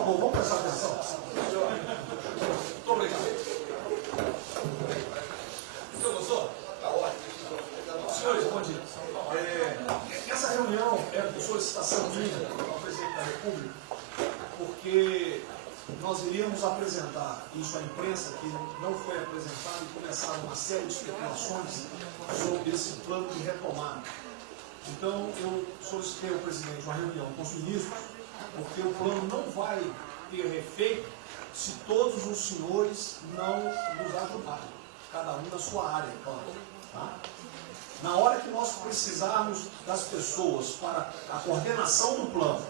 favor, vamos prestar atenção. Muito obrigado. O senhor gostou? Está ótimo. Senhores, bom dia. Essa reunião é por solicitação minha ao presidente da República, porque nós iríamos apresentar isso à imprensa, que não foi apresentado, e começaram uma série de especulações sobre esse plano de retomada. Então, eu solicitei ao presidente uma reunião com os ministros, porque o plano não vai ter efeito se todos os senhores não nos ajudarem, cada um na sua área, claro. Tá? Na hora que nós precisarmos das pessoas para a coordenação do plano,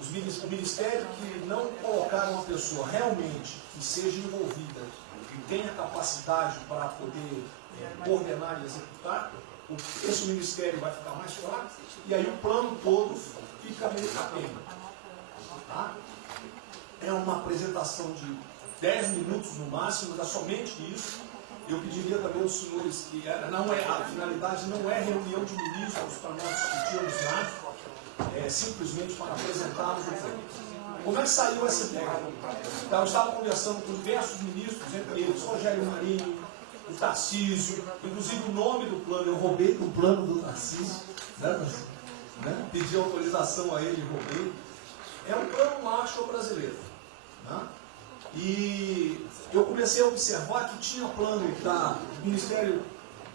o Ministério que não colocar uma pessoa realmente que seja envolvida, que tenha capacidade para poder coordenar e executar, esse Ministério vai ficar mais fraco e aí o plano todo fica meio capenga. Tá? É uma apresentação de 10 minutos no máximo, mas é somente isso. Eu pediria também aos senhores que a finalidade não é reunião de ministros para nós discutirmos nada, é simplesmente para apresentarmos o plano. Como é que saiu essa ideia? Então, eu estava conversando com diversos ministros, entre eles Rogério Marinho, o Tarcísio, inclusive o nome do plano, eu roubei do plano do Tarcísio, né? Pedi autorização a ele e roubei. É um plano Marshall brasileiro. Né? E eu comecei a observar que tinha plano do Ministério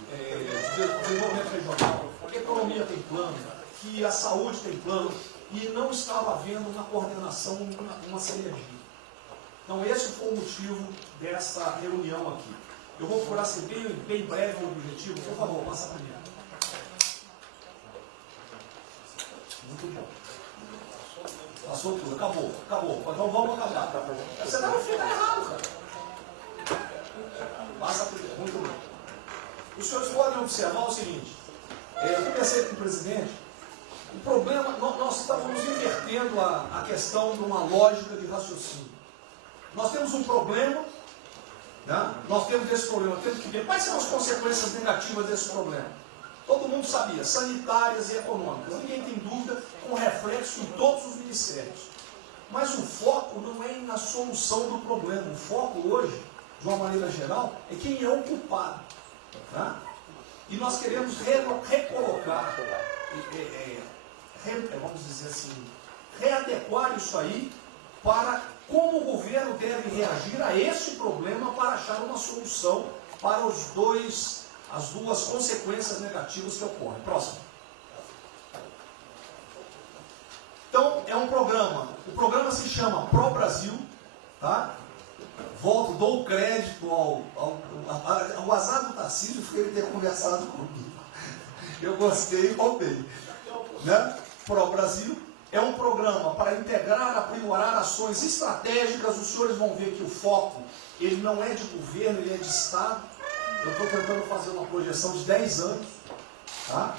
de Desenvolvimento Regional, que a economia tem plano, que a saúde tem plano, e não estava havendo uma coordenação, uma sinergia. Então esse foi o motivo dessa reunião aqui. Eu vou procurar ser bem breve o objetivo. Por favor, passa para mim. Muito bom. Passou tudo, acabou. Então vamos acabar. Você não fica errado, cara. Passa por mim. Muito bem. Os senhores podem observar o seguinte. Eu conversei com o presidente. O problema, nós estamos invertendo a questão de uma lógica de raciocínio. Nós temos um problema, né? Nós temos esse problema, temos que ver quais são as consequências negativas desse problema. Todo mundo sabia, sanitárias e econômicas. Ninguém tem dúvida, com reflexo em todos os ministérios. Mas o foco não é na solução do problema. O foco hoje, de uma maneira geral, é quem é o culpado. Tá? E nós queremos recolocar, vamos dizer assim, readequar isso aí para como o governo deve reagir a esse problema para achar uma solução para as duas consequências negativas que ocorrem. Próximo. Então, é um programa. O programa se chama Pro Brasil. Tá? Dou crédito ao azar do Tarcísio foi ele ter conversado comigo. Eu gostei e roubei. Né? Pro Brasil é um programa para integrar, aprimorar ações estratégicas. Os senhores vão ver que o foco, ele não é de governo, ele é de Estado. Eu estou tentando fazer uma projeção de 10 anos. Tá?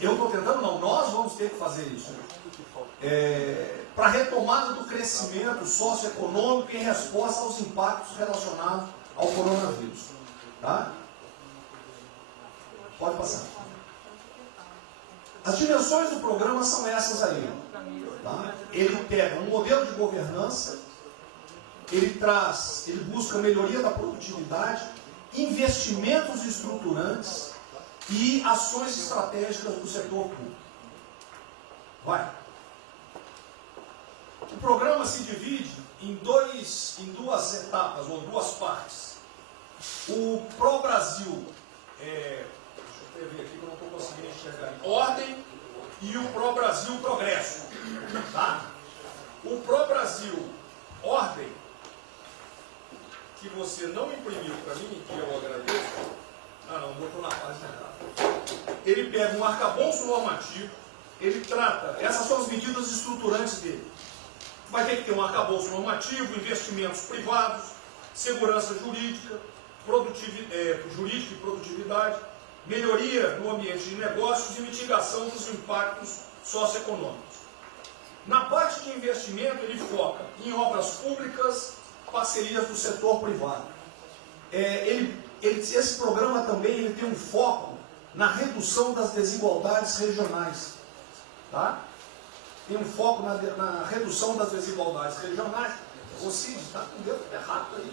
Eu estou tentando, não, nós vamos ter que fazer isso. Para a retomada do crescimento socioeconômico em resposta aos impactos relacionados ao coronavírus. Tá? Pode passar. As dimensões do programa são essas aí. Tá? Ele pega um modelo de governança, ele busca melhoria da produtividade, investimentos estruturantes e ações estratégicas do setor público. Vai. O programa se divide em duas etapas, ou duas partes. O Pro Brasil, deixa eu ver aqui que eu não estou conseguindo enxergar, Ordem, e o Pro Brasil Progresso. Tá? O Pro Brasil Ordem, que você não imprimiu para mim, que eu agradeço. Não botou na página errada. Ele pega um arcabouço normativo, ele trata, essas são as medidas estruturantes dele. Vai ter que ter um arcabouço normativo, investimentos privados, segurança jurídica, jurídica e produtividade, melhoria no ambiente de negócios e mitigação dos impactos socioeconômicos. Na parte de investimento, ele foca em obras públicas, parcerias do setor privado. Esse programa também ele tem um foco na redução das desigualdades regionais. Tá? tem um foco na redução das desigualdades regionais. O Cid está com o dedo errado aí.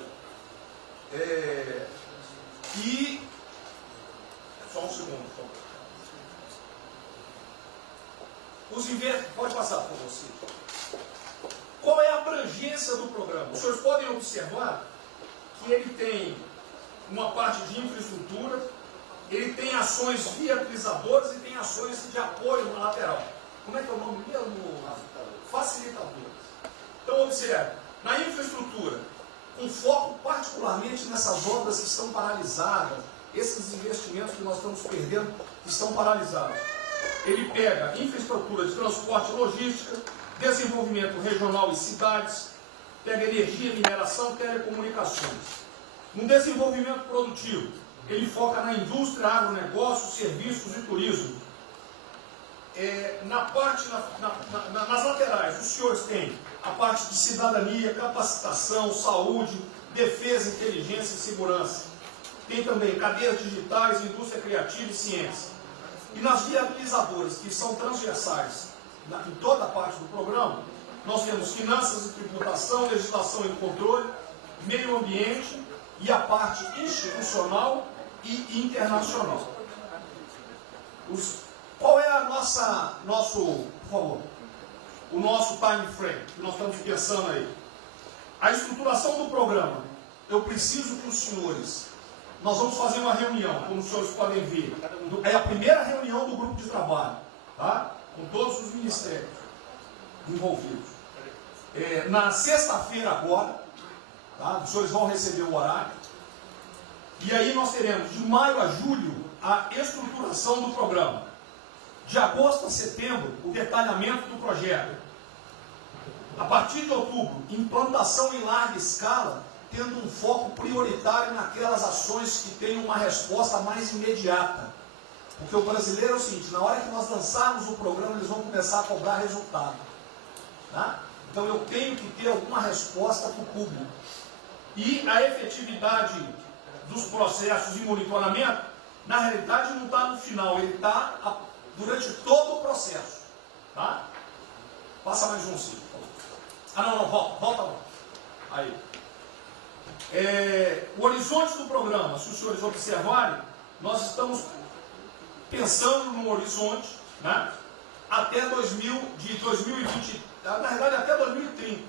E só um segundo, por favor. Pode passar, por favor, Cid. Qual é a abrangência do programa? Os senhores podem observar que ele tem uma parte de infraestrutura, ele tem ações viabilizadoras e tem ações de apoio na lateral. Como é que é o nome mesmo? Facilitadoras. Então, observe, na infraestrutura, com foco particularmente nessas obras que estão paralisadas, esses investimentos que nós estamos perdendo, que estão paralisados. Ele pega infraestrutura de transporte e logística, desenvolvimento regional e cidades, pega energia, mineração, telecomunicações. No desenvolvimento produtivo, ele foca na indústria, agronegócio, serviços e turismo. Nas laterais, os senhores têm a parte de cidadania, capacitação, saúde, defesa, inteligência e segurança. Tem também cadeias digitais, indústria criativa e ciência. E nas viabilizadoras, que são transversais em toda a parte do programa, nós temos finanças e tributação, legislação e controle, meio ambiente e a parte institucional e internacional. Qual é o nosso time frame que nós estamos pensando aí? A estruturação do programa. Eu preciso que os senhores, nós vamos fazer uma reunião, como os senhores podem ver. É a primeira reunião do grupo de trabalho, tá? Com todos os ministérios envolvidos. Na sexta-feira agora, tá? Os senhores vão receber o horário. E aí nós teremos de maio a julho a estruturação do programa. De agosto a setembro, o detalhamento do projeto. A partir de outubro, implantação em larga escala, tendo um foco prioritário naquelas ações que têm uma resposta mais imediata. Porque o brasileiro é o seguinte, na hora que nós lançarmos o programa, eles vão começar a cobrar resultado. Tá? Então eu tenho que ter alguma resposta para o público. E a efetividade dos processos de monitoramento, na realidade não está no final, ele está durante todo o processo. Tá? Passa mais um, Cid. Volta. Aí. O horizonte do programa, se os senhores observarem, nós estamos pensando num horizonte, né, até 2020, na verdade até 2030.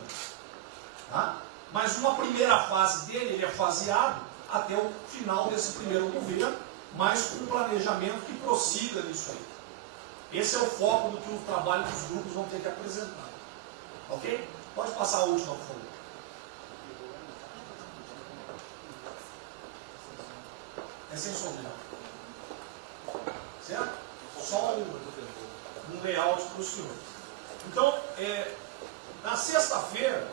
Tá? Mas uma primeira fase dele, ele é faseado até o final desse primeiro governo, mas com um planejamento que prossiga nisso aí. Esse é o foco do que o trabalho que os grupos vão ter que apresentar. Ok? Pode passar a última, por favor. É sensorial. Certo? Só um layout para o senhor. Então, na sexta-feira,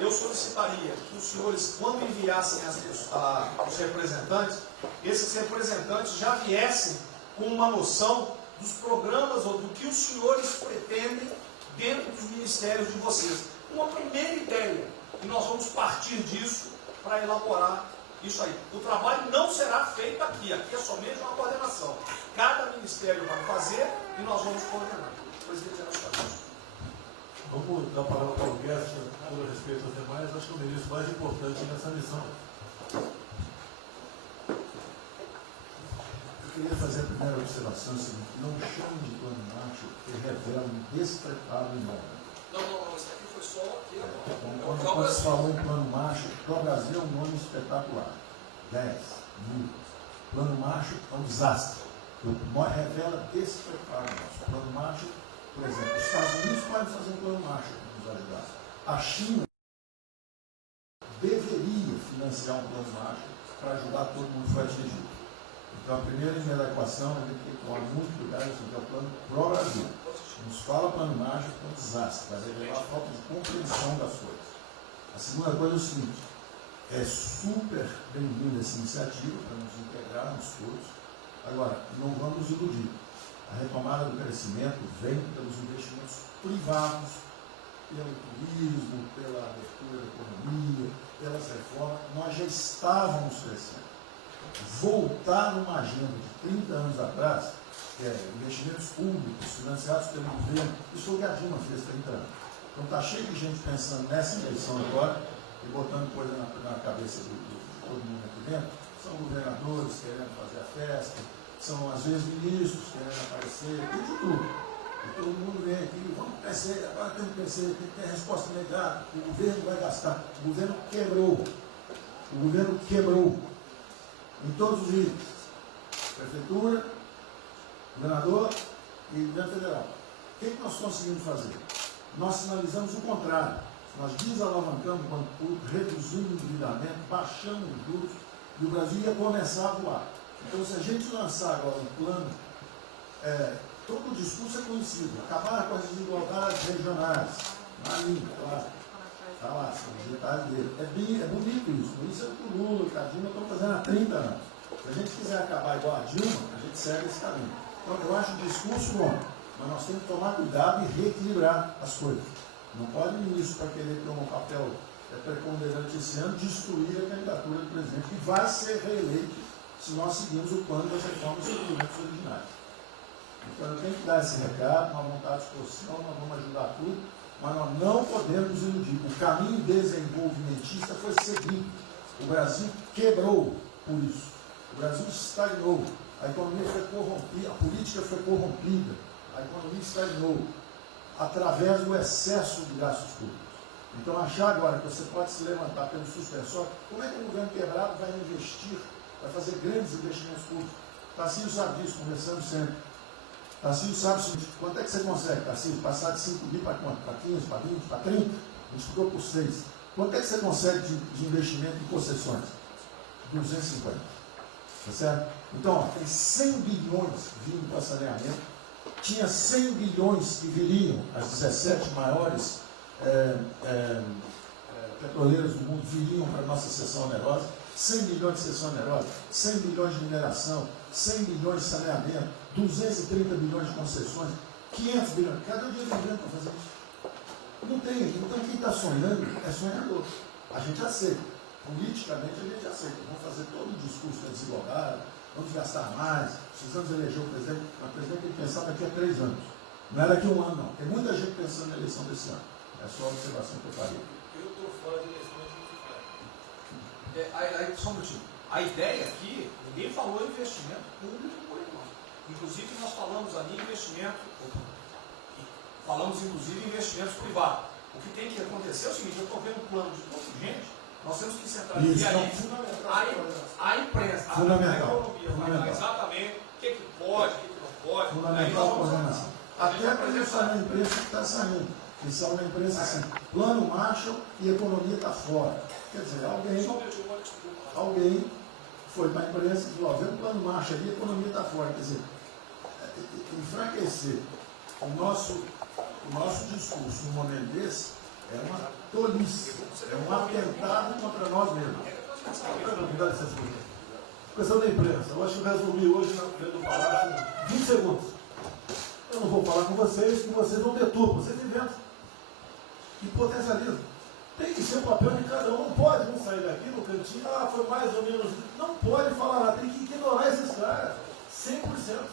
eu solicitaria que os senhores, quando enviassem os representantes, esses representantes já viessem com uma noção dos programas ou do que os senhores pretendem dentro dos ministérios de vocês. Uma primeira ideia, e nós vamos partir disso para elaborar isso aí. O trabalho não será feito aqui é somente uma coordenação. Cada ministério vai fazer e nós vamos coordenar. Presidente, vamos dar a palavra para o Guedes, com respeito aos demais, acho que é o ministro mais importante nessa missão. Eu queria fazer a primeira observação seguinte: não chame de plano macho que revela um despreparo enorme. Não, isso aqui foi só aqui. Quando se falou em plano macho, para o Brasil é um nome espetacular. 10.000. Plano macho é um desastre. Revela despreparo nosso. Plano macho, por exemplo, os Estados Unidos podem fazer um plano macho para nos ajudar. A China deveria financiar um plano macho para ajudar todo mundo que foi atingido. Então, a primeira linha da equação, a gente tem que tomar muito cuidado, isso aqui é o plano pro Brasil. Nos fala plano mágico, é um desastre, vai revelar a falta de compreensão das coisas. A segunda coisa é o seguinte: é super bem-vinda essa iniciativa para nos integrarmos todos. Agora, não vamos nos iludir. A retomada do crescimento vem pelos investimentos privados, pelo turismo, pela abertura da economia, pelas reformas. Nós já estávamos crescendo. Voltar numa agenda de 30 anos atrás que é investimentos públicos financiados pelo governo. Isso foi o que a Dilma fez 30 anos. Então está cheio de gente pensando nessa eleição agora e botando coisa na cabeça de todo mundo aqui dentro. São governadores querendo fazer a festa, são às vezes ministros querendo aparecer, tem de tudo. E todo mundo vem aqui, vamos crescer, agora temos que crescer, tem que ter resposta imediata, o governo vai gastar. O governo quebrou. O governo quebrou. Em todos os níveis. Prefeitura, governador e governo federal. O que nós conseguimos fazer? Nós sinalizamos o contrário. Nós desalavancamos o banco público, reduzimos o endividamento, baixamos os juros e o Brasil ia começar a voar. Então, se a gente lançar agora um plano, todo o discurso é conhecido, acabar com as desigualdades regionais, na língua, claro, está lá, são os detalhes dele. É bonito isso, por isso é o que o Lula e a Dilma estão fazendo há 30 anos. Se a gente quiser acabar igual a Dilma, a gente segue esse caminho. Então, eu acho o discurso bom, mas nós temos que tomar cuidado e reequilibrar as coisas. Não pode o ministro, para querer ter um papel preponderante esse ano, destruir a candidatura do presidente, que vai ser reeleito se nós seguirmos o plano das reformas dos documentos originários. Então, eu tenho que dar esse recado, uma vontade de disposição, nós vamos ajudar tudo, mas nós não podemos nos iludir. O caminho desenvolvimentista foi seguido. O Brasil quebrou por isso. O Brasil estagnou. A economia foi corrompida, a política foi corrompida. A economia estagnou através do excesso de gastos públicos. Então, achar agora que você pode se levantar pelo suspensório, como é que o governo quebrado vai investir, vai fazer grandes investimentos públicos? Tarcísio sabe disso, conversando sempre. Tarcísio sabe quanto é que você consegue, Tarcísio, passar de 5 mil para quanto? Para 15, para 20, para 30? A gente ficou por 6. Quanto é que você consegue de investimento em concessões? 250. Tá certo? Então, ó, tem 100 bilhões vindo para saneamento. Tinha 100 bilhões que viriam, as 17 maiores petroleiras do mundo viriam para a nossa seção onerosa. 100 bilhões de seção onerosa, 100 bilhões de mineração, 100 bilhões de saneamento, 230 bilhões de concessões, 500 bilhões. Cada dia vem para fazer isso. Não tem. Então, quem está sonhando é sonhador. A gente aceita. Politicamente, a gente aceita. Vamos fazer todo o discurso da desigualdade, vamos gastar mais, precisamos eleger o presidente. Mas o presidente tem que pensar daqui a 3 anos. Não é daqui a 1 ano, não. Tem muita gente pensando na eleição desse ano. É só a observação que eu farei. Eu estou fora de eleições só um minutinho. A ideia aqui, ninguém falou em investimento público por enquanto. Inclusive, nós falamos ali em investimento, falamos inclusive em investimentos privados. O que tem que acontecer é o seguinte: eu estou vendo um plano de pouca gente, nós temos que centralizar a imprensa, a economia, falar exatamente o que pode, o que não pode. Fundamental a coordenação. Até para isso na imprensa que está saindo. Que são na imprensa assim, plano Marshall e economia está fora. Quer dizer, alguém foi para a imprensa e falou, vê o plano Marshall ali, a economia está fora. Quer dizer, enfraquecer o nosso discurso num momento desse é uma tolice, é um atentado contra nós mesmos. Questão da imprensa, eu acho que eu resumi hoje dentro do palácio 20 segundos. Eu não vou falar com vocês, que vocês não deturpam, vocês inventam e potencializam. Tem que ser o papel de cada um, não pode um sair daqui no cantinho, foi mais ou menos. Não pode falar nada, tem que ignorar esses caras, 100%. Senão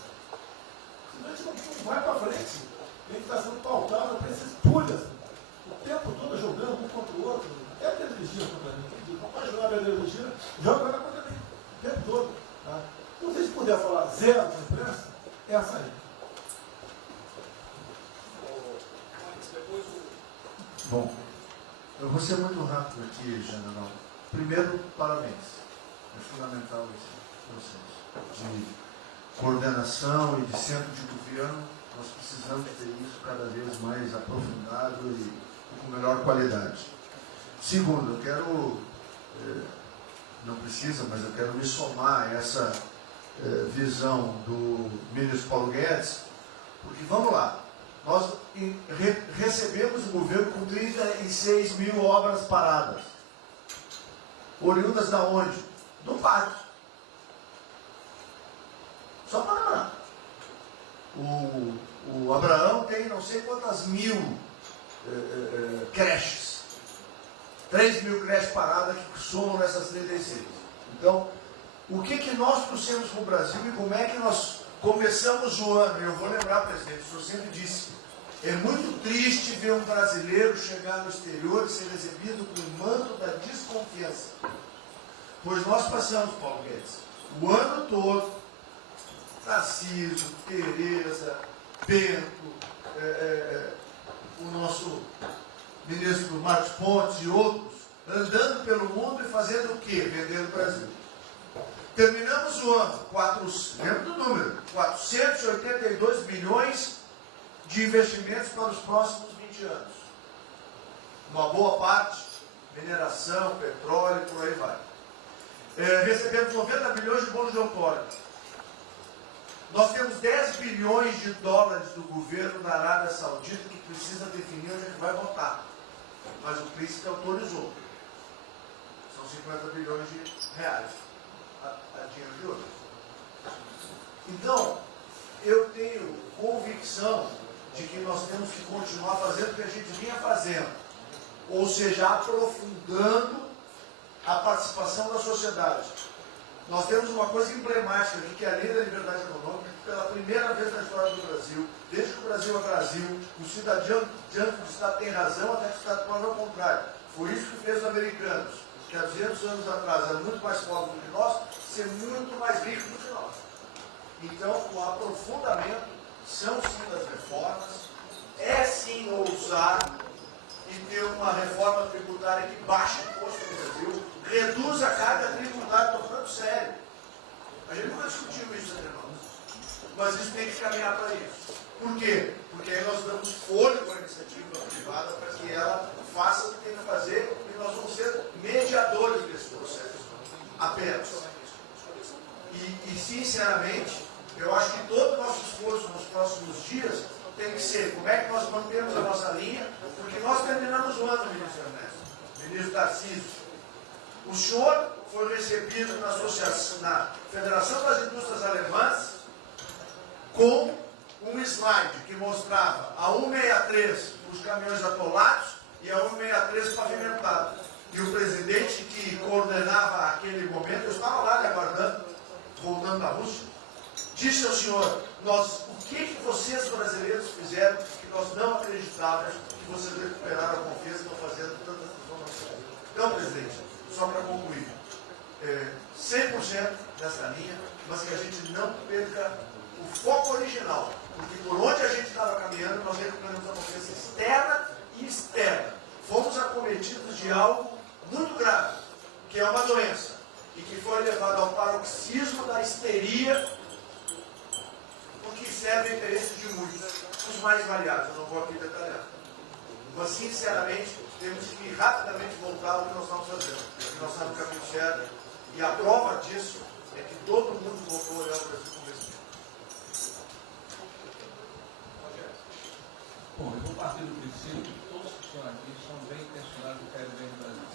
a gente não vai para frente. Tem que estar sendo pautado para esses pulhas, o tempo todo jogando um contra o outro. É a Cristina contra mim, não pode jogar a Cristina, joga ela contra mim, o tempo todo. Tá? Então, se a gente puder falar zero na imprensa, é essa aí. Bom, eu vou ser muito rápido aqui, general. Primeiro, parabéns. É fundamental esse processo de coordenação e de centro de governo. Nós precisamos ter isso cada vez mais aprofundado e com melhor qualidade. Segundo, eu quero, não precisa, mas eu quero me somar a essa visão do ministro Paulo Guedes, porque vamos lá. Nós recebemos o governo com 36 mil obras paradas. Oriundas da onde? Do pátio. Só para lembrar. O Abraão tem não sei quantas mil creches. 3 mil creches paradas que somam nessas 36. Então, O que nós trouxemos para o Brasil e como é que nós começamos o ano? Eu vou lembrar, presidente, o senhor sempre disse, é muito triste ver um brasileiro chegar no exterior e ser recebido com o manto da desconfiança. Pois nós passamos, Paulo Guedes, o ano todo, Tarcísio, Tereza, Bento, o nosso ministro Marcos Pontes e outros, andando pelo mundo e fazendo o quê? Vendendo o Brasil. Terminamos o ano, lembra do número, 482 bilhões de investimentos para os próximos 20 anos. Uma boa parte, mineração, petróleo, por aí vai. Recebemos 90 bilhões de bônus de outorga. Nós temos 10 bilhões de dólares do governo da Arábia Saudita que precisa definir onde é que vai votar. Mas o príncipe autorizou. São 50 bilhões de reais. A dinheiro de hoje. Então, eu tenho convicção de que nós temos que continuar fazendo o que a gente vinha fazendo. Ou seja, aprofundando a participação da sociedade. Nós temos uma coisa emblemática aqui, que é a Lei da Liberdade Econômica, que pela primeira vez na história do Brasil, desde que o Brasil é Brasil, o cidadão diante do Estado tem razão, até que o Estado prova ao contrário. Foi isso que fez os americanos, que há 200 anos atrás eram muito mais pobres do que nós, ser muito mais ricos do que nós. Então, o aprofundamento são sim das reformas, é sim ousar e ter uma reforma tributária que baixe o imposto no Brasil, reduz a carga tributária, estou falando sério. A gente nunca discutiu isso entre nós, mas isso tem que caminhar para isso. Por quê? Porque aí nós damos fôlego à iniciativa privada para que ela faça o que tem que fazer e nós vamos ser mediadores desse processo. Apenas. E sinceramente, eu acho que todo o nosso esforço nos próximos dias tem que ser como é que nós mantemos a nossa linha, porque nós terminamos o ano, ministro Ernesto, ministro Tarcísio. O senhor foi recebido na Federação das Indústrias Alemãs com um slide que mostrava a 163 os caminhões atolados e a 163 pavimentado. E o presidente que coordenava aquele momento, eu estava lá lhe aguardando, voltando da Rússia, disse ao senhor, o que vocês brasileiros fizeram que nós não acreditávamos que vocês recuperaram a confiança e estão fazendo tantas transformações. Então, presidente, só para concluir, 100% dessa linha, mas que a gente não perca o foco original, porque por onde a gente estava caminhando, nós recuperamos a confiança externa e externa. Fomos acometidos de algo muito grave, que é uma doença, e que foi levado ao paroxismo da histeria, porque serve a interesse de muitos, os mais variados, eu não vou aqui detalhar. Mas, sinceramente, temos que rapidamente voltar ao que nós estamos fazendo, porque nós estamos no caminho certo, e a prova disso é que todo mundo voltou a olhar o Brasil como esse. Bom, eu vou partir do princípio que todos que estão aqui são bem intencionados e querem bem no Brasil.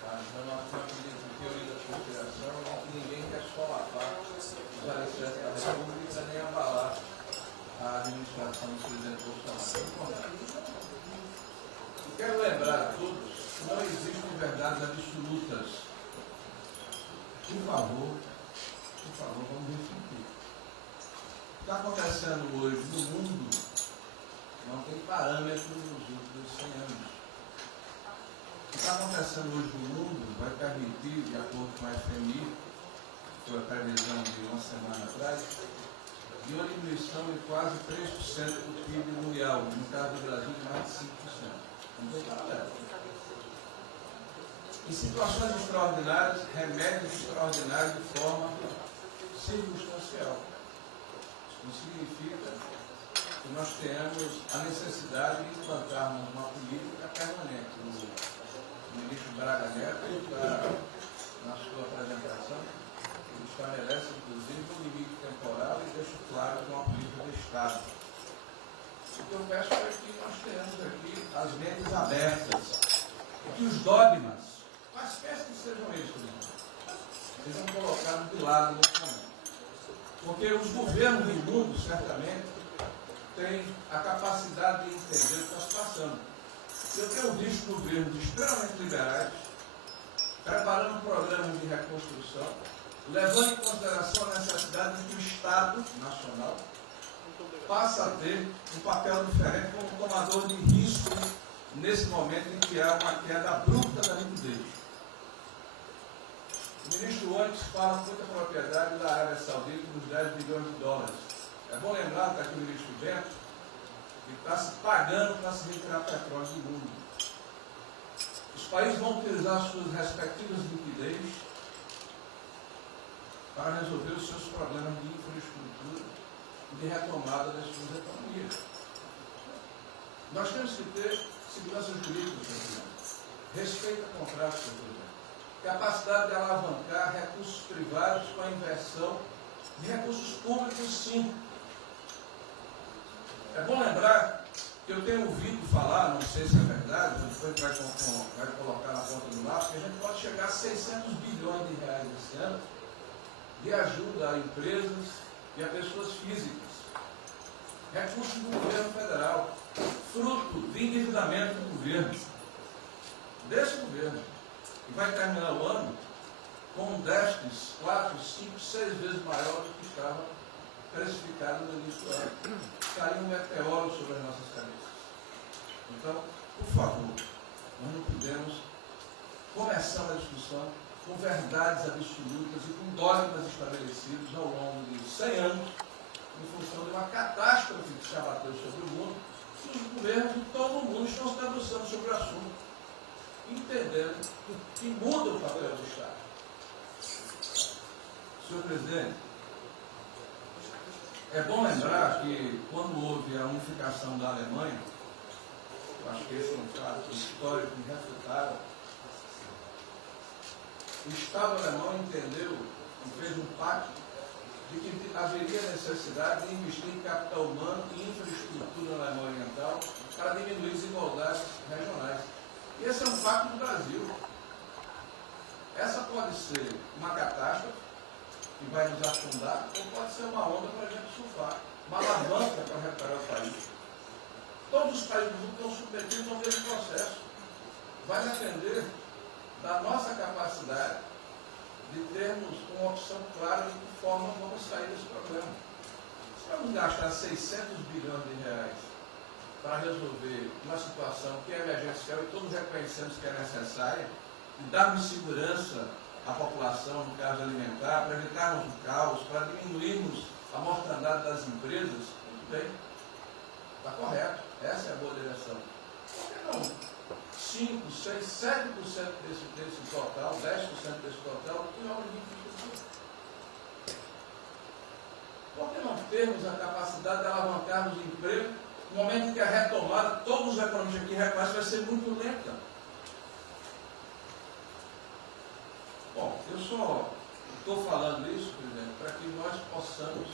Tá? Então, nós não acreditamos em teoria da conspiração, que ninguém quer solapar os alicerces da República nem abalar a administração do presidente Bolsonaro. Eu quero lembrar a todos que não existem verdades absolutas. Por favor, vamos refletir. O que está acontecendo hoje no mundo não tem parâmetros nos últimos 100 anos. O que está acontecendo hoje no mundo vai permitir, de acordo com a FMI, que foi a previsão de uma semana atrás, de uma diminuição de quase 3% do PIB mundial, no caso do Brasil, de mais de 5%. Não tem paralelo. Em situações extraordinárias, remédios extraordinários de forma circunstancial. Isso não significa que nós tenhamos a necessidade de implantarmos uma política permanente. O ministro Braga Neto, na sua apresentação, estabelece, inclusive, um limite temporal e deixa claro que é uma política do Estado. O que eu peço é que nós tenhamos aqui as mentes abertas, e que os dogmas, quaisquer que sejam esses, sejam colocados de lado nesse momento. Porque os governos do mundo, certamente, têm a capacidade de entender o que está se passando. Eu tenho visto governos extremamente liberais preparando programas de reconstrução. levando em consideração a necessidade de que o Estado Nacional passa a ter um papel diferente como tomador de risco nesse momento em que há uma queda abrupta da liquidez. O ministro Onyx fala com muita propriedade da Arábia Saudita dos 10 bilhões de dólares. É bom lembrar que aqui o ministro Bento está se pagando para se retirar petróleo do mundo. Os países vão utilizar suas respectivas liquidez para resolver os seus problemas de infraestrutura e de retomada das suas economias. Nós temos que ter segurança jurídica, Sr. Presidente, respeito a contratos, Sr. Presidente, capacidade de alavancar recursos privados com a inversão de recursos públicos, sim. É bom lembrar que eu tenho ouvido falar, não sei se é verdade, depois vai colocar na ponta do lápis, que a gente pode chegar a 600 bilhões de reais esse ano de ajuda a empresas e a pessoas físicas. Recursos do governo federal, fruto de endividamento do governo, desse governo, que vai terminar o ano com um déficit 4, 5, 6 vezes maior do que estava precificado no início do ano. Caiu um meteoro sobre as nossas cabeças. Então, por favor, nós não podemos começar a discussão com verdades absolutas e com dogmas estabelecidos ao longo de 100 anos, em função de uma catástrofe que se abateu sobre o mundo, e os governos de todo o mundo estão se debruçando sobre o assunto, entendendo que muda o papel do Estado. Senhor Presidente, é bom lembrar que quando houve a unificação da Alemanha, eu acho que esse é um fato histórico irrefutável, o Estado alemão entendeu e fez um pacto de que haveria necessidade de investir em capital humano e infraestrutura na Alemanha Oriental para diminuir desigualdades regionais. E esse é um pacto do Brasil. Essa pode ser uma catástrofe que vai nos afundar, ou pode ser uma onda para a gente surfar, uma alavanca para reparar o país. Todos os países do mundo estão submetidos ao mesmo processo. Vai depender da nossa capacidade de termos uma opção clara de que forma vamos sair desse problema. Se vamos gastar 600 bilhões de reais para resolver uma situação que é emergencial e todos reconhecemos que é necessária, e darmos segurança à população, no caso alimentar, para evitarmos o caos, para diminuirmos a mortandade das empresas, tudo bem, está correto, essa é a boa direção. Por que não 5, 6, 7% desse total, 10% desse total, em obras de infraestrutura? Por que não termos a capacidade de alavancarmos o emprego no momento em que a retomada, todos os economistas aqui reconhecem, vai ser muito lenta? Bom, eu só estou falando isso, presidente, para que nós possamos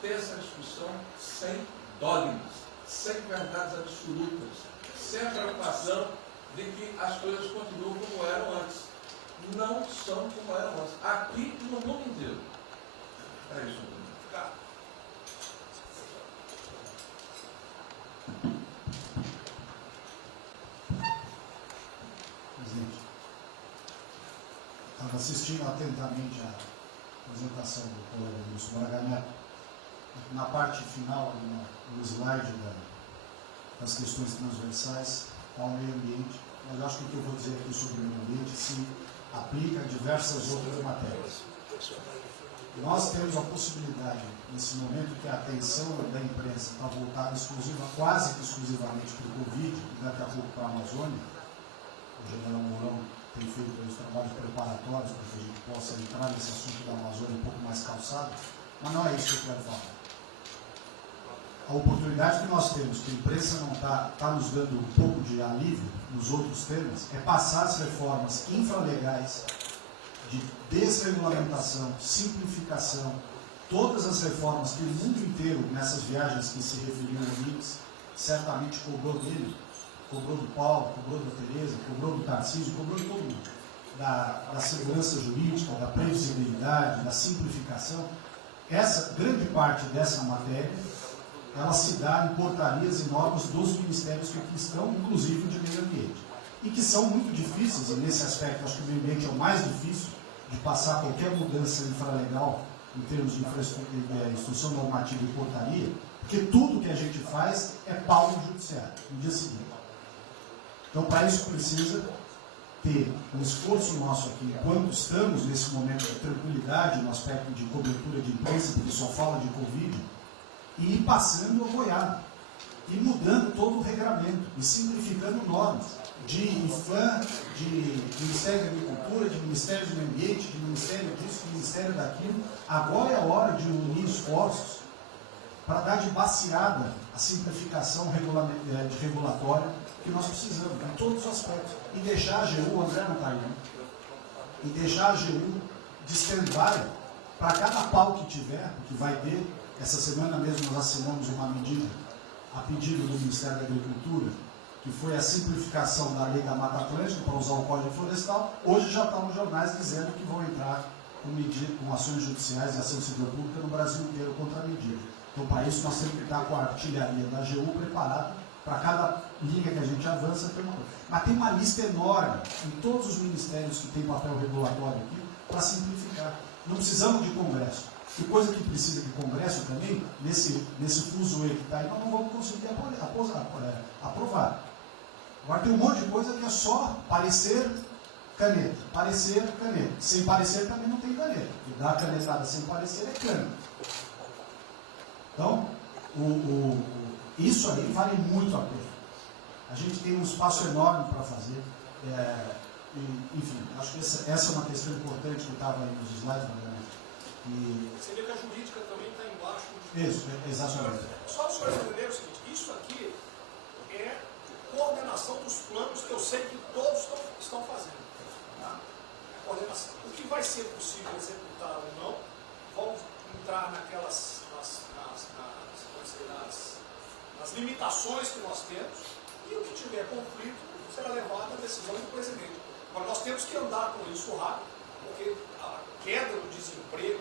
ter essa discussão sem dogmas, sem verdades absolutas, sem a preocupação de que as coisas continuam como eram antes. Não são como eram antes. Aqui e no mundo inteiro. É isso, presidente. Presidente, estava assistindo atentamente a apresentação do colega Wilson Braga Neto. Na parte final, no slide das questões transversais, ao meio ambiente, mas acho que o que eu vou dizer aqui sobre o meio ambiente se aplica a diversas outras matérias. Nós temos a possibilidade, nesse momento que a atenção da imprensa está voltada quase que exclusivamente para o Covid, e daqui a pouco para a Amazônia, o general Mourão tem feito os trabalhos preparatórios para que a gente possa entrar nesse assunto da Amazônia um pouco mais calçado, mas não é isso que eu quero falar. A oportunidade que nós temos, que a imprensa não está nos dando um pouco de alívio nos outros temas, é passar as reformas infralegais de desregulamentação, simplificação, todas as reformas que o mundo inteiro, nessas viagens que se referiam ao Mix, certamente cobrou dele, cobrou do Paulo, cobrou da Tereza, cobrou do Tarcísio, cobrou de todo mundo. Da segurança jurídica, da previsibilidade, da simplificação. Essa grande parte dessa matéria, ela se dá em portarias e normas dos ministérios que aqui estão, inclusive de meio ambiente. E que são muito difíceis, e nesse aspecto acho que o meio ambiente é o mais difícil de passar qualquer mudança infralegal em termos de instrução normativa e portaria, porque tudo que a gente faz é pau no judiciário, no dia seguinte. Então, para isso precisa ter um esforço nosso aqui, enquanto estamos nesse momento de tranquilidade, no aspecto de cobertura de imprensa, porque só fala de Covid, e ir passando a boiada, e mudando todo o regramento, e simplificando normas, de IFAM, de Ministério da Agricultura, de Ministério do Meio Ambiente, de Ministério disso, de Ministério daquilo. Agora é a hora de unir esforços para dar de baseada a simplificação regulatória que nós precisamos, em todos os aspectos. E deixar a AGU, o André não está aí, né? E deixar a AGU de stand-by para cada pau que tiver, que vai ter. Essa semana mesmo nós assinamos uma medida a pedido do Ministério da Agricultura, que foi a simplificação da lei da Mata Atlântica para usar o Código Florestal. Hoje já está nos jornais dizendo que vão entrar com ações judiciais e ação civil pública no Brasil inteiro contra a medida. Então, para isso, nós temos que estar com a artilharia da AGU preparada para cada linha que a gente avança. Mas tem uma lista enorme em todos os ministérios que têm papel regulatório aqui para simplificar. Não precisamos de Congresso. E coisa que precisa de Congresso também, nesse fuso que está aí, nós não vamos conseguir aprovar. Agora tem um monte de coisa que é só parecer, caneta. Parecer, caneta. Sem parecer também não tem caneta. E dar canetada sem parecer é cana. Então, isso aí vale muito a pena. A gente tem um espaço enorme para fazer. Enfim, acho que essa é uma questão importante que estava aí nos slides, Você vê que a jurídica também está embaixo. Isso, exatamente. Só os senhores entenderem o seguinte, isso aqui é coordenação dos planos que eu sei que todos estão fazendo. Tá? Coordenação. O que vai ser possível executar ou não, vamos entrar nas limitações que nós temos, e o que tiver conflito será levado à decisão do presidente. Agora, nós temos que andar com isso rápido, porque a queda do desemprego,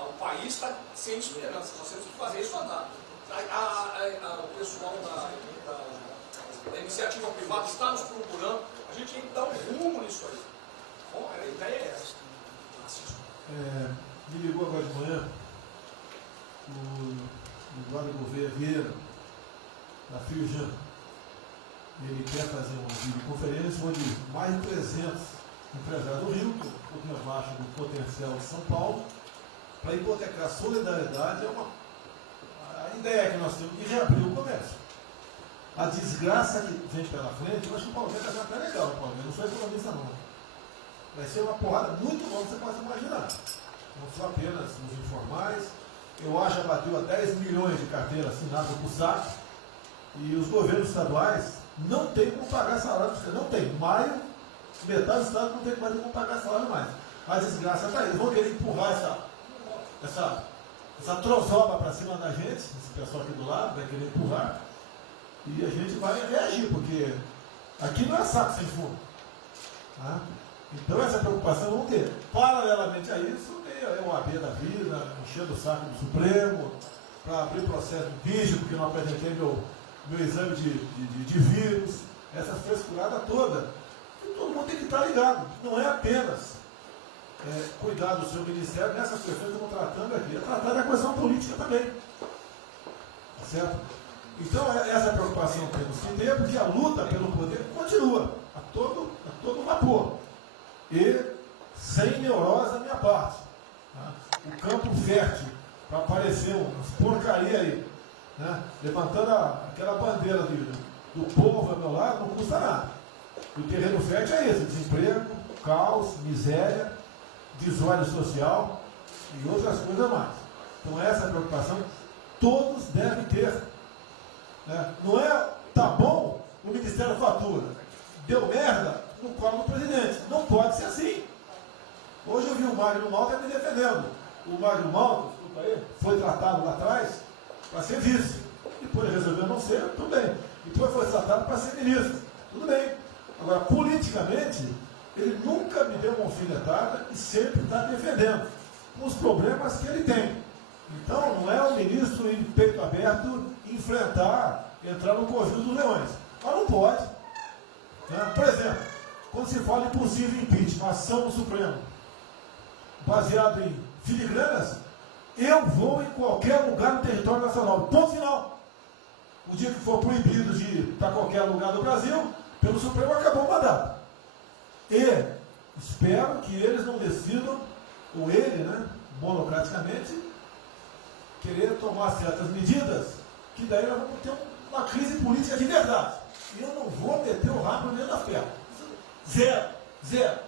o país está sem esperança, nós temos que fazer isso andar. O pessoal da iniciativa privada está nos procurando, a gente tem que dar um rumo nisso aí. Bom, a ideia é essa. Me ligou agora de manhã o Eduardo Gouveia Vieira, da Firjan. Ele quer fazer uma videoconferência onde mais de 300 empresários do Rio, um pouquinho abaixo do potencial de São Paulo, para hipotecar solidariedade. A ideia que nós temos de reabrir o comércio. A desgraça que vem pela frente, eu acho que o Paulo vai fazer até legal, Paulo, não sou economista não. Vai ser uma porrada muito longa, você pode imaginar. Não só apenas nos informais. Eu acho que bateu a 10 milhões de carteiras assinadas por SAC, e os governos estaduais não têm como pagar salário, não tem. Maio, metade do estado não tem mais como pagar salário mais. A desgraça está aí. Eles vão querer empurrar essa trozoba para cima da gente, esse pessoal aqui do lado vai querer empurrar, e a gente vai reagir, porque aqui não é saco sem fundo. Tá? Então essa preocupação vamos ter. Paralelamente a isso, tem o AB da vida, enchendo o saco do Supremo, para abrir processo de bicho, porque não apresentei meu exame de vírus, essa frescurada toda. E todo mundo tem que estar ligado. Não é apenas cuidar do seu ministério nessas questões que estamos tratando aqui, é tratar da questão política também. Certo? Então, essa preocupação temos que ter, porque a luta pelo poder continua a todo vapor. E sem neurose da minha parte. Tá? O campo fértil para aparecer umas porcaria aí, né? Levantando aquela bandeira do povo ao meu lado, não custa nada. O terreno fértil é esse: desemprego, caos, miséria, desordem social e outras coisas mais. Então essa preocupação todos devem ter. Né? Não é, tá bom, o Ministério fatura, deu merda no colo do presidente. Não pode ser assim. Hoje eu vi o Magno Malta me defendendo. O Magno Malta, desculpa aí, foi tratado lá atrás para ser vice. Depois resolveu não ser, tudo bem. Depois foi tratado para ser ministro, tudo bem. Agora, politicamente, ele nunca me deu uma alfinetada e sempre está defendendo os problemas que ele tem. Então, não é o ministro em peito aberto entrar no conjunto dos leões. Mas não pode. Né? Por exemplo, quando se fala em possível impeachment, ação do Supremo, baseado em filigranas, eu vou em qualquer lugar no território nacional. Ponto final. O dia que for proibido de ir para qualquer lugar do Brasil, pelo Supremo acabou o mandato. E espero que eles não decidam, ou ele, né, monocraticamente, querer tomar certas medidas, que daí nós vamos ter uma crise política de verdade. E eu não vou meter o rabo dentro da perna. Zero.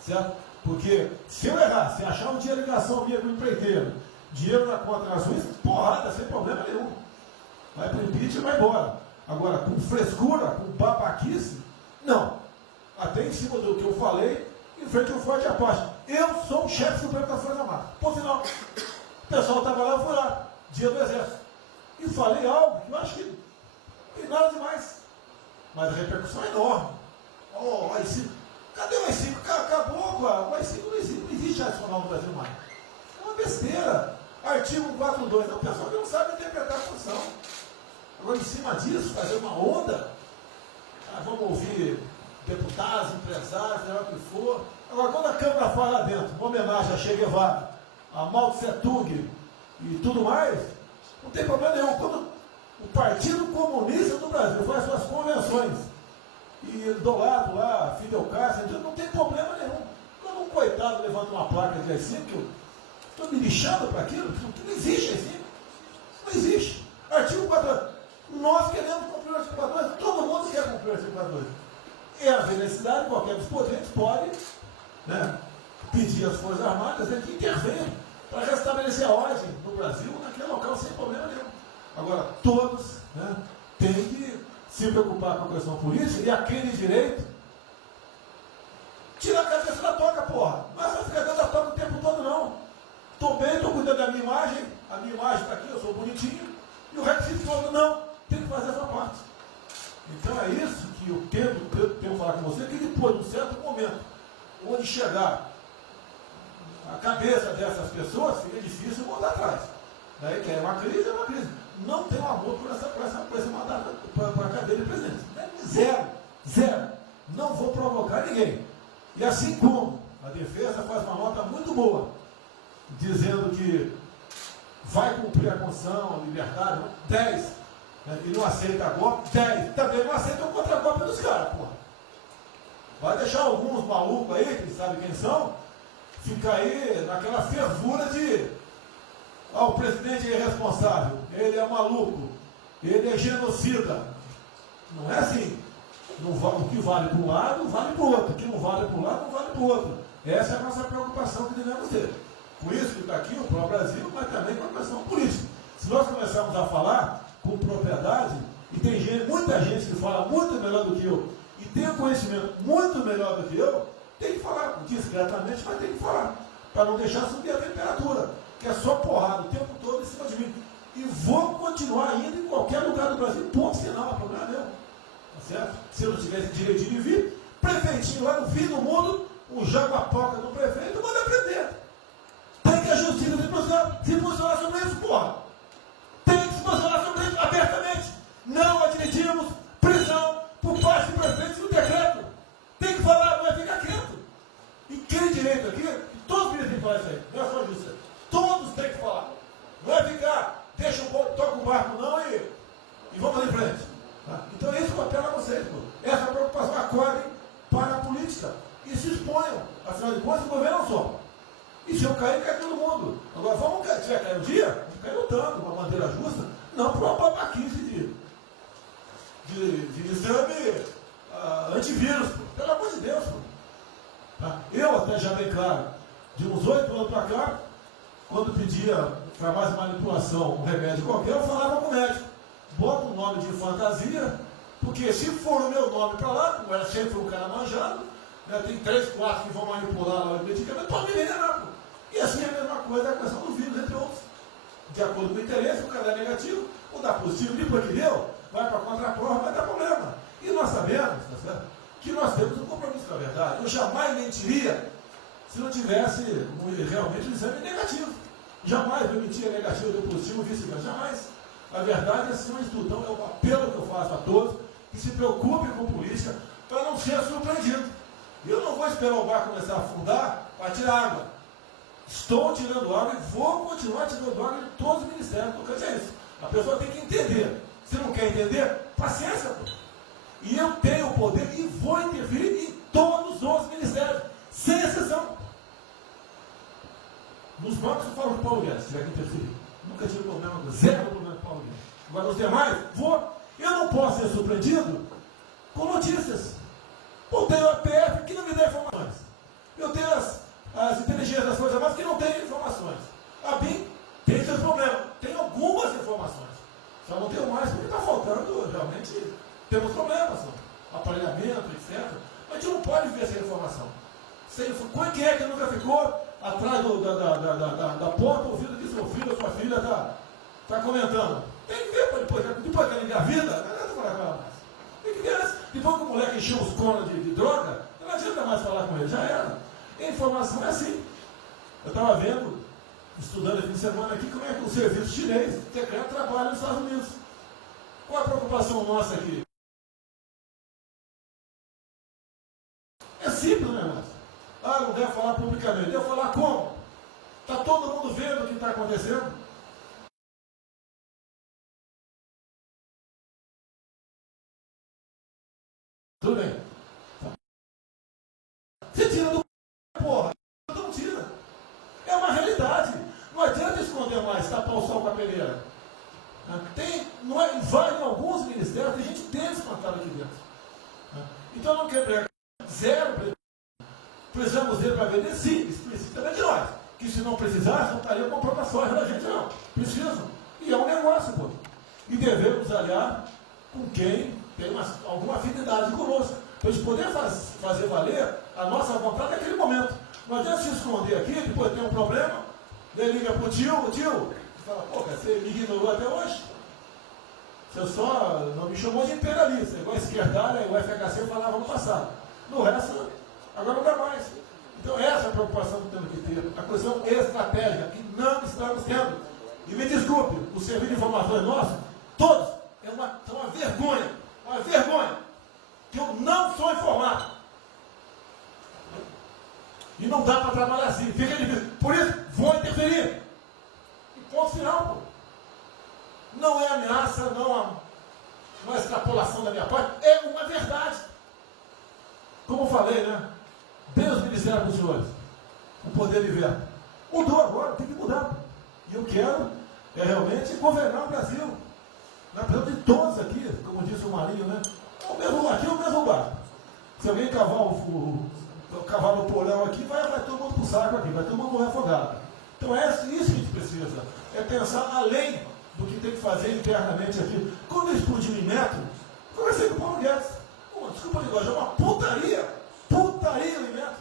Certo? Porque se eu errar, se achar um dia ligação minha com o empreiteiro, dinheiro na conta na Suíça, porrada, sem problema nenhum. Vai para o impeachment e vai embora. Agora, com frescura, com babaquice, não. Até em cima do que eu falei, em frente ao Forte Apache. Eu sou o chefe supremo das Forças Armadas. Por sinal, o pessoal estava lá, eu fui lá, dia do Exército. E falei algo que eu acho que não tem nada demais. Mas a repercussão é enorme. Oh, AI-5. Cadê o AI-5? Acabou, o AI-5 não existe adicional no Brasil mais. É uma besteira. Artigo 4.2. É o pessoal que não sabe interpretar a função. Agora, em cima disso, fazer uma onda. Vamos ouvir deputados, empresários, seja o que for. Agora, quando a Câmara fala lá dentro, uma homenagem a Che Guevara, a Mao Tse Tung e tudo mais, não tem problema nenhum. Quando o Partido Comunista do Brasil faz suas convenções e do lado lá, Fidel Castro, não tem problema nenhum. Quando um coitado levanta uma placa de AI-5, eu estou me lixando para aquilo, não existe AI-5. Não existe. Artigo 4. Nós queremos cumprir o artigo 4. Todo mundo quer cumprir o artigo 4. E a necessidade, qualquer dos potentes pode, né, pedir às Forças Armadas, né, que intervenham para restabelecer a ordem no Brasil, naquele local, sem problema nenhum. Agora, todos, né, têm que se preocupar com a questão política e aquele direito tira a cabeça da toca, porra. Não é só ficar dentro da toca o tempo todo, não. Estou bem, estou cuidando da minha imagem, a minha imagem está aqui, eu sou bonitinho, e o requisito todo, não, tem que fazer essa parte. Então é isso que eu tenho que falar com você, que depois de um certo momento, onde chegar a cabeça dessas pessoas, fica difícil voltar atrás. Daí que é uma crise, é uma crise. Não tenho amor por esse mandato, para a cadeira de presidente. Zero. Não vou provocar ninguém. E assim como a defesa faz uma nota muito boa, dizendo que vai cumprir a Constituição, a liberdade, 10, né, e não aceita golpe, 10, também não aceita o contra-golpe dos caras, porra. Vai deixar alguns malucos aí, que sabe quem são, ficar aí naquela fervura de o presidente é irresponsável, ele é maluco, ele é genocida. Não é assim. O que vale para um lado, vale para o outro. O que não vale para um lado, não vale para o outro. Essa é a nossa preocupação que devemos ter. Por isso que está aqui o pró-Brasil, mas também com a questão política. Se nós começarmos a falar com propriedade, e tem muita gente que fala muito melhor do que eu, e tem um conhecimento muito melhor do que eu, tem que falar, discretamente, mas tem que falar, para não deixar subir a temperatura, que é só porrada o tempo todo em cima de mim. E vou continuar indo em qualquer lugar do Brasil, ponto final, é problema meu. Tá certo? Se eu não tivesse direito de vir, prefeitinho lá no fim do mundo, um jaguapoca do prefeito, manda prender. Tem que a justiça se posicionar sobre isso, porra. Tem que se posicionar sobre isso abertamente. Não admitimos prisão por parte do prefeito no decreto. Tem que falar, não é ficar quieto. E quem direito aqui, todos merecem falar isso aí, não é só a justiça. Todos têm que falar. Não é ficar, deixa toca o barco não e vamos ali em frente. Tá? Então é isso que eu apelo a vocês, pô. Essa preocupação, acordem para a política e se exponham. Afinal de contas, o governo não só. E se eu cair, cai todo mundo. Agora, vamos cair, se vai cair um dia, vamos cair lutando, uma bandeira justa, não por uma babaquice de exame antivírus, pô. Pelo amor de Deus, pô. Tá? Eu até já bem claro, de uns 8 anos para cá, quando pedia para mais manipulação um remédio qualquer, eu falava com o médico, bota um nome de fantasia, porque se for o meu nome para lá, como era sempre um cara manjado, né, tem 3, 4 que vão manipular lá o medicamento, pode me enganar, pô. E assim é a mesma coisa a questão do vírus, entre outros. De acordo com o interesse, o cara é negativo, ou dá positivo, depois que deu, vai para a contraprova, vai dar problema. E nós sabemos, tá certo, que nós temos um compromisso com a verdade. Eu jamais mentiria se não tivesse realmente um exame negativo. Jamais eu mentia negativo, deu positivo, vice-versa. Jamais. A verdade é acima de tudo. Então é o apelo que eu faço a todos que se preocupem com política para não ser surpreendido. Eu não vou esperar o barco começar a afundar para tirar água. Estou tirando água e vou continuar tirando água de todos os ministérios. Não quer dizer isso. A pessoa tem que entender. Se não quer entender, paciência, pô. E eu tenho o poder e vou interferir em todos os ministérios, sem exceção. Nos bancos eu falo com o Paulo Guedes, se tiver que interferir. Nunca tive problema, zero problema com o Paulo Guedes. Agora os demais, vou. Eu não posso ser surpreendido com notícias. Eu tenho a PF que não me dá informações. Eu tenho as inteligências das Forças Armadas que não têm informações. A BIM tem seus problemas. Tem algumas informações. Só não tenho mais porque está faltando, realmente, temos problemas. Aparelhamento, etc. Mas a gente não pode ver essa informação. Quem é que nunca ficou atrás da porta ouvindo que seu filho ou sua filha está comentando? Tem que ver, depois que ela engravida, não adianta falar com ela mais. Tem que ver antes. Depois que o moleque encheu os conos de droga, não adianta mais falar com ele, já era. A informação é assim. Eu estava vendo, estudando aqui de semana aqui, como é que o serviço chinês secreto trabalha nos Estados Unidos. Qual a preocupação nossa aqui? É simples o negócio. Ah, não deve falar publicamente. Deve falar como? Está todo mundo vendo o que está acontecendo? Tudo bem. Você tira do porra. Não tira. É uma realidade. Não adianta esconder mais, tapar o sol com a peneira. Vai em alguns ministérios, tem gente descontada aqui dentro. Então não quer pregar. Zero. Precisamos dele para vender? Sim, isso precisa também de nós. Que se não precisasse, não estaria comprando a soja da gente, não. Precisam. E é um negócio, pô. E devemos aliar com quem tem alguma afinidade conosco. Para a gente poder fazer valer a nossa vontade naquele momento. Não adianta se esconder aqui, depois tem um problema, ele liga para o tio, fala, pô, você me ignorou até hoje? Você só não me chamou de imperialista, igual a esquerdalha e o FHC falava no passado. No resto, agora não dá mais. Então essa é a preocupação que temos que ter. A questão estratégica, que não estamos tendo. E me desculpe, o serviço de informações nosso, todos, são uma vergonha. Uma vergonha. Que eu não sou informado. E não dá para trabalhar assim. Fica difícil. Por isso, vou interferir. E ponto final, pô. Não é ameaça, não é extrapolação da minha parte. É uma verdade. Como eu falei, né? Deus ministério dos senhores. O poder de ver. Mudou agora, tem que mudar. E eu quero realmente governar o Brasil. Na presença de todos aqui, como disse o Marinho, né? Aqui é o mesmo bar. Se alguém cavar no porão aqui, vai todo mundo para o saco aqui, vai todo mundo morrer afogado. Então é isso que a gente precisa. É pensar além do que tem que fazer internamente aqui. Quando explodiu em Metro, conversei com o Paulo Guedes. Desculpa a linguagem, é uma putaria. Putaria em Metro.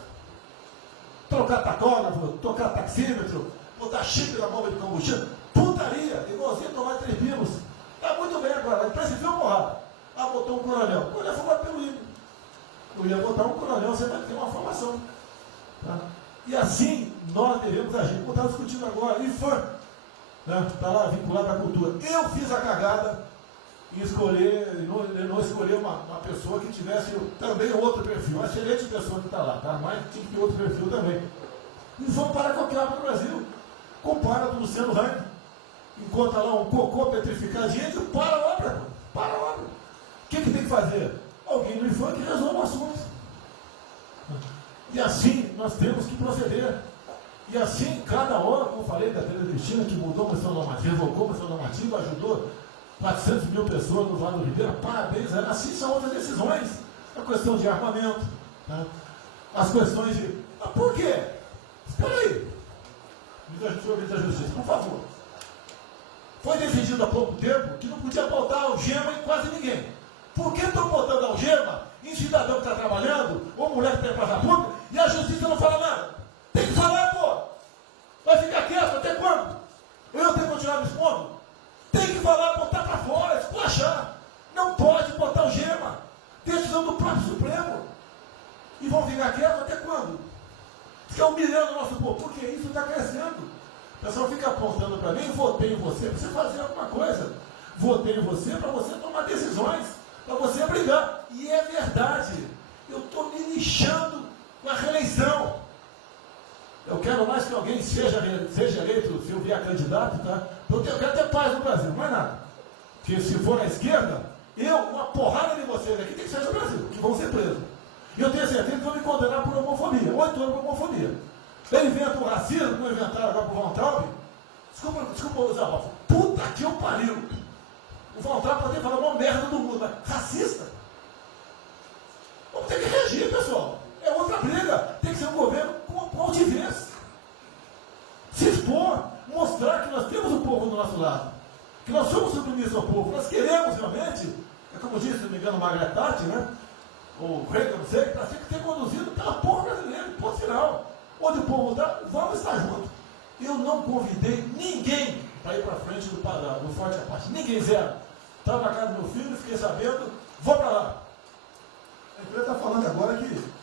Trocar tacógrafo, trocar taxímetro, botar chip na bomba de combustível. Putaria, igualzinho tomar 3 pinos. Está muito bem agora, a empresa enfiou porrada. Ah, botou um coronel. O coronel foi lá pelo INE. Eu ia botar um coronel, você vai ter uma formação. Tá? E assim nós devemos agir. Como estava discutindo agora, IFAM, está lá vinculado à cultura. Eu fiz a cagada em escolher, não escolher uma pessoa que tivesse também outro perfil. Uma excelente pessoa que está lá, tá? Mas tinha que ter outro perfil também. E vamos parar com a para o Brasil. Compara com o Luciano Hang. Encontra lá um cocô petrificado, gente, para a obra. Para a obra. O que tem que fazer? Alguém no IFAM que resolva o assunto. E assim nós temos que proceder. E assim, cada hora, como eu falei da Tereza Cristina, que mudou a questão normativa, revogou a questão normativa, ajudou 400 mil pessoas no Vale do Ribeira, parabéns. Assim são outras decisões. A questão de armamento, né? As questões de... por quê? Espera aí. Ministro da Justiça, por favor. Foi decidido há pouco tempo que não podia botar algema em quase ninguém. Por que estão botando algema em cidadão que está trabalhando, ou mulher que tem praça pública, e a justiça não fala nada? Tem que falar, pô! Vai ficar quieto até quando? Eu tenho que continuar me expondo? Tem que falar, botar para fora, esculachar. Não pode botar algema. Decisão do próprio Supremo. E vão ficar quietos até quando? Fica humilhando o nosso povo, porque isso está crescendo. O pessoal fica apontando para mim, votei em você para você fazer alguma coisa. Votei em você para você tomar decisões, para você brigar. E é verdade. Eu estou me lixando com a reeleição. Eu quero mais que alguém seja eleito, se eu vier candidato, tá? Eu quero ter paz no Brasil, mais nada. Porque se for à esquerda, uma porrada de vocês aqui tem que sair do Brasil, que vão ser presos. E eu tenho certeza que vão me condenar por homofobia, 8 anos por homofobia. Ele inventa o racismo, como inventaram agora pro Von Traub. Desculpa usar a puta que eu pariu. O Von Traub pode falar uma merda do mundo, mas racista. Vamos ter que reagir, pessoal. É outra briga. Tem que ser um governo com altivez. Se expor, mostrar que nós temos o povo do nosso lado. Que nós somos submissos ao povo. Nós queremos realmente, é como disse, se não me engano, Margaret Thatcher, né? O Reagan, não sei, para ser conduzido pela povo brasileiro, ponto final. Onde o povo está, vamos estar juntos. Eu não convidei ninguém para ir para frente do Forte Apache. Ninguém, zero. Estava na casa do meu filho, fiquei sabendo, vou para lá. A empresa está falando agora que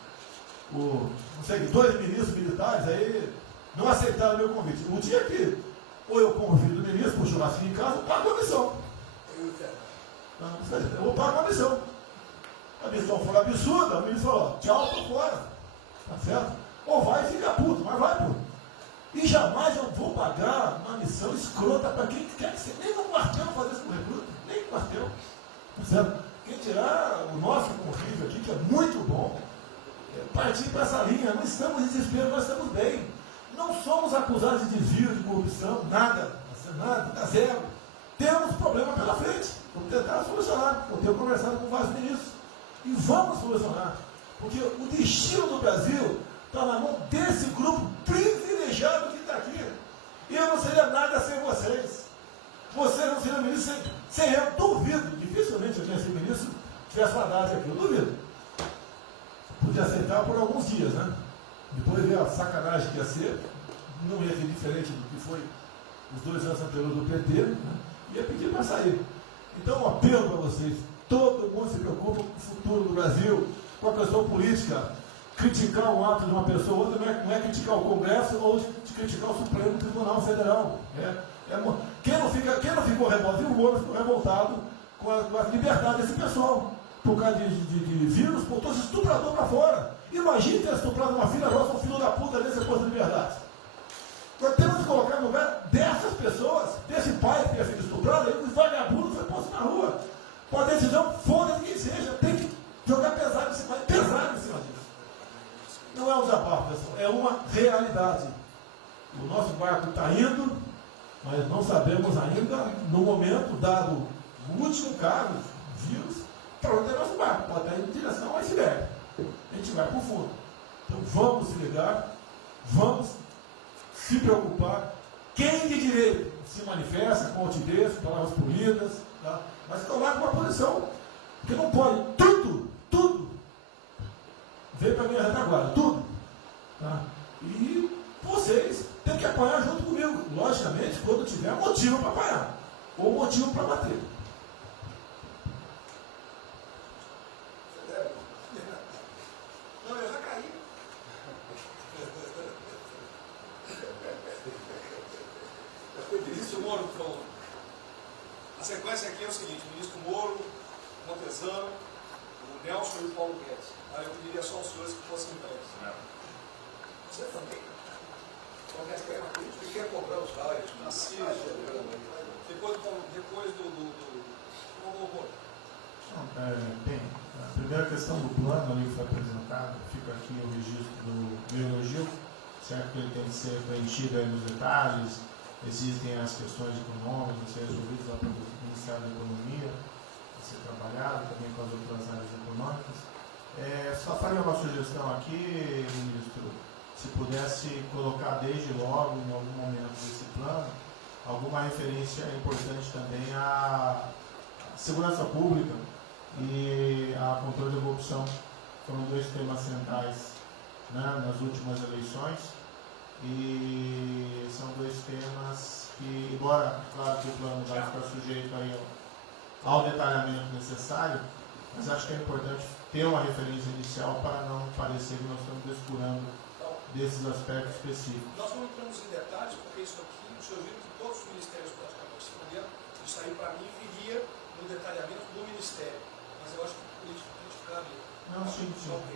não sei, 2 ministros militares aí não aceitaram meu convite. O dia que ou eu convido o ministro para o churrasquinho em casa, eu pago a missão. Eu vou pagar a missão. A missão foi absurda, o ministro falou, tchau, tô fora. Tá certo? Ou vai e fica puto, mas vai, pô. E jamais eu vou pagar uma missão escrota para quem quer que seja. Nem no quartel fazer isso com recruta, nem no quartel. Tá certo? Quem tirar o nosso convívio aqui, que é muito bom, partir para essa linha. Não estamos em desespero, nós estamos bem. Não somos acusados de desvio, de corrupção, nada, tá zero. Temos problema pela frente. Vamos tentar solucionar. Eu tenho conversado com vários ministros. E vamos solucionar. Porque o destino do Brasil está na mão desse grupo privilegiado que está aqui. E eu não seria nada sem vocês. Vocês não seriam ministros sem eu. Duvido. Dificilmente eu tinha sido ministro tivesse uma data aqui. Eu duvido. Podia aceitar por alguns dias, né? Depois ver a sacanagem que ia ser. Não ia ser diferente do que foi os 2 anos anteriores do PT. Né? Ia pedir para sair. Então, um apelo para vocês. Todo mundo se preocupa com o futuro do Brasil, com a questão política. Criticar um ato de uma pessoa ou outra não é criticar o Congresso ou de criticar o Supremo Tribunal Federal. Quem não ficou revoltado, o Moro ficou revoltado com a liberdade desse pessoal. Por causa de vírus, botou esse estuprador para fora. Imagine ter estuprado uma filha nossa, um filho da puta desse posto de liberdade. Nós temos que colocar no lugar dessas pessoas, desse pai que tenha sido estuprado, e os vagabundos foi posto na rua. Com a decisão, foda-se quem seja, tem que jogar pesado em cima disso. Não é um desabafo, pessoal, é uma realidade. O nosso barco está indo, mas não sabemos ainda, no momento, dado o último caso, vírus, para onde é nosso barco. Pode estar indo em direção ao iceberg. A gente vai para o fundo. Então vamos se ligar, vamos se preocupar. Quem de direito se manifesta com altivez, palavras polidas, tá? Mas tomar uma posição. Porque não pode tudo veio para a minha retaguarda, tudo. Tá? E vocês têm que apoiar junto comigo, logicamente, quando tiver motivo para apoiar, ou motivo para bater. Não, eu já caí. O ministro Moro falou. A sequência aqui é o seguinte: o ministro Moro, Montezano, o Nelson e o Paulo Guedes. Aí eu pediria só aos senhores que fossem presos. Você também. Você quer cobrar os raios? Depois do Bem, a primeira questão do plano ali foi apresentado, fica aqui o registro do meu elogio, certo que ele tem que ser preenchido aí nos detalhes, existem as questões econômicas a ser resolvidas lá pelo Ministério da Economia, a ser trabalhado também com as outras áreas econômicas. Só faria uma sugestão aqui, ministro, se pudesse colocar desde logo, em algum momento desse plano, alguma referência importante também à segurança pública e a controle da corrupção. Foram 2 temas centrais, né, nas últimas eleições, e são 2 temas que, embora, claro que o plano vai ficar sujeito aí ao detalhamento necessário, mas acho que é importante ter uma referência inicial para não parecer que nós estamos descurando desses aspectos específicos. Nós não entramos em detalhes, porque isso aqui, os senhores viram que todos os ministérios praticamente responderam, isso aí para mim viria no detalhamento do Ministério. Mas eu acho que político cabe. Não, sim.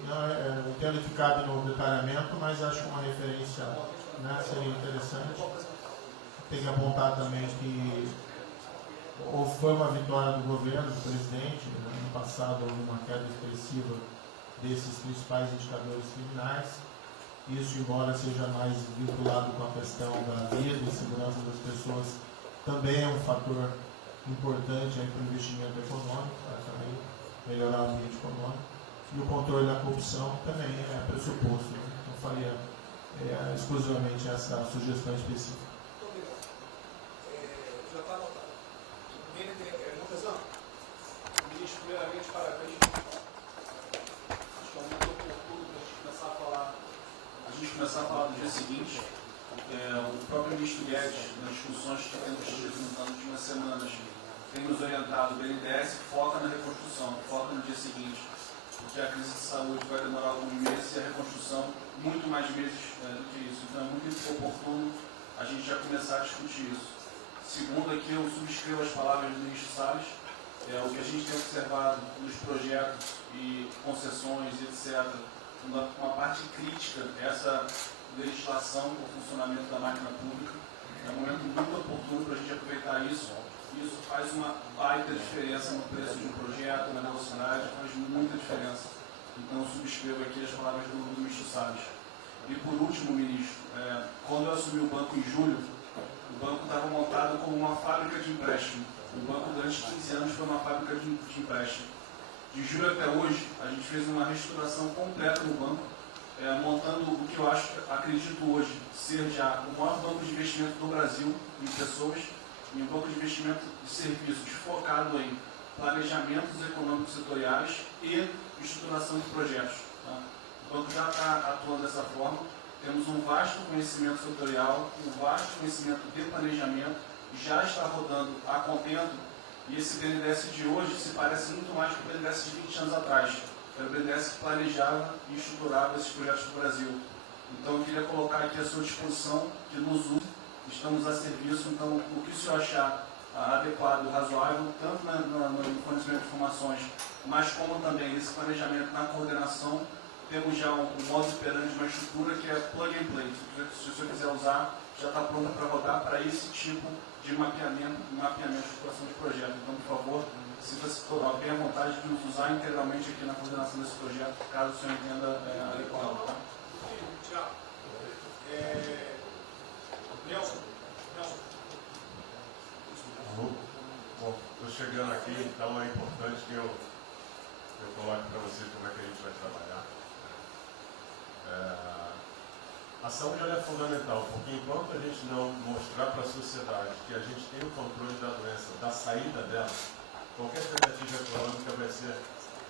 Não, eu entendo que cabe no detalhamento, mas acho que uma referência, né, seria interessante. Tem que apontar também que foi uma vitória do governo, do presidente. No ano passado houve uma queda expressiva desses principais indicadores criminais. Isso, embora seja mais vinculado com a questão da vida e segurança das pessoas, também é um fator importante para o investimento econômico, para também melhorar o ambiente econômico. E o controle da corrupção também é pressuposto. Né? Então, eu faria exclusivamente essa sugestão específica. Muito obrigado. Já está anotado. Montezano, ministro, primeiramente, parabéns. Acho que é um momento oportuno para a gente começar a falar. Do dia seguinte. O próprio ministro Guedes, nas discussões que temos tido nas últimas semanas, tem nos orientado. O BNDES foca na reconstrução, foca no dia seguinte. Porque a crise de saúde vai demorar alguns meses e a reconstrução muito mais meses do que isso. Então é muito oportuno a gente já começar a discutir isso. Segundo, aqui eu subscrevo as palavras do ministro Salles. O que a gente tem observado nos projetos e concessões, etc., uma parte crítica essa legislação para o funcionamento da máquina pública. É um momento muito oportuno para a gente aproveitar isso. Isso faz uma baita diferença no preço de um projeto, na velocidade, faz muita diferença. Então, eu subscrevo aqui as palavras do ministro Salles. E, por último, ministro, quando eu assumi o banco em julho, o banco estava montado como uma fábrica de empréstimo. O banco, durante 15 anos, foi uma fábrica de empréstimo. De julho até hoje, a gente fez uma reestruturação completa no banco, montando o que eu acredito hoje ser já o maior banco de investimento do Brasil em pessoas, e um banco de investimento de serviços focado em planejamentos econômicos setoriais e estruturação de projetos. Tá? O banco já está atuando dessa forma. Temos um vasto conhecimento setorial, um vasto conhecimento de planejamento, já está rodando a contento, e esse BNDES de hoje se parece muito mais com o BNDES de 20 anos atrás. Era o BNDES que planejava e estruturava esses projetos no Brasil. Então, eu queria colocar aqui à sua disposição, que nos une, estamos a serviço. Então, o que o senhor achar adequado, razoável, tanto no fornecimento de informações, mas como também nesse planejamento, na coordenação, temos já um modo operante de uma estrutura que é plug and play. Se o senhor quiser usar, já está pronta para rodar para esse tipo de mapeamento de estruturação de projeto. Então, por favor, se você tenha vontade de nos usar integralmente aqui na coordenação desse projeto, caso o senhor entenda adequado. Tá? Tiago. Nelson. Bom, estou chegando aqui, então é importante que eu coloque para vocês como é que a gente vai trabalhar. A saúde é fundamental, porque enquanto a gente não mostrar para a sociedade que a gente tem o controle da doença, da saída dela, qualquer tentativa econômica vai ser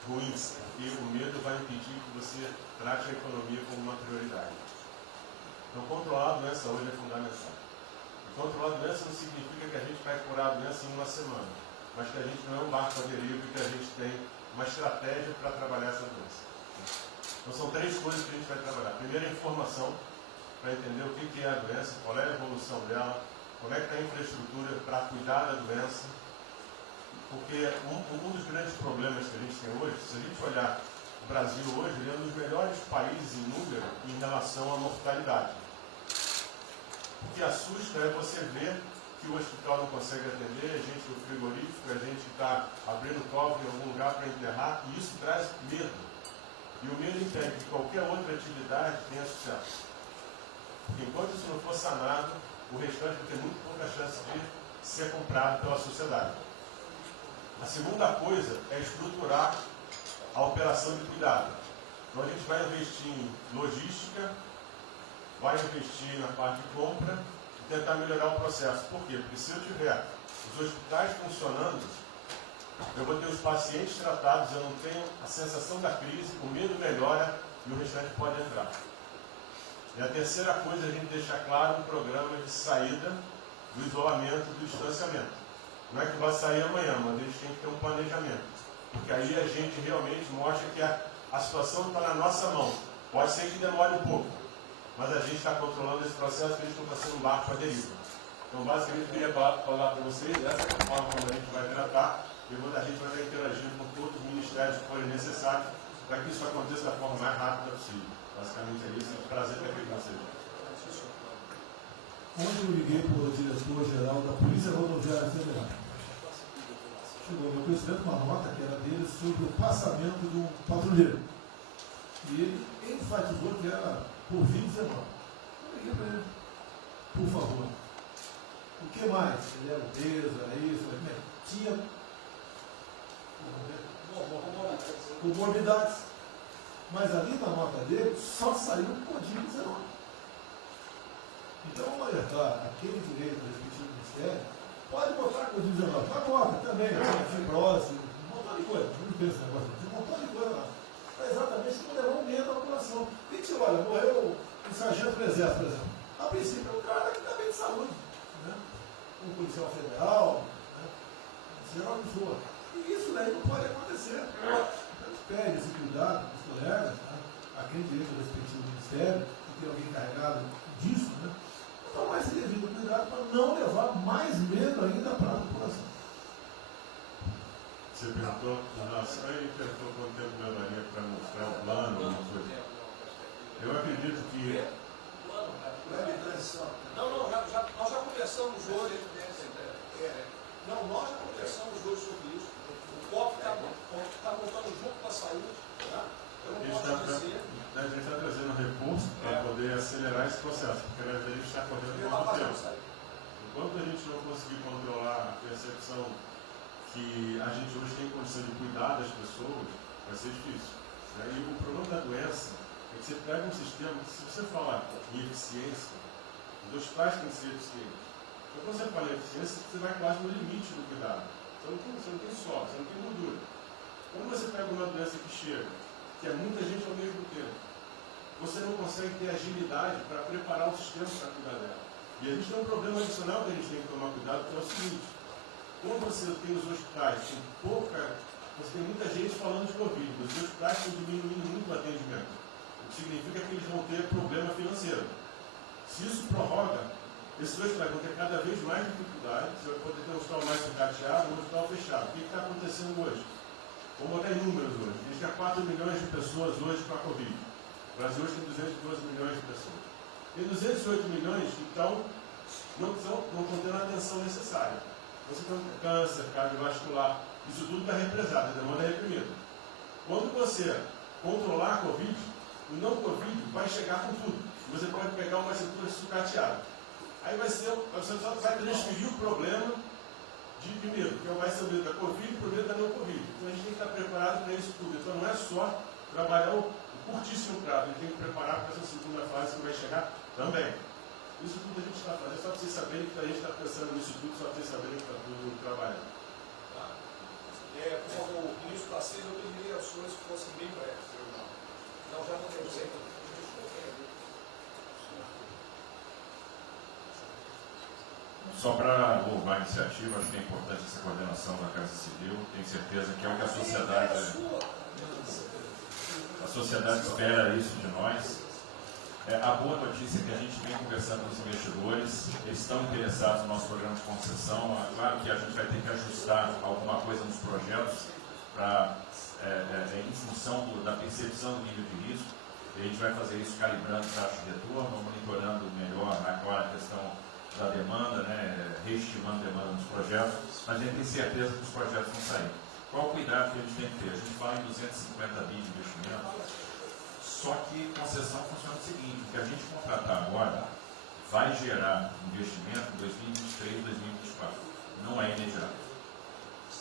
ruim, porque o medo vai impedir que você trate a economia como uma prioridade. Então, controlar a doença hoje é fundamental. E controlar a doença não significa que a gente vai curar a doença em uma semana, mas que a gente não é um barco a deriva e que a gente tem uma estratégia para trabalhar essa doença. Então, são 3 coisas que a gente vai trabalhar. Primeiro, a informação, para entender o que é a doença, qual é a evolução dela, como é que está a infraestrutura para cuidar da doença. Porque um dos grandes problemas que a gente tem hoje, se a gente olhar o Brasil hoje, ele é um dos melhores países em número em relação à mortalidade. O que assusta é você ver que o hospital não consegue atender, a gente do frigorífico, a gente está abrindo cofre em algum lugar para enterrar, e isso traz medo. E o medo impede que qualquer outra atividade tenha sucesso. Porque enquanto isso não for sanado, o restante vai ter muito pouca chance de ser comprado pela sociedade. A segunda coisa é estruturar a operação de cuidado. Então a gente vai investir em logística, vai investir na parte de compra e tentar melhorar o processo. Por quê? Porque se eu tiver os hospitais funcionando, eu vou ter os pacientes tratados, eu não tenho a sensação da crise, o medo melhora e o restante pode entrar. E a terceira coisa é a gente deixar claro um programa de saída do isolamento, do distanciamento. Não é que vai sair amanhã, mas a gente tem que ter um planejamento. Porque aí a gente realmente mostra que a situação está na nossa mão. Pode ser que demore um pouco, mas a gente está controlando esse processo, que a gente não está sendo um barco à deriva. Então, basicamente, eu queria falar para vocês, essa é a forma como a gente vai tratar, e a gente vai estar interagindo com todos os ministérios que forem necessários para que isso aconteça da forma mais rápida possível. Basicamente é isso, é um prazer ter aqui com vocês. Ontem eu liguei para o diretor-geral da Polícia Rodoviária Federal. Chegou ao meu conhecimento uma nota que era dele sobre o passamento de um patrulheiro. E ele enfatizou que era por 2019. Eu liguei para ele, por favor. O que mais? Ele era obeso, era isso, tinha comorbidades. Mas ali na nota dele só saiu o código 19. Então vamos alertar aquele direito do respectivo ministério, pode botar código 19, mas bota também, fibrose, um montão de coisa, não pensa nesse negócio, um montão de coisa lá. Para exatamente não levar um medo à população. E que olha, morreu um sargento do exército, por exemplo. A princípio é um cara que está bem de saúde, né? Um policial federal, né? Seja lá o que for. E isso daí não pode acontecer. Então, pede esse cuidado dos colegas, né? Aquele direito do respectivo ministério, que tem alguém encarregado disso, né? Tomar esse devido cuidado para não levar mais medo ainda para a população. Você perguntou, ele perguntou quanto tempo levaria para mostrar o plano, alguma coisa. Eu acredito que. Nós já conversamos hoje. Não, nós já conversamos hoje sobre isso. O COP está montando junto com a saúde. Tá? Eu não posso dizer. A gente está trazendo recurso para poder acelerar esse processo, porque a gente está correndo muito tempo. Enquanto a gente não conseguir controlar a percepção que a gente hoje tem condição de cuidar das pessoas, vai ser difícil. E o problema da doença é que você pega um sistema que, se você falar em eficiência, os hospitais têm que ser eficientes. Então, quando você fala em eficiência, você vai quase no limite do cuidado. Você não tem sobra, você não tem gordura. Quando você pega uma doença que chega, que é muita gente ao mesmo tempo, você não consegue ter agilidade para preparar o sistema para cuidar dela. E a gente tem um problema adicional que a gente tem que tomar cuidado, que é o seguinte: quando você tem os hospitais com você tem muita gente falando de Covid, os hospitais estão diminuindo muito o atendimento, o que significa que eles vão ter problema financeiro. Se isso prorroga, esses hospitais vão ter cada vez mais dificuldade, você vai poder ter um hospital mais sucateado, um hospital fechado. O que está acontecendo hoje? Vamos botar em números hoje. A gente tem 4 milhões de pessoas hoje com a Covid. O Brasil hoje tem 212 milhões de pessoas. Tem 208 milhões que não estão tendo a atenção necessária. Você tem câncer, cardiovascular, isso tudo está represado, a demanda é reprimida. Quando você controlar a Covid, o não Covid vai chegar com tudo. Você pode pegar uma estrutura sucateada. Aí você só vai transferir o problema primeiro, que vai ser o medo da Covid e o medo da não Covid. Então a gente tem que estar preparado para isso tudo. Então não é só trabalhar o curtíssimo prazo, a gente tem que preparar para essa segunda fase que vai chegar também. Isso tudo a gente está fazendo, só para vocês saberem que a gente está pensando nisso tudo, só para vocês saberem que está tudo trabalhando. Tá? Por favor, o ministro Tarcísio, eu pediria aos senhores que fossem bem breves. Não, já não tem jeito. Só para louvar a iniciativa, acho que é importante essa coordenação da Casa Civil. Tenho certeza que é o que a sociedade espera isso de nós. A boa notícia é que a gente vem conversando com os investidores, eles estão interessados no nosso programa de concessão. Claro que a gente vai ter que ajustar alguma coisa nos projetos em função da percepção do nível de risco. E a gente vai fazer isso calibrando taxa de retorno, monitorando melhor agora a questão da demanda, reestimando a demanda dos projetos, mas a gente tem certeza que os projetos vão sair. Qual o cuidado que a gente tem que ter? A gente fala em 250 bi de investimento, só que concessão funciona o seguinte: o que a gente contratar agora vai gerar investimento em 2023 e 2024, não é imediato.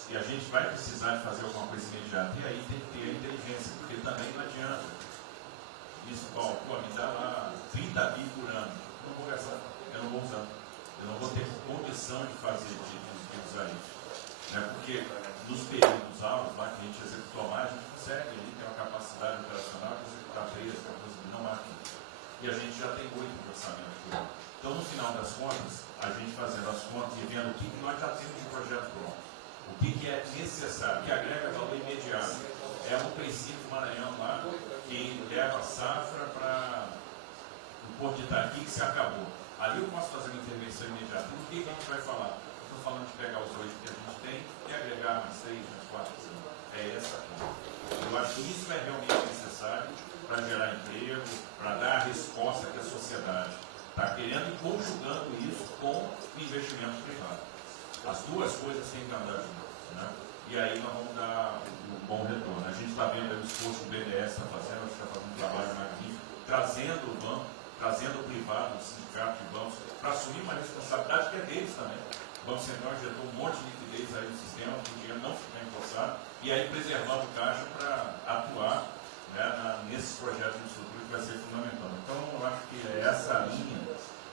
E a gente vai precisar de fazer alguma coisa imediata, e aí tem que ter a inteligência, porque também não adianta. Isso, me dá lá 30 bi por ano, não vou gastar, eu não vou usar. Eu não vou ter condição de usar isso. Porque nos períodos altos, lá que a gente executou mais, a gente consegue ali ter uma capacidade operacional de executar 13, 14 bi, não máquina. E a gente já tem 8 de orçamento por ano. Então, no final das contas, a gente fazendo as contas e vendo o que nós já temos de projeto pronto, o que é necessário, que agrega valor imediato. É um princípio do Maranhão lá, que leva a safra para o Porto de Itaqui, que se acabou. Ali eu posso fazer uma intervenção imediata. No que a gente vai falar? Estou falando de pegar os 8 que a gente tem e agregar mais 3, mais 4, 5. É essa aqui. Eu acho que isso é realmente necessário para gerar emprego, para dar a resposta que a sociedade está querendo e conjugando isso com investimento privado. As duas coisas têm que andar juntas, né? E aí nós vamos dar um bom retorno. A gente está vendo aí o esforço que o BNDES está fazendo, acho que está fazendo um trabalho magnífico, trazendo o banco, trazendo o privado, o sindicato de bancos, para assumir uma responsabilidade que é deles também. O Banco Central injetou um monte de liquidez aí no sistema, para o dinheiro não ficar empossado, e aí preservando o caixa para atuar, né, nesses projetos de infraestrutura que vai ser fundamental. Então, eu acho que é essa linha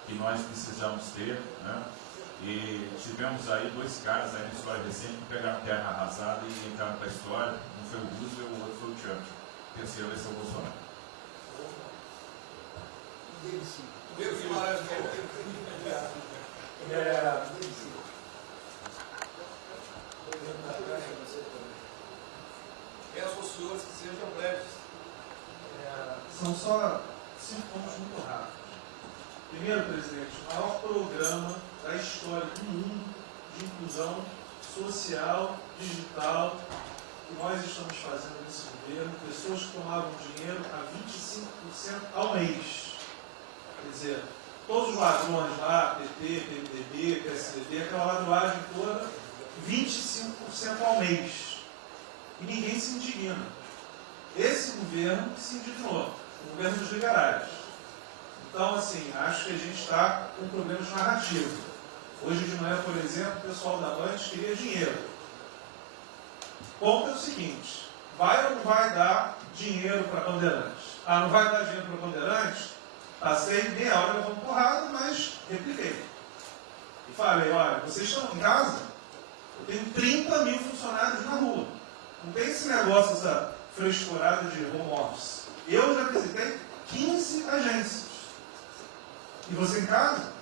que nós precisamos ter, né? E tivemos aí 2 caras aí na história recente que pegaram terra arrasada e entraram para a história. Um foi o Roosevelt, o outro foi o Churchill. O terceiro vai ser o Bolsonaro. Primeiro Guimarães, peço aos senhores que sejam breves. São só 5 pontos muito rápidos. Primeiro, presidente, o maior programa da história do mundo de inclusão social, digital, que nós estamos fazendo nesse governo, pessoas que tomavam dinheiro a 25% ao mês. Quer dizer, todos os ladrões lá, PT, PMDB, PSDB, aquela ladroagem toda, 25% ao mês. E ninguém se indigna. Esse governo se indignou, o governo dos liberais. Então, assim, acho que a gente está com problemas narrativos. Hoje de manhã, por exemplo, o pessoal da Band queria dinheiro. O ponto é o seguinte, vai ou não vai dar dinheiro para Bandeirantes? Ah, não vai dar dinheiro para Bandeirantes? Passei meia hora levando porrada, mas repliquei. E falei, olha, vocês estão em casa? Eu tenho 30 mil funcionários na rua. Não tem esse negócio, essa frescurada de home office. Eu já visitei 15 agências. E você em casa?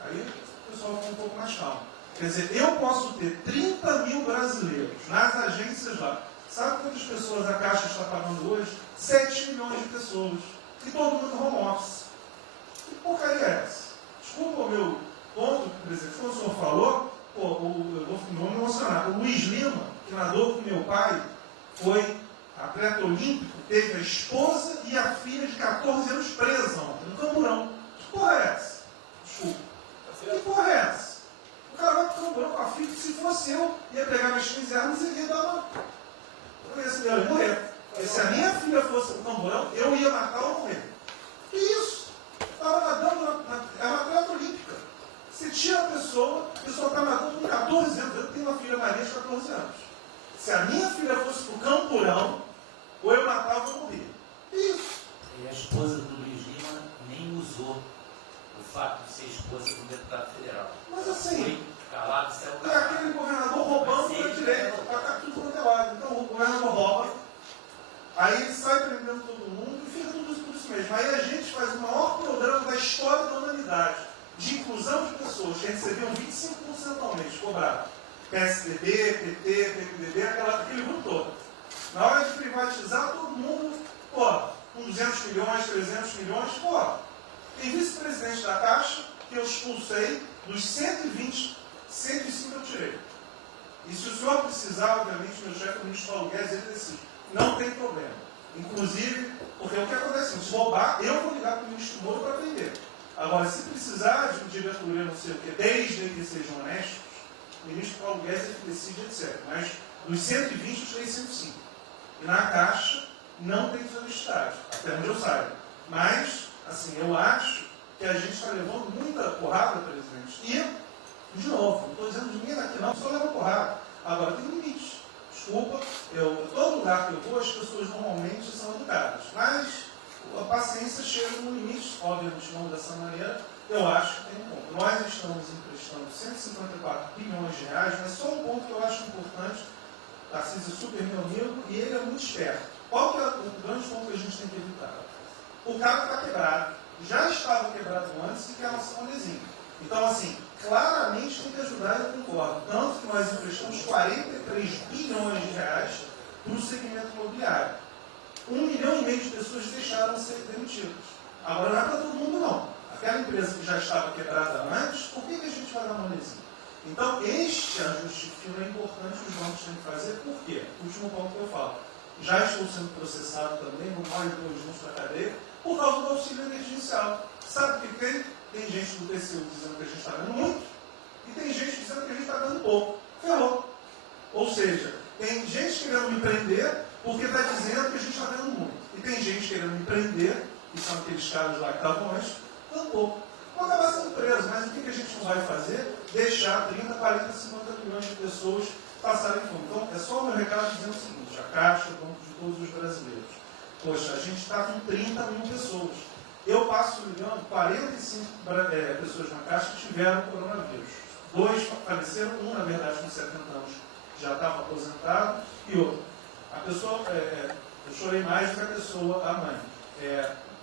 Aí o pessoal ficou um pouco mais calmo. Quer dizer, eu posso ter 30 mil brasileiros nas agências lá. Sabe quantas pessoas a Caixa está pagando hoje? 7 milhões de pessoas. E todo mundo home office. Que porcaria é essa? Desculpa o meu ponto, por exemplo, quando o senhor falou, eu vou me emocionar. O Luiz Lima, que nadou com meu pai, foi atleta olímpico, teve a esposa e a filha de 14 anos presa ontem, no Camburão. Que porra é essa? Desculpa. Que porra é essa? O cara vai pro Camburão com a filha, que se fosse eu, ia pegar minhas 15 armas e ia dar uma... Esse meu ia morrer. Porque se a minha filha fosse pro Camburão, eu ia matar ou morrer. Que isso? Estava nadando, é uma atleta olímpica. Você tira a pessoa está nadando com 14 anos. Eu tenho uma filha Maria de 14 anos. Se a minha filha fosse pro Camburão, ou eu matava ou morria. Isso. E a esposa do Luiz Lima nem usou o fato de ser esposa do deputado federal. Mas assim, foi calado, saiu e calado. aquele governador roubando para direito, está tudo quanto é lado. Então o governador rouba, aí ele sai prendendo todo mundo e fica tudo isso por isso mesmo. Aí a gente faz o maior programa da história da humanidade de inclusão de pessoas que recebiam 25% ao mês, cobrado. PSDB, PT, PMDB, aquele grupo todo. Na hora de privatizar, todo mundo, com 200 milhões, 300 milhões, tem vice-presidente da Caixa que eu expulsei, dos 120, 105 eu tirei. E se o senhor precisar, obviamente, meu chefe, o ministro Paulo Guedes, ele decide. Não tem problema. Inclusive, porque o que acontece? Se roubar, eu vou ligar para o ministro Moro para prender. Agora, se precisar de diretoria, não sei o quê, desde que sejam honestos, o ministro Paulo Guedes ele decide, etc. Mas dos 120, eu tirei 105. E na Caixa, não tem solicitado, até onde eu saiba. Mas, assim, eu acho que a gente está levando muita porrada, presidente. E, de novo, não estou dizendo de mim aqui não, só leva porrada. Agora, tem limite. Desculpa, todo lugar que eu vou, as pessoas normalmente são educadas. Mas a paciência chega no limite, obviamente não dessa maneira, eu acho que tem um ponto. Nós estamos emprestando 154 bilhões de reais, mas só um ponto que eu acho importante, Tarcísio é super meu amigo, e ele é muito esperto. Qual que é o grande ponto que a gente tem que evitar? O carro está quebrado, já estava quebrado antes e quer lançar um lesinho. Então, assim, claramente tem que ajudar, eu concordo. Tanto que nós emprestamos 43 bilhões de reais para o segmento imobiliário. 1,5 milhão de pessoas deixaram de ser demitidas. Agora não é para todo mundo, não. Aquela empresa que já estava quebrada antes, por que a gente vai dar molezinha? Então, este ajuste fino é importante, os bancos têm que fazer. Por quê? Último ponto que eu falo. Já estou sendo processado também, vou mais 2 juntos na cadeia, por causa do auxílio emergencial. Sabe o que tem? Tem gente do TCU dizendo que a gente está dando muito, e tem gente dizendo que a gente está dando pouco. Ferrou. Ou seja, tem gente querendo me prender porque está dizendo que a gente está dando muito. E tem gente querendo me prender, que são aqueles caras lá que estavam antes, dando pouco. Vão acabar sendo presos, mas o que a gente não vai fazer? Deixar 30, 40, 50 milhões de pessoas passarem fome. Então, é só o meu recado dizendo o seguinte: a Caixa, o Banco de todos os brasileiros. Poxa, a gente está com 30 mil pessoas. Eu passo ligando 45 pessoas na Caixa que tiveram coronavírus. 2 faleceram, um, na verdade, com 70 anos, já estava aposentado, e outro. A pessoa, eu chorei mais do que a pessoa, a mãe.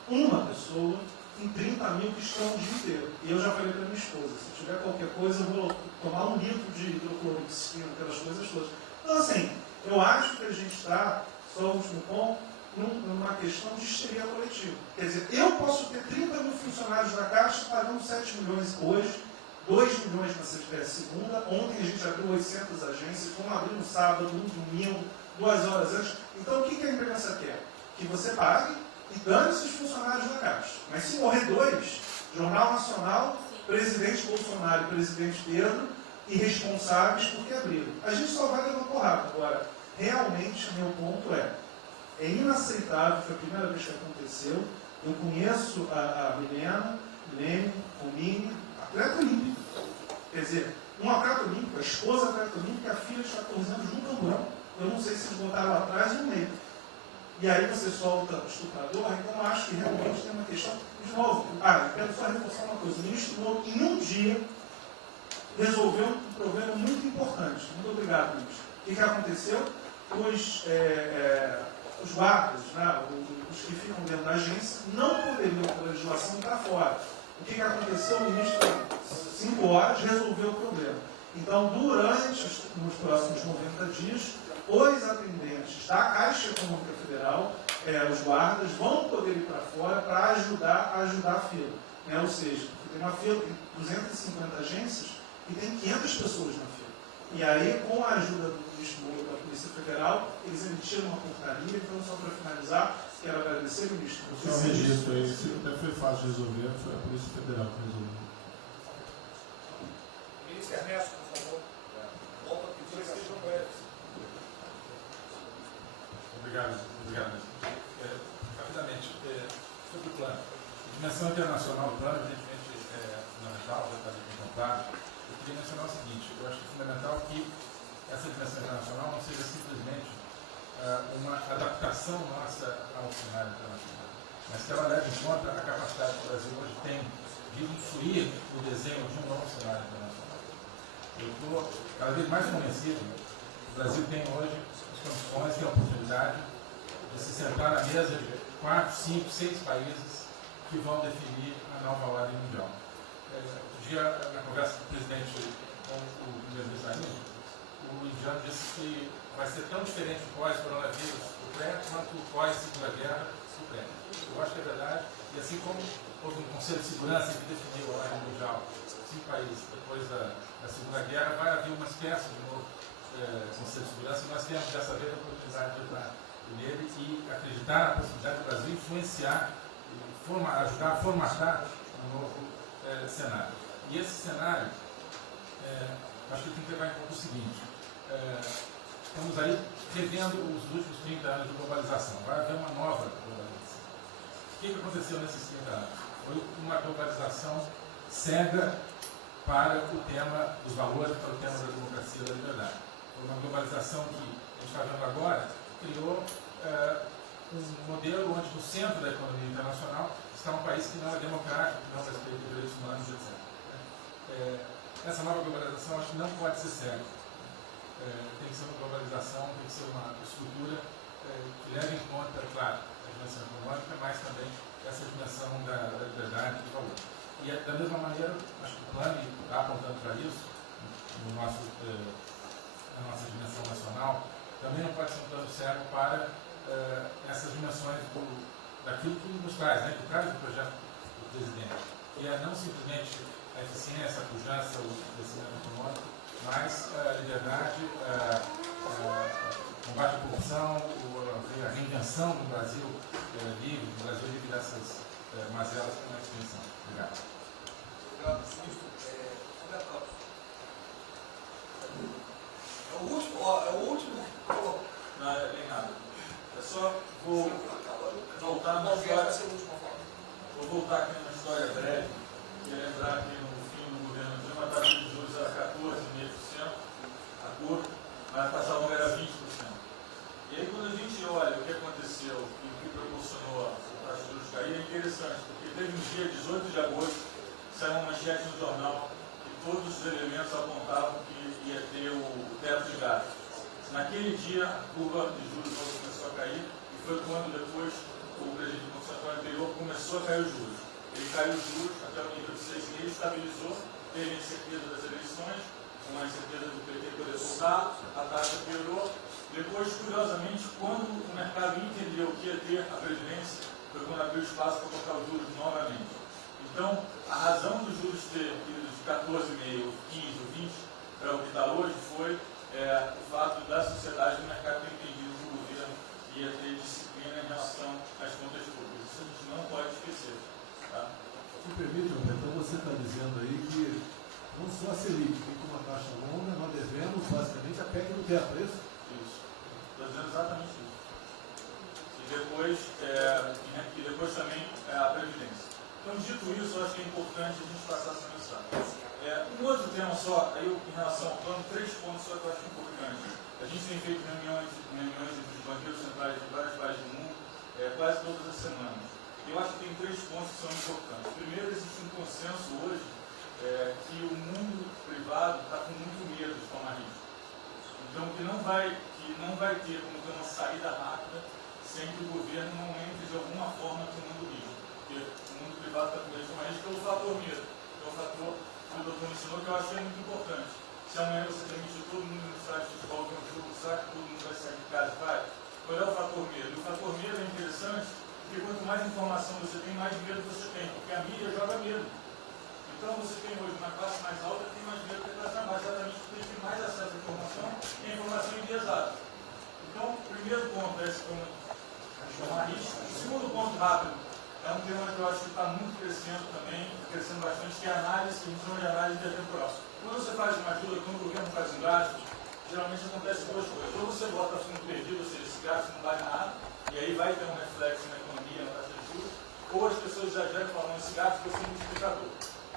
Uma pessoa em 30 mil que estão o dia inteiro. E eu já falei para minha esposa, se tiver qualquer coisa, eu vou tomar 1 litro de hidrocloroquina, aquelas coisas todas. Então, assim, eu acho que a gente está, só o último ponto, numa questão de histeria coletiva. Quer dizer, eu posso ter 30 mil funcionários da Caixa pagando 7 milhões hoje, 2 milhões na segunda, ontem a gente abriu 800 agências, vamos abrir no sábado, no domingo, 2 horas antes. Então, o que a imprensa quer? Que você pague e dane-se os funcionários da Caixa. Mas se morrer 2, Jornal Nacional, presidente Bolsonaro e presidente Pedro, irresponsáveis porque abriram. A gente só vai levar porrada. Agora, realmente, meu ponto é inaceitável, foi a primeira vez que aconteceu. Eu conheço a Milena, o Mini, atleta olímpico. Quer dizer, um atleta olímpico, a esposa atleta olímpica, a filha de 14 anos de um camburão. Eu não sei se eles botaram lá atrás ou no meio. E aí você solta o estuprador, então eu acho que realmente tem uma questão. De novo, eu quero só reforçar uma coisa. O ministro Moro, em um dia, resolveu um problema muito importante. Muito obrigado, ministro. O que aconteceu? Os guardas, né, os que ficam dentro da agência, não poderiam, por legislação, estar fora. O que aconteceu? O ministro, 5 horas, resolveu o problema. Então, nos próximos 90 dias, os atendentes da Caixa Econômica Federal, os guardas, vão poder ir para fora para ajudar a fila. Né? Ou seja, tem uma fila de 250 agências e tem 500 pessoas na fila. E aí, com a ajuda do ministro Moro da Polícia Federal, eles emitiram uma portaria. Então, só para finalizar, quero agradecer, ministro. Só um registro aí, até foi fácil de resolver, foi a Polícia Federal que resolveu. Ministro Ernesto, por favor. Volta a pedir que sejam breves. Obrigado. Rapidamente, sobre o plano. A dimensão internacional do plano, evidentemente, é fundamental, já está bem contemplado. Eu queria mencionar o seguinte: eu acho que é fundamental que essa dimensão internacional não seja simplesmente uma adaptação nossa ao cenário internacional, mas que ela leve em conta a capacidade que o Brasil hoje tem de influir no desenho de um novo cenário internacional. Eu estou cada vez mais convencido que o Brasil tem hoje as condições e a oportunidade de se sentar na mesa de 4, 5, 6 países que vão definir a nova ordem mundial. Um dia, na conversa do presidente com o primeiro-ministro, o indiano disse que vai ser tão diferente o pós-coronavírus do pré quanto o pós-segunda guerra do pré. Eu acho que é verdade, e assim como houve um Conselho de Segurança que definiu a ordem mundial, 5 países depois da Segunda Guerra, vai haver uma espécie de novo Conselho de Segurança, e nós temos dessa vez a oportunidade de entrar nele e acreditar na possibilidade do Brasil influenciar, ajudar a formatar um novo cenário. E esse cenário, acho que tem que levar em conta o seguinte: estamos aí revendo os últimos 30 anos de globalização. Vai haver uma nova globalização. O que aconteceu nesses 30 anos? Foi uma globalização cega para o tema dos valores, para o tema da democracia e da liberdade. Foi uma globalização que a gente está vendo agora, criou um modelo onde no centro da economia internacional está um país que não é democrático, que não respeita os direitos humanos, etc. Essa nova globalização acho que não pode ser cega. Tem que ser uma globalização, tem que ser uma estrutura que leve em conta, claro, a dimensão econômica, mas também essa dimensão da liberdade e do valor. E da mesma maneira, acho que o plano está apontando para isso, na nossa dimensão nacional, também não pode ser um plano cego para essas dimensões daquilo que nos traz, né, que traz o projeto do presidente. que é não simplesmente a eficiência, a pujança, o crescimento econômico, mas a liberdade, combate à corrupção, a reinvenção do Brasil livre, do Brasil livre dessas mazelas com a extensão. Obrigado. Obrigado, ministro. Roberto, é o último. Não, é bem rápido. É só vou voltar numa história. Vou voltar aqui numa história breve e lembrar que no fim do governo Dilma a taxa de juros era 14,5%, a curva, mas a taxa longa era 20%. E aí quando a gente olha o que aconteceu e o que proporcionou a taxa de juros cair, é interessante, porque teve um dia, 18 de agosto, saiu uma manchete no jornal e todos os elementos apontavam que ia ter o teto de gastos. Naquele dia, a curva de juros começou a cair e foi quando depois o presidente do Banco Central anterior começou a cair os juros. Ele caiu os juros até o nível de 6,5, estabilizou, teve a incerteza das eleições, com a incerteza do PT poder voltar, a taxa piorou. Depois, curiosamente, quando o mercado entendeu que ia ter a Previdência, foi quando abriu espaço para colocar os juros novamente. Então, a razão dos juros ter ido de 14,5, 15 ou 20 para o que está hoje foi o fato da sociedade do mercado ter entendido que o governo ia ter disciplina em relação às contas públicas. Isso a gente não pode esquecer. Tá? Se permite, então você está dizendo aí que não só a Selic tem como uma taxa longa, nós devemos basicamente a PEC do teto, é isso? Isso. Estou dizendo exatamente isso. E depois também a Previdência. Então, dito isso, eu acho que é importante a gente passar essa mensagem. Um outro tema só, aí em relação ao plano, 3 pontos só que eu acho importantes. A gente tem feito reuniões entre os banqueiros centrais de vários países do mundo, quase todas as semanas. Eu acho que tem 3 pontos que são importantes. Primeiro, existe um consenso hoje que o mundo privado está com muito medo de tomar risco. Então, que não vai ter como ter uma saída rápida sem que o governo não entre de alguma forma tomando risco. Porque o mundo privado está com medo de tomar risco pelo fator medo. É o fator que o doutor mencionou, que eu acho que é muito importante. Se amanhã você permitir todo mundo no estádio de futebol, que é um jogo, será que todo mundo vai sair de casa e vai? Qual é o fator medo? O fator medo é interessante, porque quanto mais informação você tem, mais medo você tem, porque a mídia joga medo. Então você tem hoje uma classe mais alta, tem mais medo que a classe mais baixa, exatamente porque tem mais acesso à informação e a informação enviesada. Então, o primeiro ponto é esse como tomar risco. O segundo ponto rápido é um tema que eu acho que está muito crescendo também, crescendo bastante, que é a análise, que a gente chama de análise intertemporal. Quando você faz uma ajuda, quando o governo faz um gasto, geralmente acontece duas coisas. Ou você bota fundo perdido, ou seja, esse gasto não vale nada, e aí vai ter um reflexo na economia, na taxa de juros, ou as pessoas exageram falando esse gasto vai ser multiplicador.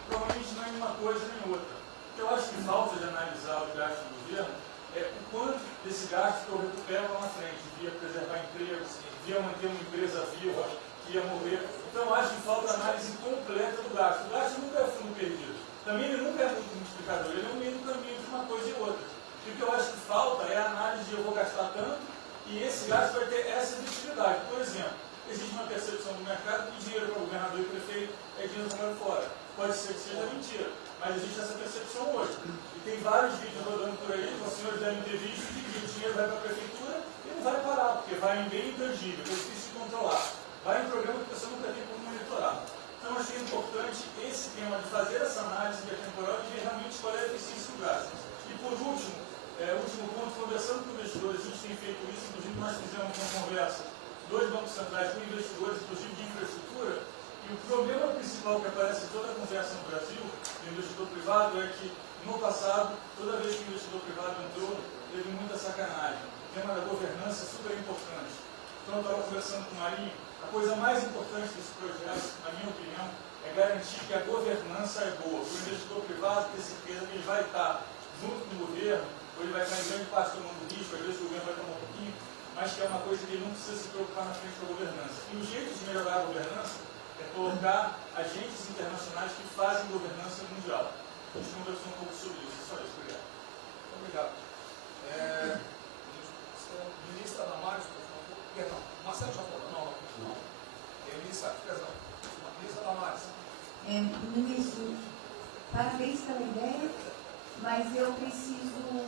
Provavelmente não é nenhuma coisa nem outra. O que eu acho que falta de analisar o gasto do governo é o quanto desse gasto que eu recupero lá na frente, via preservar empregos, via manter uma empresa viva, que ia morrer. Então, eu acho que falta análise completa do gasto. O gasto nunca é fundo perdido. Também ele nunca é muito multiplicador, ele é um meio do caminho de uma coisa e outra. E o que eu acho que falta é a análise de eu vou gastar tanto e esse gasto vai ter essa efetividade. Por exemplo, existe uma percepção do mercado que dinheiro para o governador e prefeito é dinheiro jogado fora. Pode ser que seja mentira, mas existe essa percepção hoje. E tem vários vídeos rodando por aí, os senhores devem ter visto, de que o dinheiro vai para a prefeitura e não vai parar, porque vai em bem intangível, que é difícil de controlar. Vai em programa que a pessoa nunca tem como monitorar. Então, eu acho que é importante esse tema de fazer essa análise temporal e ver realmente qual é a eficiência do gasto. E por último, último ponto, conversando com investidores, a gente tem feito isso, inclusive nós fizemos uma conversa, 2 bancos centrais com investidores, inclusive de infraestrutura, e o problema principal que aparece em toda a conversa no Brasil, do investidor privado, é que no passado, toda vez que o investidor privado entrou, teve muita sacanagem. O tema da governança é super importante. Então, eu estava conversando com o Marinho, a coisa mais importante desse projeto, na minha opinião, é garantir que a governança é boa. O investidor privado ter certeza que ele vai estar junto com o governo, ou ele vai estar em grande parte tomando risco, às vezes o governo vai tomar um pouquinho, mas que é uma coisa que ele não precisa se preocupar na frente da governança. E o jeito de melhorar a governança é colocar agentes internacionais que fazem governança mundial. A gente conversou um pouco sobre isso. Só isso, obrigado. Obrigado. Ministra Damares, por favor. Perdão, Marcelo já falou? Não. Ministra, perdão. Ministra Damares. Ministro, parabéns pela ideia, mas eu preciso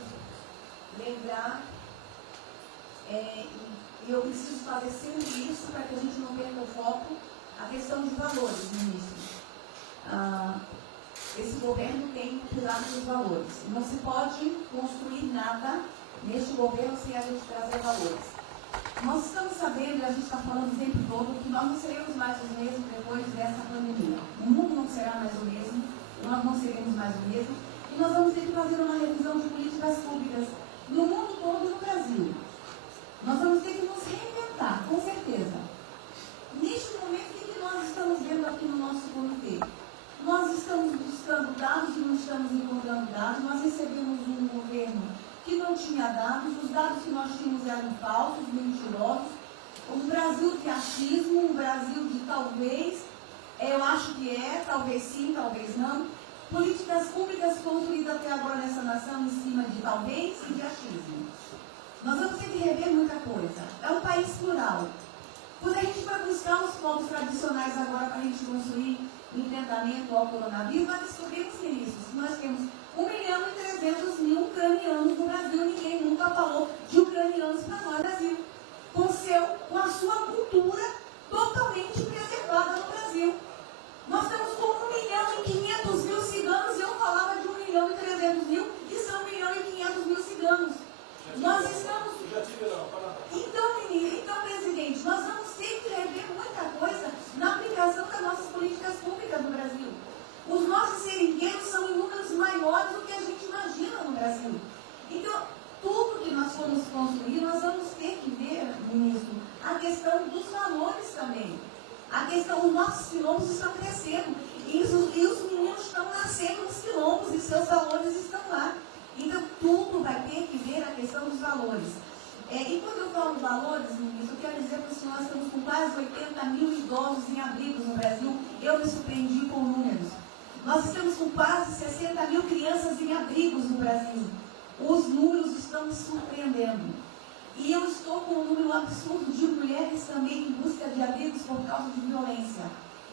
lembrar, e eu preciso fazer sempre isso para que a gente não perca o foco, a questão de valores, ministro. esse governo tem o pilar dos valores. Não se pode construir nada neste governo sem a gente trazer valores. Nós estamos sabendo, e a gente está falando o tempo todo, que nós não seremos mais os mesmos depois dessa pandemia. O mundo não será mais o mesmo, nós não seremos mais o mesmo, e nós vamos ter que fazer uma revisão de políticas públicas no mundo todo e no Brasil. Nós vamos ter que nos reinventar, com certeza. Neste momento, o que nós estamos vendo aqui no nosso comitê? Nós estamos buscando dados e não estamos encontrando dados. Nós recebemos um governo que não tinha dados, os dados que nós tínhamos eram falsos, mentirosos. Um Brasil de achismo, um Brasil de talvez, eu acho que é, talvez sim, talvez não. Políticas públicas construídas até agora nessa nação em cima de talvez e de achismo. Nós vamos ter que rever muita coisa. É um país plural. Quando a gente vai buscar os povos tradicionais agora para a gente construir enfrentamento ao coronavírus, nós descobrimos que nós temos 1.300.000 ucranianos no Brasil. Ninguém nunca falou de ucranianos para nós no Brasil. Com a sua cultura totalmente preservada no Brasil. Nós estamos com 1.500.000 ciganos e eu falava de 1.300.000 e são 1.500.000 ciganos. Nós estamos... Então, presidente, nós vamos ter que rever muita coisa na aplicação das nossas políticas públicas no Brasil. Os nossos seringueiros são em números maiores do que a gente imagina no Brasil. Então, tudo que nós formos construir, nós vamos ter que ver, ministro, a questão dos valores também. A questão, os nossos quilombos estão crescendo e os meninos estão nascendo nos quilombos e seus valores estão lá. Então, tudo vai ter que ver a questão dos valores. E quando eu falo valores, ministro, eu quero dizer para o senhor, nós estamos com quase 80.000 idosos em abrigos no Brasil. Eu me surpreendi com números. Nós estamos com quase 60.000 crianças em abrigos no Brasil. Os números estão me surpreendendo. E eu estou com um número absurdo de mulheres também em busca de abrigos por causa de violência.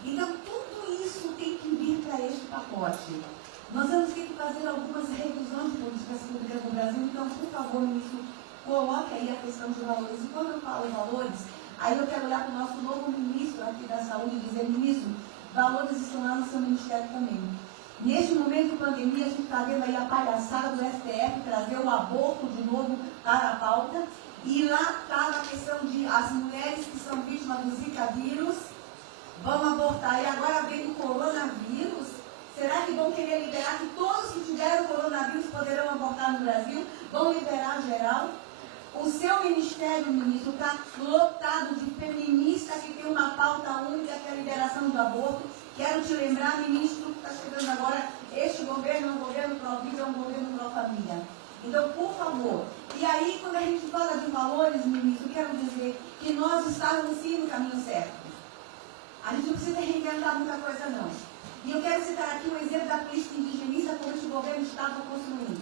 Então, tudo isso tem que vir para este pacote. Nós vamos ter que fazer algumas revisões de políticas públicas no Brasil. Então, por favor, ministro, coloque aí a questão de valores. E quando eu falo valores, aí eu quero olhar para o nosso novo ministro aqui da Saúde e dizer, ministro, valores estão lá no seu ministério também. Neste momento de pandemia, a gente está vendo aí a palhaçada do STF trazer o aborto de novo para a pauta. E lá está a questão de as mulheres que são vítimas do Zika vírus vão abortar. E agora vem o coronavírus. Será que vão querer liberar que todos que tiveram coronavírus poderão abortar no Brasil? Vão liberar geral? O seu ministério, ministro, está lotado de feministas que tem uma pauta única, que é a liberação do aborto. Quero te lembrar, ministro, que está chegando agora, este governo é um governo pró-vida, é um governo pró-família. Então, por favor. E aí, quando a gente fala de valores, ministro, quero dizer que nós estávamos sim no caminho certo. A gente não precisa reinventar muita coisa, não. E eu quero citar aqui um exemplo da política indigenista como este governo estava construindo.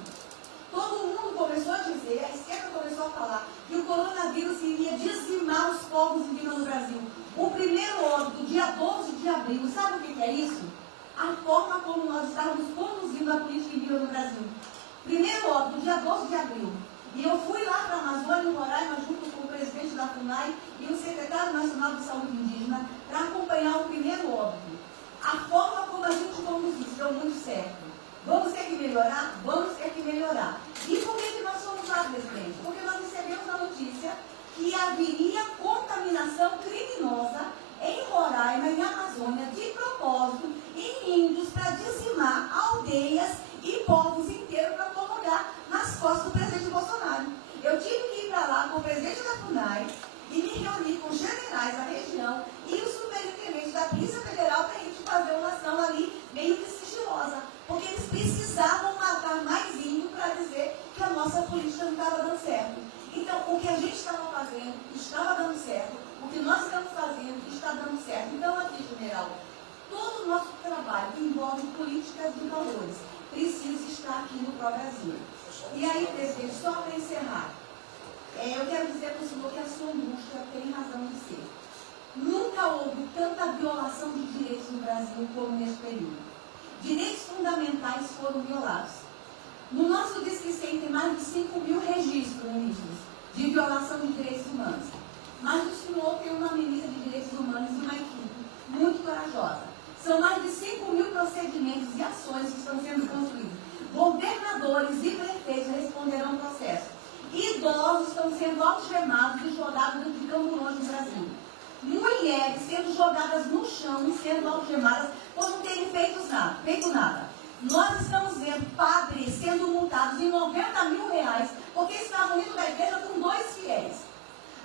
Todo mundo começou a dizer, a esquerda começou a falar, que o coronavírus iria dizimar os povos indígenas no Brasil. O primeiro óbito, dia 12 de abril, sabe o que é isso? A forma como nós estávamos conduzindo a política indígena no Brasil. Primeiro óbito, dia 12 de abril. E eu fui lá para a Amazônia, no Roraima, junto com o presidente da FUNAI e o secretário nacional de saúde indígena, para acompanhar o primeiro óbito. A forma como a gente conduziu deu muito certo. Vamos ter que melhorar? Vamos ter que melhorar. E por que nós fomos lá, presidente? Porque nós recebemos a notícia que haveria contaminação criminosa em Roraima, em Amazônia, de propósito, em índios, para dizimar aldeias e povos inteiros para colocar nas costas do presidente Bolsonaro. Eu tive que ir para lá com o presidente da FUNAI e me reunir com os generais da região e o superintendente da Polícia Federal para a gente fazer uma ação ali meio que sigilosa. Porque eles precisavam matar mais índio para dizer que a nossa política não estava dando certo. Então, o que a gente estava fazendo estava dando certo. O que nós estamos fazendo está dando certo. Então, aqui, general, todo o nosso trabalho que envolve políticas de valores precisa estar aqui no Pró-Brasil. E aí, presidente, só para encerrar, eu quero dizer para o senhor que a sua angústia tem razão de ser. Nunca houve tanta violação de direitos no Brasil como neste período. Direitos fundamentais foram violados. No nosso Disque 100 tem mais de 5.000 registros, ministros, de violação de direitos humanos. Mas o senhor tem uma ministra de direitos humanos e uma equipe muito corajosa. São mais de 5.000 procedimentos e ações que estão sendo construídos. Governadores e prefeitos responderão processo. Idosos estão sendo algemados e jogados de camburões no Brasil. Mulheres sendo jogadas no chão e sendo algemadas por não terem feito nada. Nós estamos vendo padres sendo multados em R$90 mil porque estavam indo da igreja com 2 fiéis.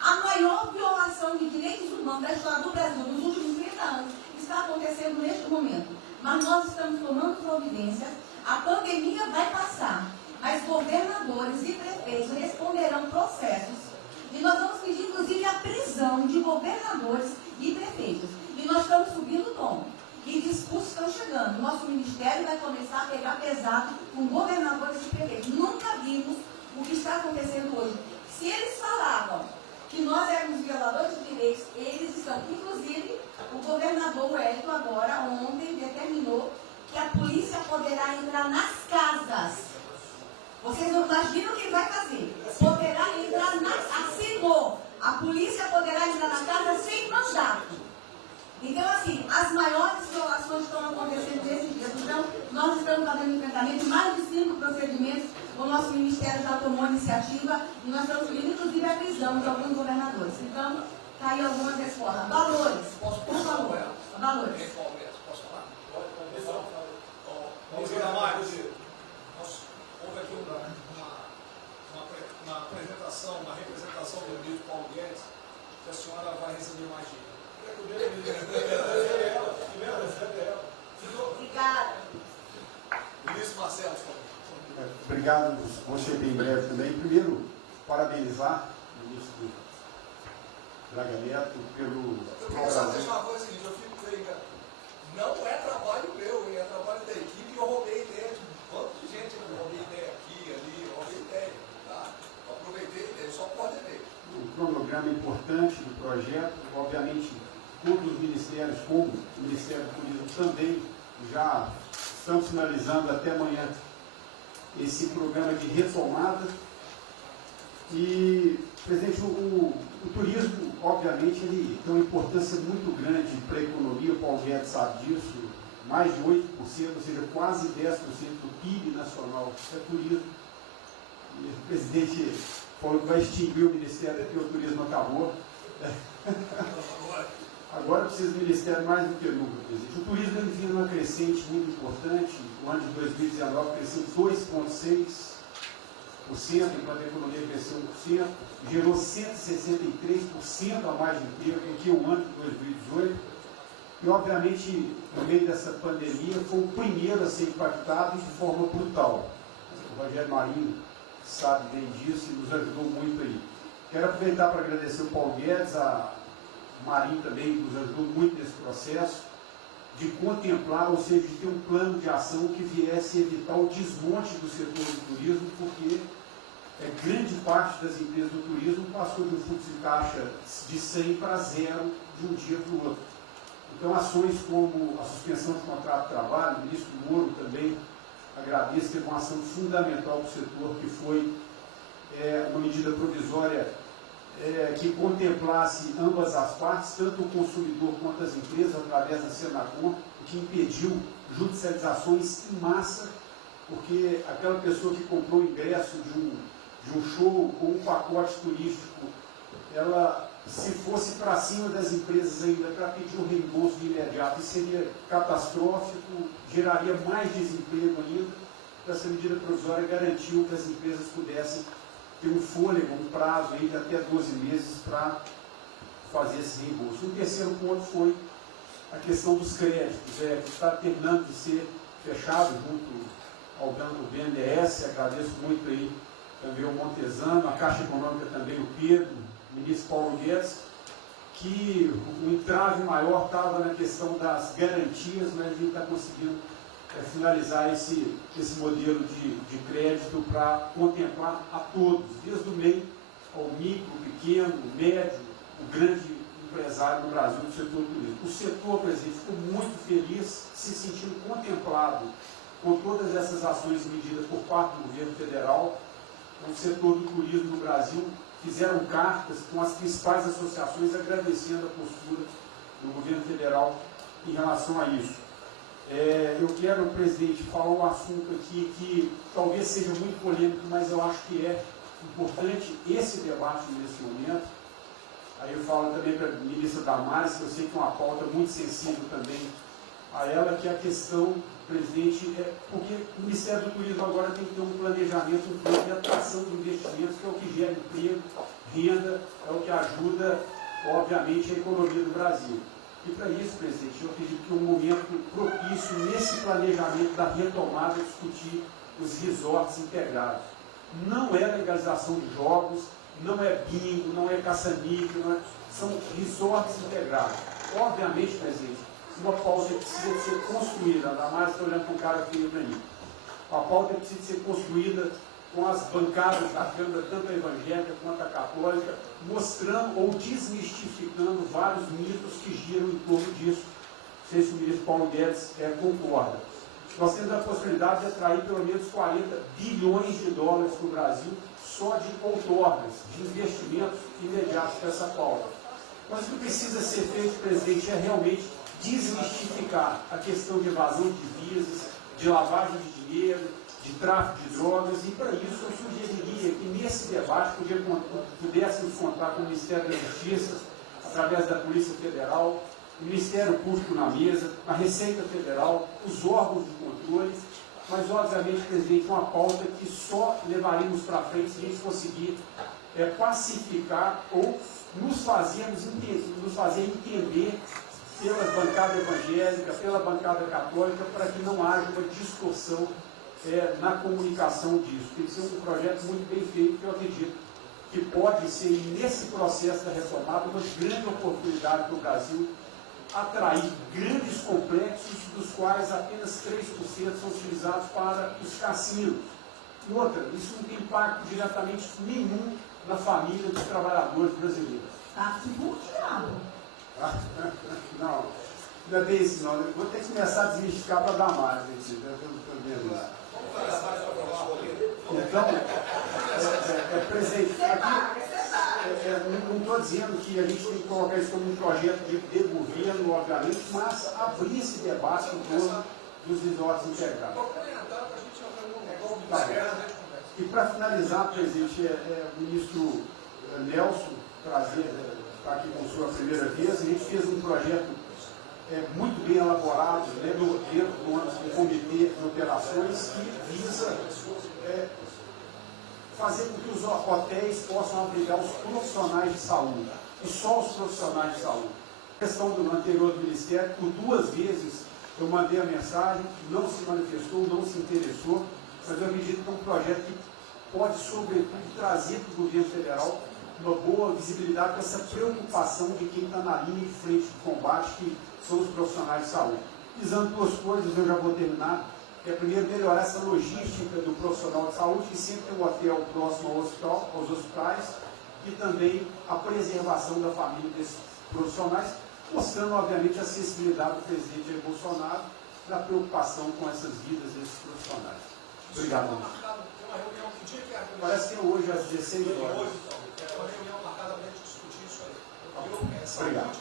A maior violação de direitos humanos da história do Brasil nos últimos 30 anos está acontecendo neste momento. Mas nós estamos tomando providências. A pandemia vai passar, mas governadores e prefeitos responderão processos. E nós vamos pedir, inclusive, a prisão de governadores e prefeitos. E nós estamos subindo o tom. E discursos estão chegando. Nosso ministério vai começar a pegar pesado com governadores e prefeitos. Nunca vimos o que está acontecendo hoje. Se eles falavam que nós éramos violadores de direitos, eles estão. Inclusive, o governador Wellington agora, ontem, determinou que a polícia poderá entrar nas casas. Vocês não imaginam o que ele vai fazer. Poderá entrar assinou. A polícia poderá entrar na casa sem mandato. Então, assim, as maiores violações estão acontecendo nesses dias. Então, nós estamos fazendo enfrentamento de mais de 5 procedimentos. O nosso Ministério já tomou a iniciativa e nós estamos pedindo, inclusive, a prisão de alguns governadores. Então, está aí algumas respostas. Valores. Por favor. Valores. Posso falar? Pode falar. Vamos ver a mais. Houve aqui uma apresentação, uma representação do ministro Paulo Guedes, que a senhora vai receber mais dinheiro. Obrigada. Ministro Marcelo, obrigado, vou ser bem breve também. Primeiro, parabenizar o ministro Braga Neto pelo. Eu queria só deixar uma coisa seguinte, eu fico bem, cara. Não é trabalho meu, é trabalho da equipe, eu roubei ideia de quanto de gente eu roubei ideia aqui, ali, eu roubei ideia, tá? Eu aproveitei a ideia, só coordenei. O cronograma importante do projeto, obviamente, todos os ministérios, como o Ministério do Turismo também, já estão finalizando até amanhã esse programa de retomada. E, presidente, o turismo, obviamente, ele tem uma importância muito grande para a economia, o Paulo Guedes sabe disso, mais de 8%, ou seja, quase 10% do PIB nacional é turismo. E o presidente falou que vai extinguir o Ministério porque o turismo acabou. Agora precisa do Ministério mais do que nunca, presidente. O turismo ele vinha numa crescente muito importante. O ano de 2019 cresceu 2,6%, enquanto a economia cresceu 1%, gerou 163% a mais de emprego do que o ano de 2018. E, obviamente, no meio dessa pandemia, foi o primeiro a ser impactado de forma brutal. O Rogério Marinho sabe bem disso e nos ajudou muito aí. Quero aproveitar para agradecer o Paulo Guedes, a Marinho também nos ajudou muito nesse processo, de contemplar, ou seja, de ter um plano de ação que viesse evitar o desmonte do setor do turismo, porque grande parte das empresas do turismo passou de um fluxo de caixa de 100 para 0 de um dia para o outro. Então, ações como a suspensão de contrato de trabalho, o ministro Moro também agradeço, teve uma ação fundamental para o setor, que foi uma medida provisória que contemplasse ambas as partes, tanto o consumidor quanto as empresas, através da Senacom, que impediu judicializações em massa, porque aquela pessoa que comprou o ingresso de um show ou um pacote turístico, ela, se fosse para cima das empresas ainda para pedir um reembolso de imediato, isso seria catastrófico, geraria mais desemprego ainda. Essa medida provisória garantiu que as empresas pudessem ter um fôlego, um prazo aí de até 12 meses para fazer esse reembolso. O terceiro ponto foi a questão dos créditos, que está terminando de ser fechado junto ao Banco BNDES. Agradeço muito aí também o Montesano, a Caixa Econômica também, o Pedro, o ministro Paulo Guedes, que o entrave maior estava na questão das garantias, mas a gente está conseguindo finalizar esse modelo de crédito para contemplar a todos, desde o MEI ao micro, pequeno, médio, o grande empresário no Brasil do setor turístico. O setor, presidente, ficou muito feliz, se sentindo contemplado com todas essas ações e medidas por parte do governo federal. O setor do turismo no Brasil fizeram cartas com as principais associações agradecendo a postura do governo federal em relação a isso. Eu quero, presidente, falar um assunto aqui que talvez seja muito polêmico, mas eu acho que é importante esse debate nesse momento. Aí eu falo também para a ministra Damares, que eu sei que é uma pauta muito sensível também a ela, que é a questão, presidente, porque o Ministério do Turismo agora tem que ter um planejamento, um plano de atração de investimentos, que é o que gera emprego, renda, é o que ajuda, obviamente, a economia do Brasil. E para isso, presidente, eu acredito que é um momento propício nesse planejamento da retomada discutir os resorts integrados. Não é legalização de jogos, não é bingo, não é caça-níquel, são resorts integrados. Obviamente, presidente, uma pauta precisa ser construída, ainda mais estou olhando para um cara aqui para mim. A pauta precisa ser construída com as bancadas da Câmara, tanto a evangélica quanto a católica, mostrando ou desmistificando vários mitos que giram em torno disso. Não sei se o ministro Paulo Guedes concorda. Nós temos a possibilidade de atrair pelo menos 40 bilhões de dólares para o Brasil só de outorgas, de investimentos imediatos para essa pauta. Mas o que precisa ser feito, presidente, é realmente desmistificar a questão de evasão de divisas, de lavagem de dinheiro, de tráfico de drogas, e para isso eu sugeriria que nesse debate pudéssemos contar com o Ministério da Justiça, através da Polícia Federal, o Ministério Público na mesa, a Receita Federal, os órgãos de controle, mas obviamente, presidente, uma pauta que só levaríamos para frente se a gente conseguir pacificar ou nos fazer entender pela bancada evangélica, pela bancada católica, para que não haja uma distorção na comunicação disso. Tem que ser um projeto muito bem feito, que eu acredito que pode ser, nesse processo da retomada, uma grande oportunidade para o Brasil atrair grandes complexos, dos quais apenas 3% são utilizados para os cassinos. E outra, isso não tem impacto diretamente nenhum na família dos trabalhadores brasileiros. Tá diabo. Não, não é bem isso não. Eu vou ter que começar a desmistificar para dar mais, gente. Eu estou vendo isso. Então, presidente, aqui, não estou dizendo que a gente tem que colocar isso como um projeto de governo, obviamente, mas abrir esse debate em torno dos resorts integrados. E para finalizar, presidente, o ministro Nelson, prazer estar aqui com a sua primeira vez, a gente fez um projeto muito bem elaborado, né, dentro do comitê de operações, que visa fazer com que os hotéis possam abrigar os profissionais de saúde, e só os profissionais de saúde. A questão do anterior do Ministério, por 2 vezes eu mandei a mensagem, não se manifestou, não se interessou, mas eu acredito que é um projeto que pode, sobretudo, trazer para o governo federal uma boa visibilidade com essa preocupação de quem está na linha de frente de combate, que são os profissionais de saúde. Visando 2 coisas, eu já vou terminar, que é primeiro melhorar essa logística do profissional de saúde, que sempre tem um hotel próximo ao hospital, aos hospitais, e também a preservação da família desses profissionais, mostrando, obviamente, a sensibilidade do presidente Jair Bolsonaro na preocupação com essas vidas desses profissionais. Obrigado. Parece que é hoje às 16 horas. É uma reunião marcada para a gente discutir isso aí. Obrigado.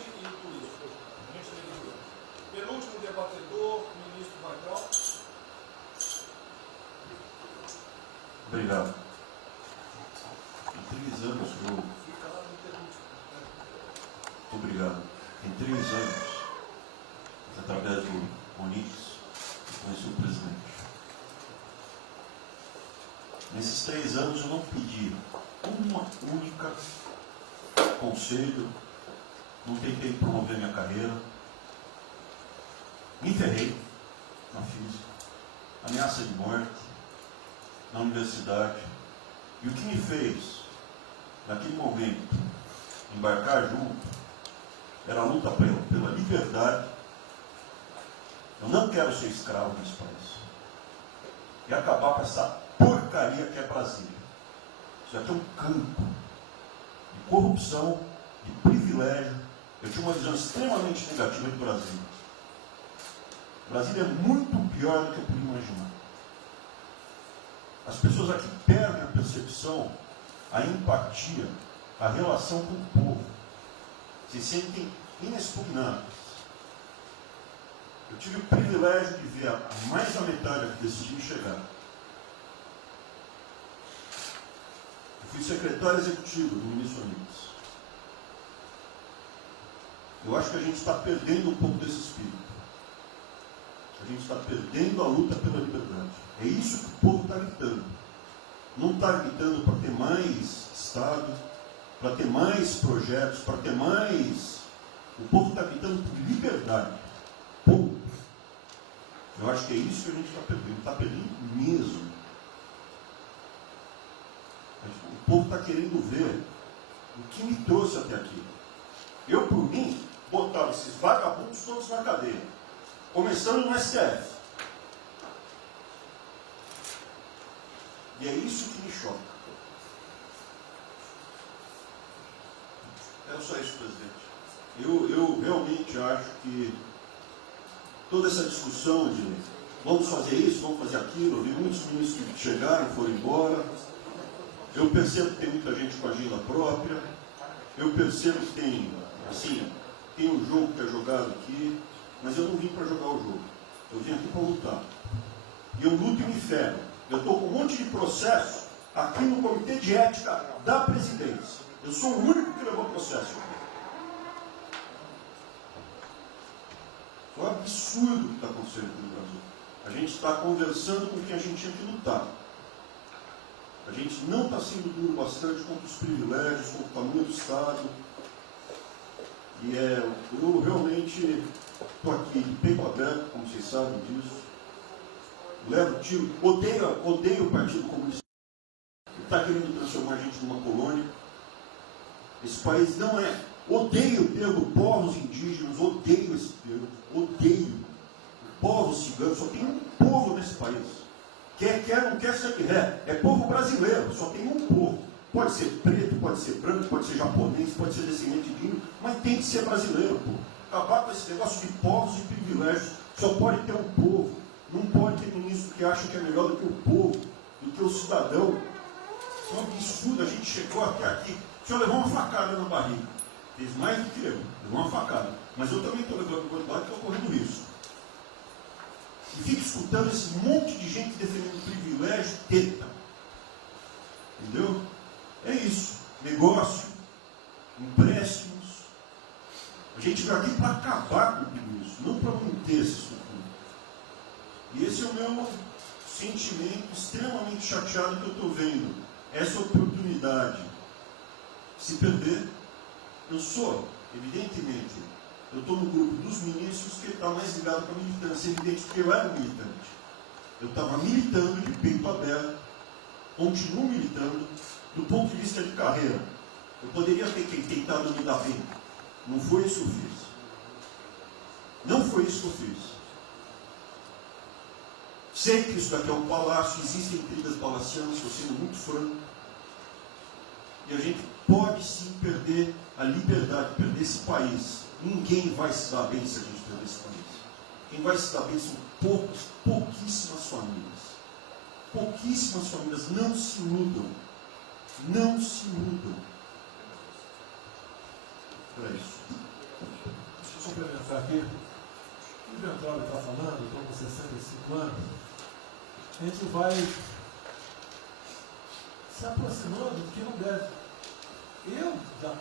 Penúltimo debatedor, o ministro Magrão. Obrigado. Em 3 anos, obrigado. Em 3 anos, através do Onix, eu conheci o presidente. Nesses 3 anos eu não pedi uma única conselho, não tentei promover minha carreira, me ferrei na física, ameaça de morte na universidade, e o que me fez naquele momento embarcar junto era a luta pela liberdade. Eu não quero ser escravo nesse país e acabar com essa porcaria que é Brasília. Isso aqui é um campo de corrupção, de privilégio. Eu tinha uma visão extremamente negativa do Brasil. Brasília é muito pior do que eu podia imaginar. As pessoas aqui perdem a percepção, a empatia, a relação com o povo. Se sentem inexpugnáveis. Eu tive o privilégio de ver a mais da metade desse time chegar. Eu fui secretário executivo do ministro Onix. Eu acho que a gente está perdendo um pouco desse espírito. A gente está perdendo a luta pela liberdade. É isso que o povo está gritando. Não está gritando para ter mais Estado, para ter mais projetos, para ter mais... O povo está gritando por liberdade. Ponto. Eu acho que é isso que a gente está perdendo. Está perdendo mesmo. O povo está querendo ver o que me trouxe até aqui. Eu, por mim, botava esses vagabundos todos na cadeia. Começando no STF. E é isso que me choca. É só isso, presidente. Eu realmente acho que toda essa discussão de vamos fazer isso, vamos fazer aquilo, eu vi muitos ministros que chegaram, foram embora. Eu percebo que tem muita gente com agenda própria. Eu percebo que tem, assim, tem um jogo que é jogado aqui, mas eu não vim para jogar o jogo. Eu vim aqui para lutar. E eu luto e me ferro. Eu estou com um monte de processo aqui no Comitê de Ética da Presidência. Eu sou o único que levou processo. É um absurdo o que está acontecendo aqui no Brasil. A gente está conversando com quem a gente tinha que lutar. A gente não está sendo duro bastante contra os privilégios, contra o tamanho do Estado. E eu realmente estou aqui de peito aberto, como vocês sabem disso. Levo tiro, odeio o Partido Comunista, que está querendo transformar a gente numa colônia. Esse país não é. Odeio o termo povos indígenas, odeio esse termo, odeio. Povos ciganos, só tem um povo nesse país. Quer, não quer ser é povo brasileiro, só tem um povo. Pode ser preto, pode ser branco, pode ser japonês, pode ser descendente de índio, mas tem que ser brasileiro, pô. Acabar com esse negócio de povos e privilégios. Só pode ter um povo. Não pode ter ministro que acha que é melhor do que o povo, do que o cidadão. Isso é um absurdo, a gente chegou até aqui. O senhor levou uma facada na barriga. Fez mais do que eu, levou uma facada. Mas eu também estou levando quantidade que estou correndo risco. E fica escutando esse monte de gente defendendo privilégio, teta. Entendeu? É isso. Negócio, empréstimos. A gente veio aqui para acabar com tudo isso, não para manter essa estrutura. E esse é o meu sentimento extremamente chateado que eu estou vendo. Essa oportunidade se perder. Eu sou, evidentemente, eu estou no grupo dos ministros que está mais ligado com a militância. É evidente que eu era militante. Eu estava militando de peito aberto, continuo militando, do ponto de vista de carreira. Eu poderia ter tentado me dar bem. Não foi isso que eu fiz. Não foi isso que eu fiz. Sei que isso daqui é um palácio, existem intrigas palacianas, estou sendo muito franco. E a gente pode sim perder a liberdade, perder esse país. Ninguém vai se dar bem se a gente perder esse país. Quem vai se dar bem são pouquíssimas famílias. Pouquíssimas famílias. Não se iludam. Não se iludam. Para isso. Deixa eu complementar aqui. O Ventório está falando, estou com 65 anos. A gente vai se aproximando do que não deve. Eu já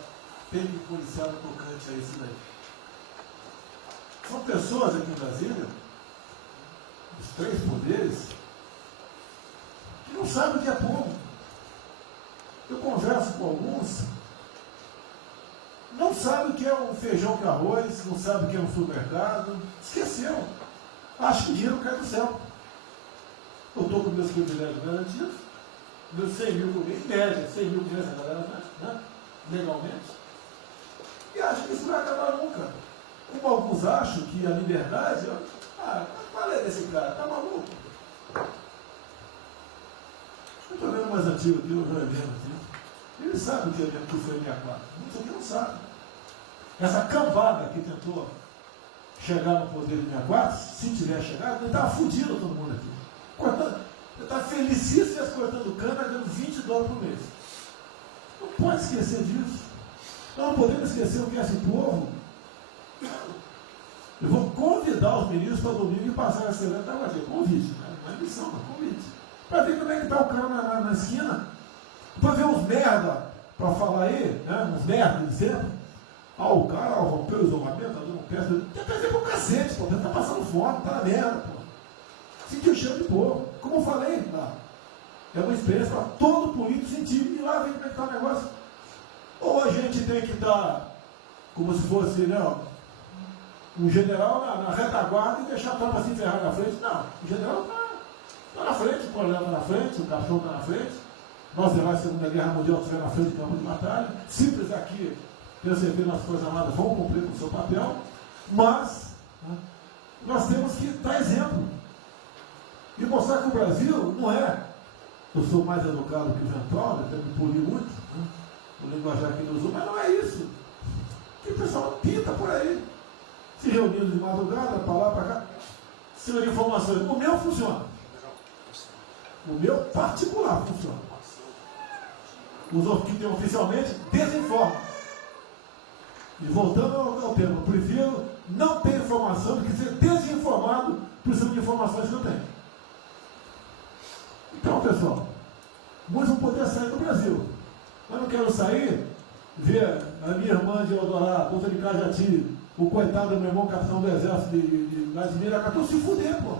tenho me policiado tocante a isso daí. São pessoas aqui em Brasília, os três poderes, que não sabem o que é povo. Eu converso com alguns, não sabem o que é um feijão com arroz, não sabem o que é um supermercado, esqueceu. Acho que o dinheiro cai do céu. Eu estou com meus privilégios garantidos, meus 100 mil por mês, em média, 100 mil por mês, né? Legalmente. E acho que isso não vai acabar nunca. Como alguns acham que a liberdade, qual é desse cara? Está maluco? Eu estou vendo mais antigo aqui, o Jorge aqui. Ele sabe o que foi 64. Muitos aqui não sabem. Essa cambada que tentou chegar no poder de 64, se tiver chegado, ele estava fudido todo mundo aqui. Cortando, ele está felicíssimo cortando cana, ganhando $20 por mês. Não pode esquecer disso. Nós não podemos esquecer o que é esse povo. Eu vou convidar os ministros para domingo e passar essa evento da Guadia. Convite, né? Não é missão, mas convite. Para ver como é que está o cara na esquina. Para ver uns merda para falar aí, né? Uns merda dizendo. O cara rompeu o isolamento, tá dando peça. Tem peça pro cacete, pô. Tá passando fome, tá na merda, pô. Sentiu o cheiro de povo. Como eu falei, tá? É uma experiência para todo político sentir. E lá ver como é que está o negócio. Ou a gente tem que estar como se fosse, né, um general na retaguarda e deixar a tropa se encerrar na frente. Não, o general está na frente, o coronel está na frente, o capitão está na frente. Nós, heróis da Segunda Guerra Mundial, estiver na frente do campo de batalha. Simples aqui, tenho certeza, nas Forças Armadas vão cumprir com o seu papel, mas, né, nós temos que dar exemplo. E mostrar que o Brasil não é. Eu sou mais educado que o Ventral, até me polir muito, né, o linguajar que nos usa, mas não é isso. Que o pessoal pinta por aí, se reunindo de madrugada, para lá, para cá, cima de informações. O meu funciona. O meu particular funciona. Os outros que tem oficialmente desinformam. E voltando ao tema, eu prefiro não ter informação do que ser desinformado por cima de informações que eu tenho. Então, pessoal, muitos vão poder sair do Brasil. Mas não quero sair, ver a minha irmã de Eldorado, outra de Cajati, o coitado do meu irmão capitão do exército de Miracatu se fuder, pô.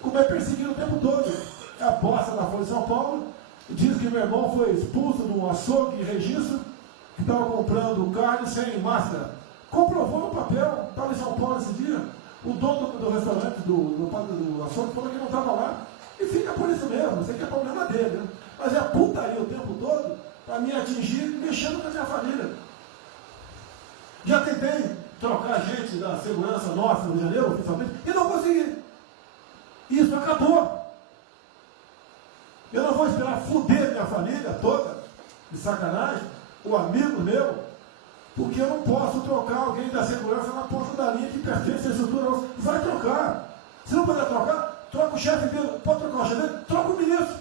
Como é perseguido o tempo todo. É a bosta da Folha de São Paulo. Diz que meu irmão foi expulso de um açougue em Registro, que estava comprando carne sem máscara. Comprovou no papel, estava em São Paulo esse dia. O dono do restaurante, do açougue, falou que não estava lá. E fica por isso mesmo, isso aqui é problema dele, né? Mas é putaria o tempo todo para me atingir, mexendo com a minha família. Já tentei trocar gente da segurança nossa no Rio de Janeiro, oficialmente, e não consegui. Isso acabou. Eu não vou esperar fuder minha família toda, de sacanagem, ou amigo meu, porque eu não posso trocar alguém da segurança na ponta da linha que pertence à estrutura. Vai trocar. Se não puder trocar, troca o chefe dele. Pode trocar o chefe dele? Troca o ministro.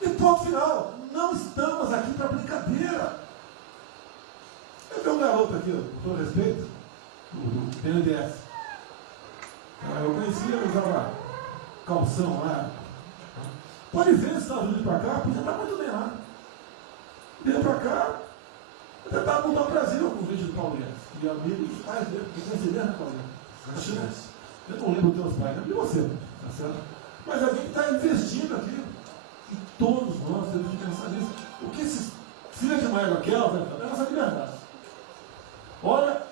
E ponto final. Não estamos aqui para brincadeira. Eu tenho um garoto aqui, com todo respeito, do BNDES. Eu conhecia, ele usava calção lá. Pode ver se está vindo para cá, podia estar muito bem lá. Veio para cá, eu tentava mudar o Brasil com o vídeo do Paulinho. E amigos, pais dele, que conheciam, né, Paulinho? Eu não lembro dos teus pais, nem você, tá certo? Mas alguém está investindo aqui. E todos nós temos que pensar nisso. O que esses filhos de Maia querem, é a nossa liberdade. Olha,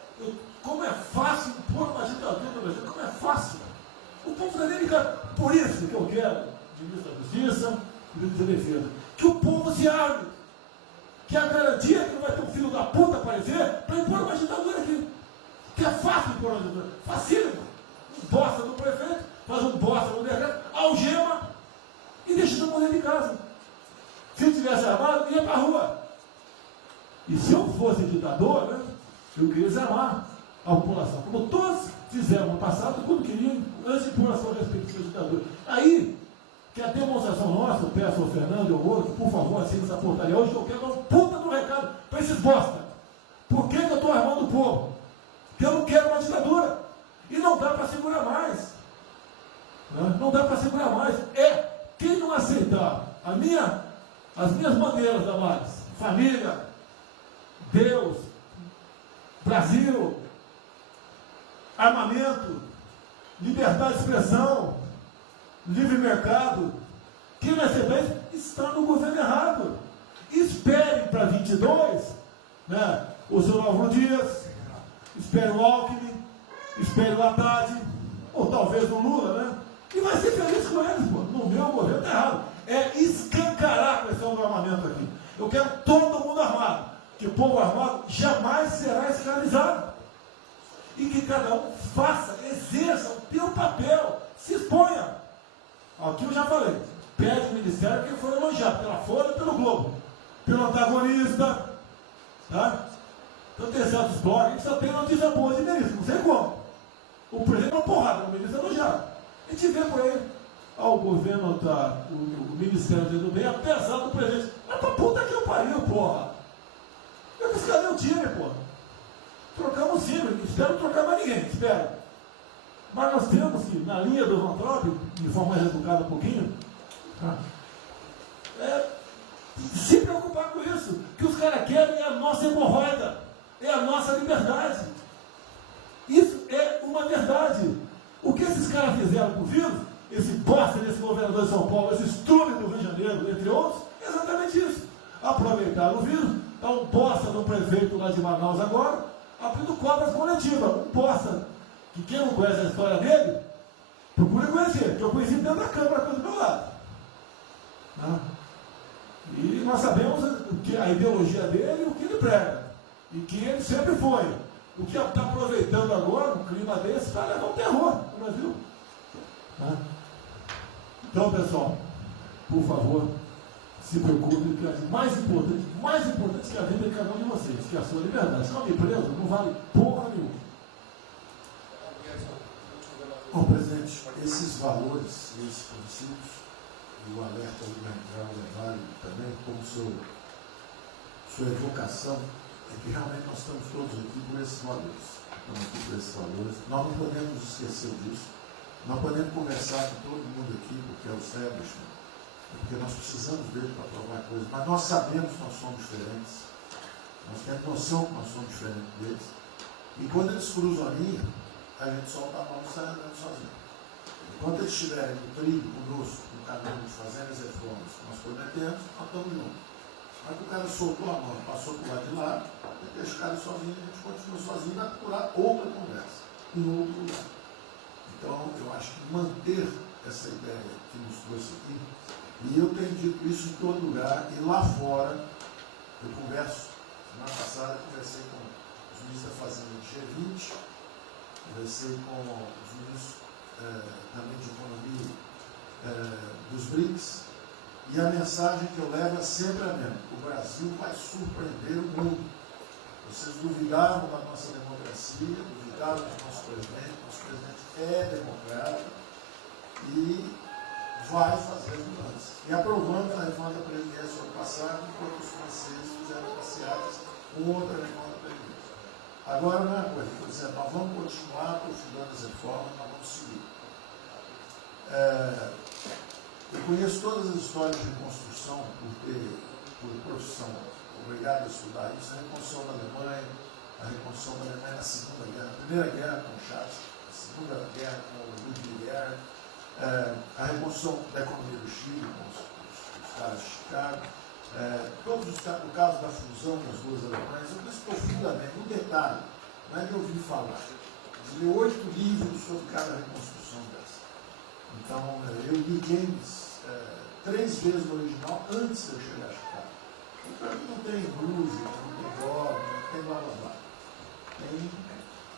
como é fácil pôr uma ditadura no Brasil, como é fácil. O povo da América, por isso que eu quero, ministro da Justiça, ministro da Defesa, que o povo se abre, que a garantia que não vai ter um filho da puta aparecer para impor uma ditadura aqui. Que é fácil impor uma ditadura, facílimo. Um bosta do prefeito, faz um bosta no decreto, algema e deixa todo mundo dentro de casa. Se eu tivesse armado, ia para a rua. E se eu fosse ditador, né, eu queria desarmar a população, como todos fizeram no passado, quando queriam, antes de impor a sua respectiva ditadura. Aí, que a demonstração nossa, eu peço ao Fernando e ao outro, por favor, assine essa portaria hoje, que eu quero dar um puta do recado para esses bosta. Por que eu estou armando o povo? Porque eu não quero uma ditadura. E não dá para segurar mais. Não dá para segurar mais. Quem não aceitar as minhas bandeiras, Damares, família, Deus, Brasil, armamento, liberdade de expressão, livre mercado, quem não aceitar isso está no governo errado. Espere para 22, né, o seu Álvaro Dias, espere o Alckmin, espere o Haddad, ou talvez o Lula, né? E vai ser feliz com eles, pô. No meu governo está errado. É escancarar a questão do armamento aqui. Eu quero todo mundo armado. Que o povo armado jamais será escravizado. E que cada um faça, exerça o seu papel, se exponha. Aqui eu já falei. Pede o ministério que foi elogiado pela Folha e pelo Globo. Pelo antagonista. Tá? Então tem certos blogs que só tem notícia boa de ministro. Não sei como. O presidente é uma porrada, o ministro é elogiado. A gente vê por aí, o governo, o Ministério do Bem, apesar do presidente. Mas pra puta que eu pariu, porra. Eu disse, cadê o time, porra? Trocamos o time. espera. Mas nós temos que, na linha do Van Trump, de forma mais educada um pouquinho, se preocupar com isso. Que os caras querem é a nossa hemorroida, é a nossa liberdade. Isso é uma verdade. O que esses caras fizeram com o vírus, esse bosta desse governador de São Paulo, esse estrume do Rio de Janeiro, entre outros, é exatamente isso. Aproveitaram o vírus, está um bosta do prefeito lá de Manaus agora, abrindo quadras coletivas. Um bosta, que quem não conhece a história dele, procure conhecer, que eu conheci dentro da Câmara do meu lado. E nós sabemos que a ideologia dele e o que ele prega. E que ele sempre foi. O que está aproveitando agora, um clima desse, está levando um terror no Brasil. Então, pessoal, por favor, se preocupe, que é mais importante que a vida de cada um de vocês, que é a sua liberdade. Se não me preso, não vale porra nenhuma. Bom, presidente, esses valores, esses princípios, e o alerta argumental é válido também, como sua evocação, é que realmente nós estamos todos aqui por esses valores. Estamos aqui por esses valores. Nós não podemos esquecer disso. Não podemos conversar com todo mundo aqui, porque é o establishment, porque nós precisamos dele para provar coisas, mas nós sabemos que nós somos diferentes. Nós temos noção que nós somos diferentes deles. E quando eles cruzam a linha, a gente solta a mão e sai andando sozinho. Enquanto eles estiverem no trilho conosco, no caminho, fazendo as reformas que nós prometemos, nós estamos juntos. Mas que o cara soltou a mão, passou para o lado de lá, deixa o cara sozinho, a gente continua sozinho, vai procurar outra conversa, em outro lugar. Então, eu acho que manter essa ideia que nos trouxe aqui, e eu tenho dito isso em todo lugar, e lá fora, eu converso, semana passada eu conversei com os ministros da Fazenda do G20, conversei com os ministros também de Economia dos BRICS, e a mensagem que eu levo é sempre a mesma: o Brasil vai surpreender o mundo. Vocês duvidaram da nossa democracia, duvidaram do nosso presidente é democrático e vai fazer as mudanças. E aprovamos a reforma da Previdência no ano passado, enquanto os franceses fizeram passeadas com outra reforma da Previdência. Agora, não é uma coisa, por exemplo, nós vamos continuar aprofundando as reformas, nós vamos seguir. Eu conheço todas as histórias de reconstrução por profissão, obrigado a estudar isso, a reconstrução da Alemanha, na Segunda Guerra, a Primeira Guerra com Chaves, a Segunda Guerra com o Ludwig Erhard, a reconstrução da economia do Chile com os caras de Chicago, todos os casos, o caso da fusão das duas Alemanhas, eu conheço profundamente, no detalhe, não é que eu ouvi falar, eu li 8 livros sobre cada reconstrução dessa. Então, eu li games 3 vezes no original antes de eu chegar a Chicago. Então, não tem música, não tem dó, não tem blá blá blá. Tem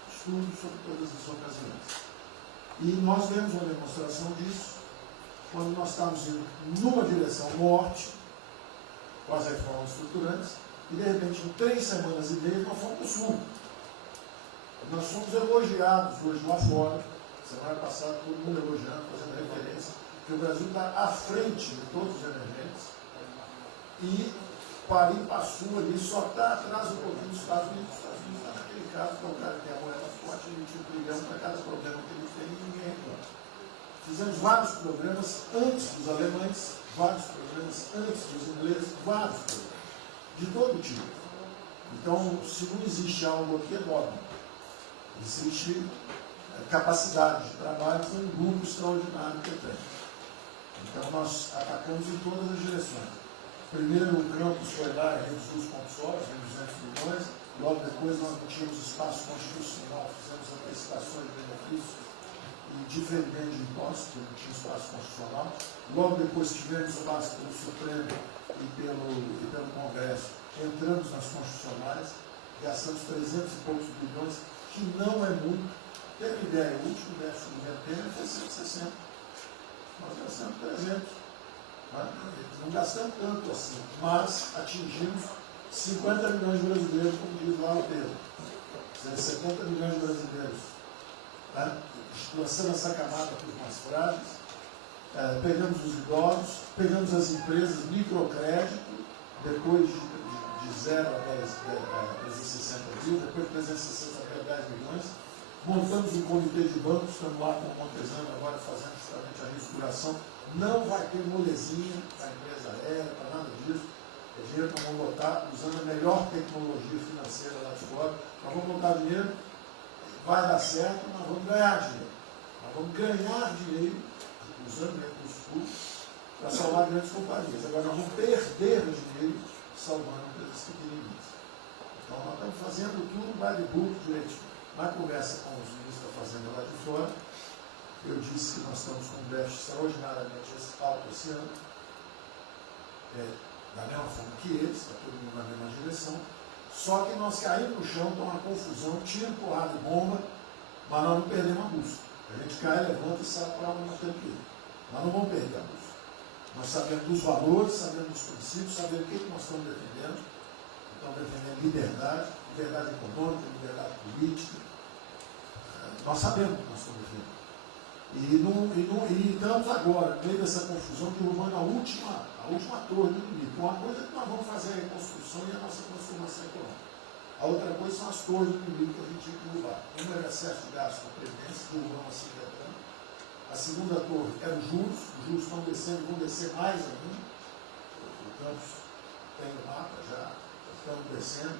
estudos sobre todas as ocasiões. E nós vemos uma demonstração disso quando nós estamos indo numa direção norte, com as reformas estruturantes, e de repente, em 3 semanas e meia, nós fomos para o sul. Nós fomos elogiados hoje lá fora, semana passada, todo mundo elogiando, fazendo referência, que o Brasil está à frente de todos os emergentes, e Paris passou ali, só está atrás um pouquinho dos Estados Unidos. Os Estados Unidos está naquele caso, que é um cara que tem a moeda forte, ele tinha brigando para cada problema que ele tem e ninguém reclama. Fizemos vários programas antes dos alemães, vários programas antes dos ingleses, vários programas, de todo tipo. Então, se não existe algo aqui, é dogma. Existe capacidade de trabalho com um grupo extraordinário que tem. Então, nós atacamos em todas as direções. Primeiro, o campus foi lá e reduziu os consórcios, 200 milhões. Logo depois, nós não tínhamos espaço constitucional, fizemos antecipações de benefícios e diferimento de impostos, porque não tinha espaço constitucional. Logo depois, tivemos espaço pelo Supremo e pelo Congresso. Entramos nas constitucionais, gastamos 300 e poucos bilhões, que não é muito. Teve ideia, o último déficit do governo Temer foi 160. Nós gastamos 300. Não gastamos tanto assim, mas atingimos 50 milhões de brasileiros, como diz lá o termo. 70 milhões de brasileiros. Lançando essa camada para os mais frágeis, pegamos os idosos, pegamos as empresas, microcrédito, depois de 0 a 60 mil, depois de 360 a 10 milhões, Montamos um comitê de bancos, estamos lá com o Montezano agora fazendo justamente a reestruturação. Não vai ter molezinha para a empresa aérea, para nada disso. É dinheiro que nós vamos botar usando a melhor tecnologia financeira lá de fora. Nós vamos botar dinheiro, vai dar certo, nós vamos ganhar dinheiro. Nós vamos ganhar dinheiro usando recursos públicos para salvar grandes companhias. Agora nós vamos perder dinheiro salvando empresas pequenininhas. Então nós estamos fazendo tudo by the book direitinho. Na conversa com os ministros da Fazenda lá de fora, eu disse que nós estamos com um déficit extraordinariamente alto esse ano, da mesma forma que eles, está todo mundo na mesma direção, só que nós caímos no chão, então uma confusão, tiro, porrada e bomba, mas nós não perdemos a busca. A gente cai, levanta e sabe para onde nós temos que ir. Nós não vamos perder a busca. Nós sabemos dos valores, sabemos dos princípios, sabemos o que nós estamos defendendo. Estamos defendendo liberdade, liberdade econômica, liberdade política. Nós sabemos o que nós estamos defendendo. E estamos agora, no meio dessa confusão, derrubando a última torre do inimigo. Uma coisa é que nós vamos fazer a reconstrução e a nossa transformação econômica. A outra coisa são as torres do inimigo que a gente tinha que derrubar. Uma era excesso de gasto com a Previdência, derrubamos a secretária. A segunda torre era os juros estão descendo, vão descer mais ainda. O Campos tem o mapa já, estão descendo.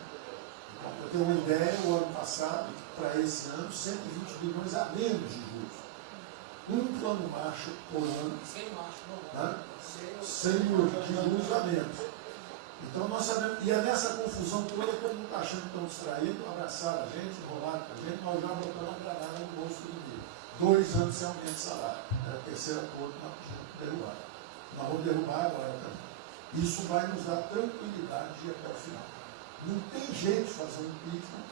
Então, eu tenho uma ideia, o ano passado, para esse ano, 120 bilhões a menos de juros. Um plano Marshall por ano, né? 100 mil de juros a menos. Então nós sabemos, e é nessa confusão toda, todo mundo está achando que estão distraídos, abraçaram a gente, enrolaram com a gente, nós já botamos a granada no bolso do inimigo. 2 anos sem aumento de salário. É a terceira torre que nós vamos derrubar. Nós vamos derrubar agora também. Isso vai nos dar tranquilidade de ir até o final. Não tem jeito de fazer um impeachment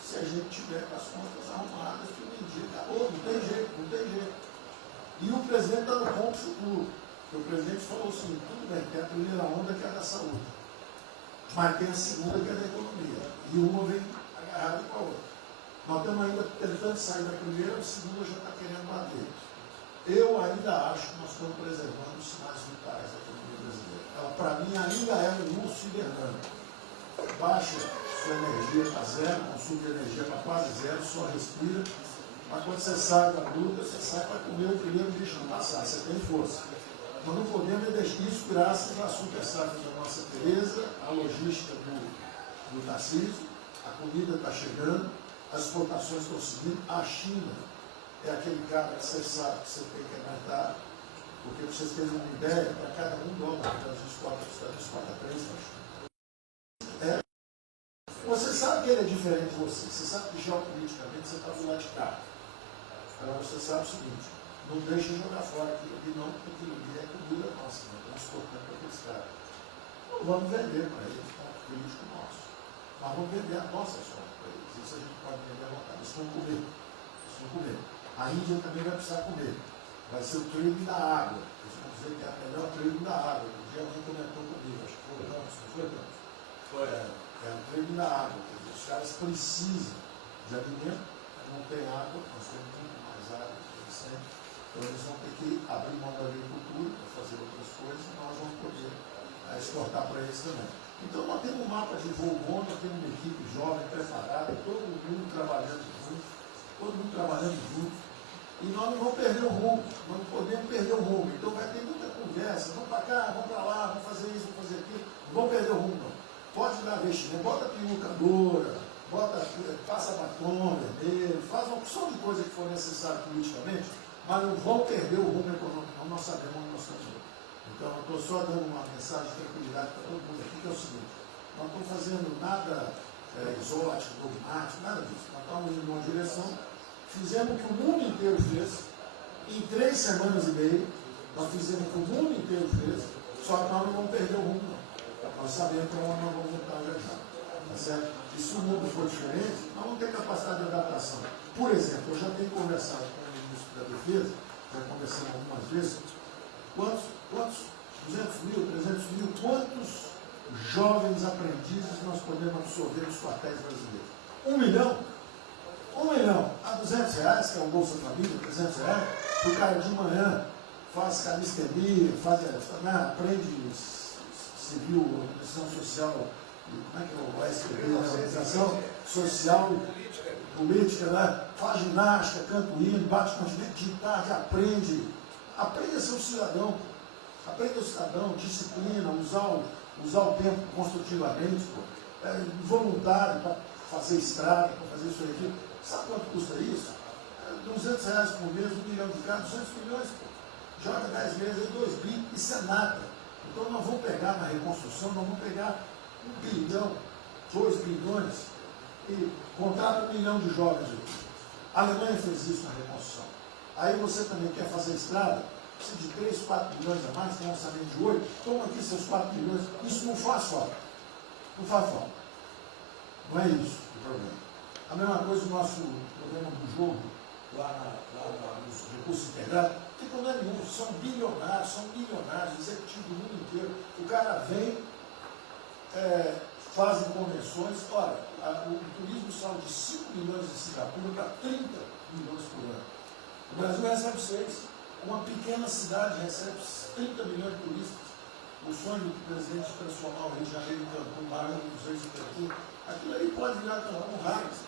se a gente tiver com as contas arrumadas que o dia acabou. Não tem jeito, não tem jeito. E o presidente está no ponto futuro. O presidente falou assim, tudo bem, tem a primeira onda que é da saúde, mas tem a segunda que é da economia. E uma vem agarrada com a outra. Nós estamos ainda tentando sair da primeira, a segunda já está querendo bater. Eu ainda acho que nós estamos preservando os sinais vitais da economia brasileira. Ela, para mim, ainda é um urso hibernando. Baixa sua energia para zero, consumo de energia para quase zero, só respira. Mas quando você sai da luta, você sai para comer o primeiro bicho não passar, você tem força. Nós não podemos deixar isso graças à super safra da nossa Tereza, à logística do Tarcísio, a comida está chegando, as exportações estão subindo, a China é aquele cara que você sabe que você tem que aguentar, porque para vocês terem uma ideia, para cada $1 que nós exporta 3 para a China. Você sabe que ele é diferente de você, você sabe que geopoliticamente você está do lado de cá. Então você sabe o seguinte, não deixa jogar fora aquilo ali não, porque aquilo ali é comida nossa, nós estamos exportando para aqueles caras. Não vamos vender para eles, tá? Político nosso. Mas vamos vender a nossa sorte para eles. Isso a gente pode vender à vontade. Eles vão comer. Eles vão comer. A Índia também vai precisar comer. Vai ser o trading da água. Eles vão dizer que é a melhor trading da água. Um dia alguém comentou comigo, acho que foi o Ramos, não foi, Ramos? Foi. É o trading da água. Quer dizer, os caras precisam de alimento, não tem água, nós temos muito mais água que eles têm. Então eles vão ter que abrir mão da agricultura para fazer outras coisas e nós vamos poder exportar para eles também. Então nós temos um mapa de voo bom, nós temos uma equipe jovem, preparada, todo mundo trabalhando junto, e nós não vamos perder o rumo, nós não podemos perder o rumo. Então vai ter muita conversa, vamos para cá, vamos para lá, vamos fazer isso, vamos fazer aquilo, não vamos perder o rumo não. Pode dar vestimento, bota perucadora, passa batom, vermelho, faz uma opção de coisa que for necessária politicamente, mas não vão perder o rumo econômico, não, nós sabemos onde nós estamos indo. Então, eu estou só dando uma mensagem de tranquilidade para todo mundo aqui, que é o seguinte, nós não estamos fazendo nada exótico, dogmático, nada disso. Nós estamos indo numa direção, fizemos o que o mundo inteiro fez, em 3 semanas e meia, nós fizemos o que o mundo inteiro fez, só que nós não vamos perder o rumo, não. Nós sabemos para onde nós vamos voltar já já. Tá certo? E se o mundo for diferente, nós vamos ter capacidade de adaptação. Por exemplo, eu já tenho conversado com o ministro da Defesa, já conversamos algumas vezes, quantos 200 mil, 300 mil, quantos jovens aprendizes nós podemos absorver nos quartéis brasileiros? 1 milhão? 1 milhão a R$200, que é o Bolsa Família, R$300, o cara de manhã faz calistenia, aprende civil, organização social como é que eu vou escrever, né? Organização social, política, né? Faz ginástica, canta o hino, bate continente de tarde, aprende a ser um cidadão, aprenda o cidadão, disciplina, usar o tempo construtivamente, voluntário para fazer estrada, para fazer isso aqui. Sabe quanto custa isso? R$200 por mês, 1 milhão de cada, 200 milhões, joga 10 meses, 2 bi, isso é nada. Então nós vamos pegar na reconstrução, nós vamos pegar 1 bilhão, 2 bilhões e contrata 1 milhão de jovens aqui. A Alemanha fez isso na reconstrução. Aí você também quer fazer estrada, precisa de 3, 4 bilhões a mais, tem um orçamento de 8, toma aqui seus 4 bilhões, isso não faz falta. Não faz falta. Não é isso o problema. A mesma coisa o nosso problema do jogo, lá nos recursos integrados, não tem problema nenhum, são milionários, executivos do mundo inteiro. O cara vem, fazem convenções, olha, o turismo saiu de 5 milhões de Singapura para 30 milhões por ano. O Brasil recebe 6. Uma pequena cidade recebe 30 milhões de turistas. O sonho do presidente de transformar o Rio de Janeiro em Cancún, Maracanã, Museu de Cancún, aquilo ali pode virar Cancún rápido.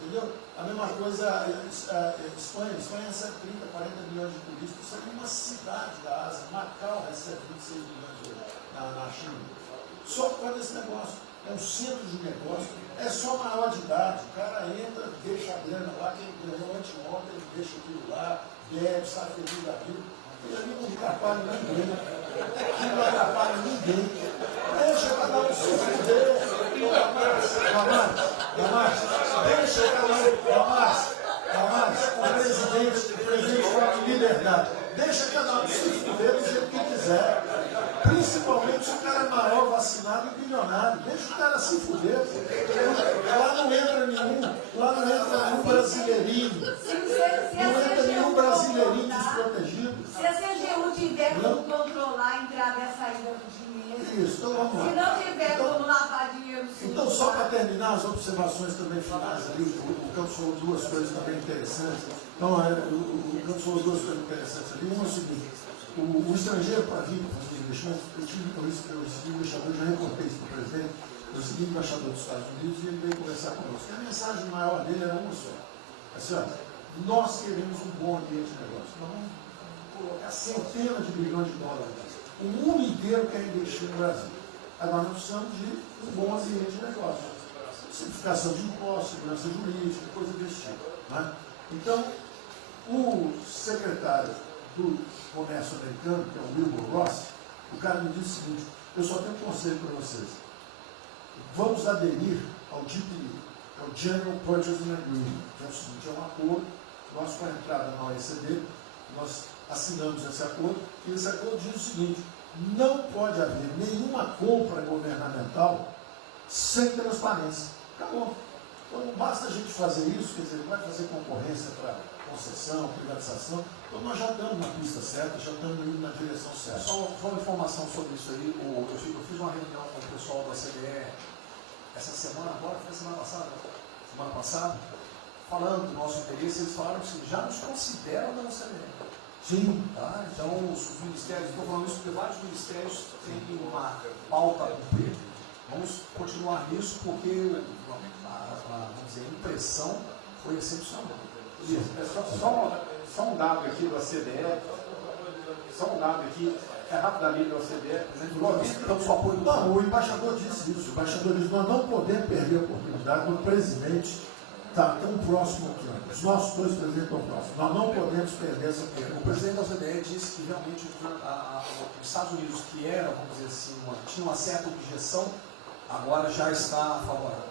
Entendeu? A mesma coisa a Espanha. Espanha recebe 30, 40 milhões de turistas. Isso é uma cidade da Ásia. Macau recebe 26 milhões na China. Só por causa desse negócio. É um centro de negócio. É só maior de idade. O cara entra, deixa a grana lá, que ele ganhou anteontem, ele deixa aquilo lá, bebe, sai feliz da vida. Ele ali não atrapalha ninguém. Aquilo não atrapalha ninguém. Deixa cada um se fuder. O presidente fala de liberdade. Deixa cada um se fuder do jeito que quiser. Principalmente se o cara é maior, vacinado e bilionário. Deixa o cara se fuder. Lá não entra nenhum brasileirinho. Não entra nenhum brasileirinho desprotegido. Se a CGU tiver como controlar a entrada e a saída do dinheiro. Isso, então vamos lá. Se não tiver como lavar dinheiro. Então, só para terminar as observações também finais ali, o Campos falou duas coisas também interessantes. Então, o Campos falou duas coisas interessantes ali. Uma é o seguinte: o estrangeiro para vir fazer investimento, eu tive com isso, eu recebi o embaixador, já reportei isso para o presidente, eu segui o embaixador dos Estados Unidos e ele veio conversar conosco. E a mensagem maior dele era uma só. Assim, ó, nós queremos um bom ambiente de negócio. Nós vamos colocar centenas de bilhões de dólares. O mundo inteiro quer investir no Brasil. Agora nós precisamos de um bom ambiente de negócio. Simplificação de impostos, segurança jurídica, coisa desse tipo. Né? Então, o secretário do Comércio Americano, que é o Wilbur Ross, o cara me disse o seguinte: eu só tenho um conselho para vocês. Vamos aderir ao GPA, que é o General Purchasing Agreement, que é o seguinte: é um acordo, nós com a entrada na OECD, nós assinamos esse acordo, e esse acordo diz o seguinte: não pode haver nenhuma compra governamental sem transparência. Acabou. Então não basta a gente fazer isso, quer dizer, não vai fazer concorrência para concessão, privatização. Então nós já estamos na pista certa, já estamos indo na direção certa. Só uma informação sobre isso aí. Eu fiz uma reunião com o pessoal da CBE essa semana, agora foi semana passada, falando do nosso interesse. Eles falaram assim: já nos consideram da CBE. Sim. Tá? Então, os ministérios, estou falando isso porque vários ministérios têm uma pauta a cumprir. Vamos continuar nisso porque vamos dizer, a impressão foi excepcional. Só um dado aqui da CDE, rapidamente da CDE, então, só apoio. Não, o embaixador disse isso. O embaixador disse: nós não podemos perder a oportunidade quando o presidente está tão próximo aqui. Os nossos dois presidentes estão próximos. Nós não podemos perder essa oportunidade. O presidente da OCDE disse que realmente os Estados Unidos, que era, vamos dizer assim, tinha uma certa objeção, agora já está favorável.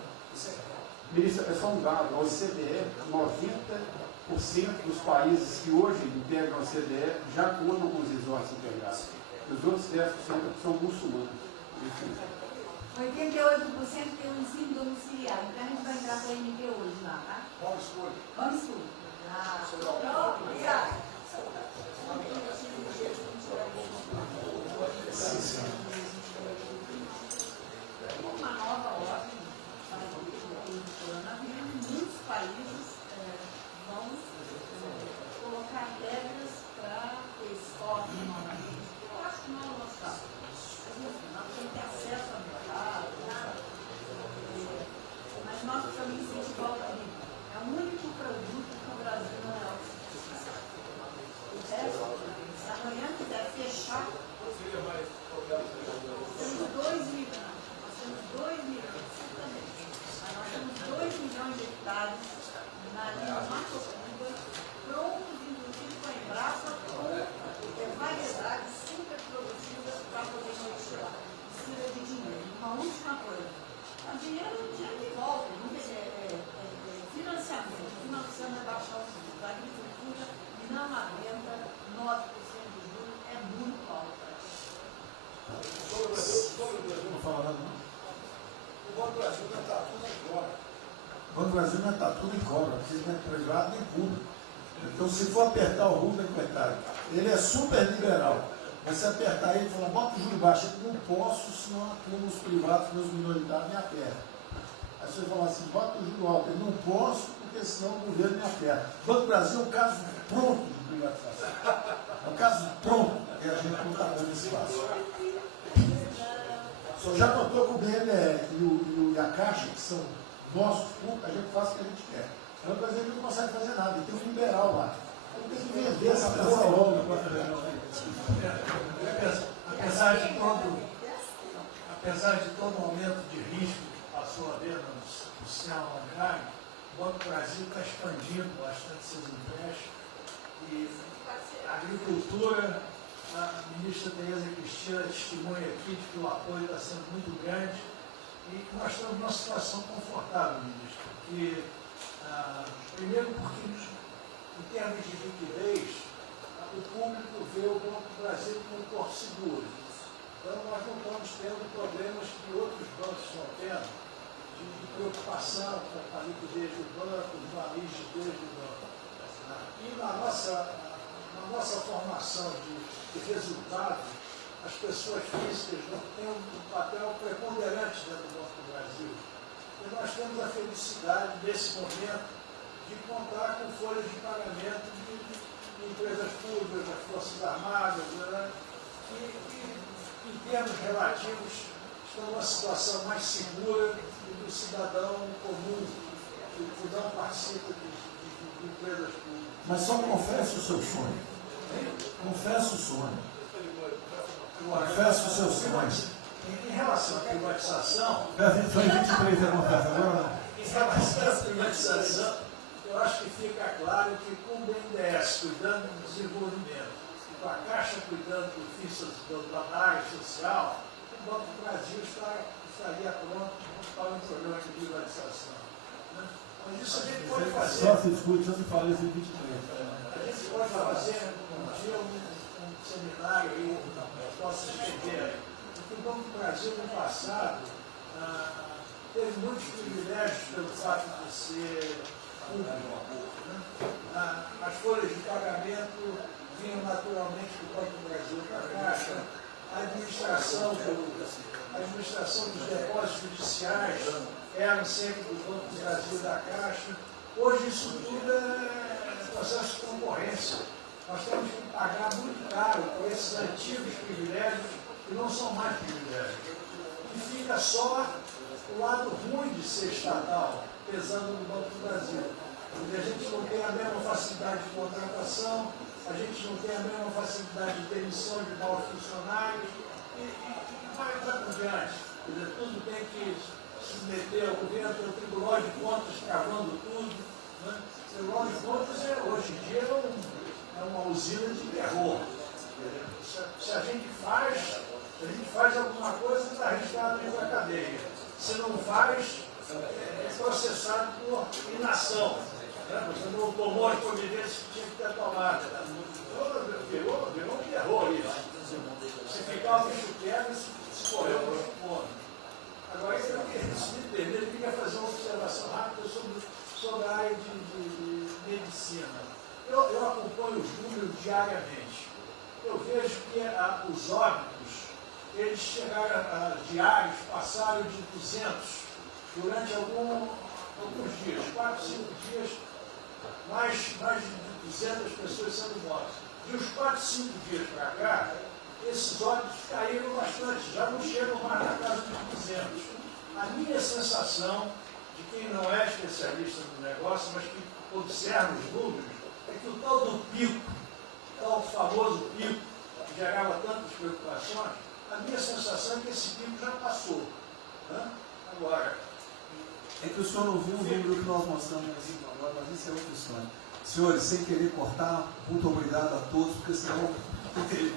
Ministro, é só um dado: a OCDE, 90% dos países que hoje integram a OCDE já contam com os resorts integrados. Os outros 10% são muçulmanos. 88% tem um ensino domiciliar. Então a gente vai entrar para a MP hoje lá, tá? Vamos escolher. Vamos escolher. Pronto, obrigada. Uma nova ordem para o coronavírus. Muitos países vão colocar regras para ter estoque novamente. Eu acho que não é o nosso caso. Nós temos que ter acesso ao mercado. coisa. O dinheiro que volta, não tem financiamento, financiando é baixar os juros. A agricultura não aguenta 9% de juros, é muito alto. Não fala nada, não. O Banco do Brasil não está tudo agora. O Banco do Brasil não está tudo em cobra, porque não é privado nem público. Então, se for apertar o Rubem, coitado, ele é super liberal. Mas se apertar ele e falar, bota o juro baixo, eu não posso, senão a turma, os privados, meus minoritários, me apertam. Aí você fala assim, bota o juro alto, eu não posso, porque senão o governo me aperta. O Banco do Brasil é um caso pronto de privatização. É um caso pronto, e a gente não está dando espaço. Só já notou que o BNDES e a Caixa, que são nossos públicos, a gente faz o que a gente quer. O Banco do Brasil não consegue fazer nada, ele tem um liberal lá. Então tem que vender essa porra logo. Apesar de todo o aumento de risco que passou a haver no sistema bancário, o Banco do Brasil está expandindo bastante seus empréstimos e a agricultura, a ministra Tereza Cristina testemunha aqui de que o apoio está sendo muito grande e nós estamos numa situação confortável, ministro, porque, primeiro porque em termos de liquidez, o público vê o Banco do Brasil como um porto seguro. Então, nós não estamos tendo problemas que outros bancos estão tendo, de preocupação com a liquidez do banco, com a rigidez do banco. E na nossa formação de resultado, as pessoas físicas não têm um papel preponderante dentro do Banco do Brasil. E nós temos a felicidade, nesse momento, de contar com folhas de pagamento de empresas públicas, das Forças Armadas, né, que, em termos relativos, estão numa situação mais segura do que o cidadão comum, que não participa de empresas públicas. Mas só confesse o seu sonho. Confesse o sonho. Confesse o seu sonho. Em relação à privatização... Só em 23 é confessa, agora não. Em relação à privatização, eu acho que fica claro que com o BNDES cuidando do desenvolvimento e com a Caixa cuidando da área social, o Banco do Brasil estaria pronto para um programa de privatização. Né? Mas isso a gente pode fazer. Só se discute, só se fala isso em 23. A gente pode fazer um dia um seminário aí, que possa estender. Porque o Banco do Brasil, no passado, teve muitos privilégios pelo fato de ser público. Né? As folhas de pagamento vinham naturalmente do Banco do Brasil para a Caixa. A administração dos depósitos judiciais eram sempre do Banco do Brasil e da Caixa. Hoje isso tudo é processo de concorrência. Nós temos que pagar muito caro por esses antigos privilégios que não são mais privilégios. E fica só o lado ruim de ser estatal, pesando no Banco do Brasil. Porque a gente não tem a mesma facilidade de contratação, a gente não tem a mesma facilidade de demissão de maus funcionários, e vai por diante. Quer dizer, tudo tem que submeter ao governo, tem o Tribunal de Contas travando tudo. Né? O Tribunal de Contas, hoje em dia, é uma usina de terror. Se a gente faz alguma coisa, está arriscado dentro da cadeia. Se não faz, é processado por inação. Você não tomou as providências que tinha que ter tomado. Virou um terror isso. Se ficar o bicho quieto, se correr o bicho come. Agora, se me perder, eu queria fazer uma observação rápida sobre a área de medicina. Eu acompanho os números diariamente. Eu vejo que os óbitos, eles chegaram diários, passaram de 200 durante alguns dias, 4, 5 dias, mais de 200 pessoas sendo mortas. De uns 4, 5 dias para cá, esses óbitos caíram bastante, já não chegam mais na casa dos 200. A minha sensação, de quem não é especialista no negócio, mas que observa os números, é que o tal do pico, o tal famoso pico, que gerava tantas preocupações, a minha sensação é que esse pico já passou. Né? Agora, é que o senhor não viu o número que nós mostramos assim agora, mas isso é outra história. Senhores, sem querer cortar, muito obrigado a todos, porque senão eu teria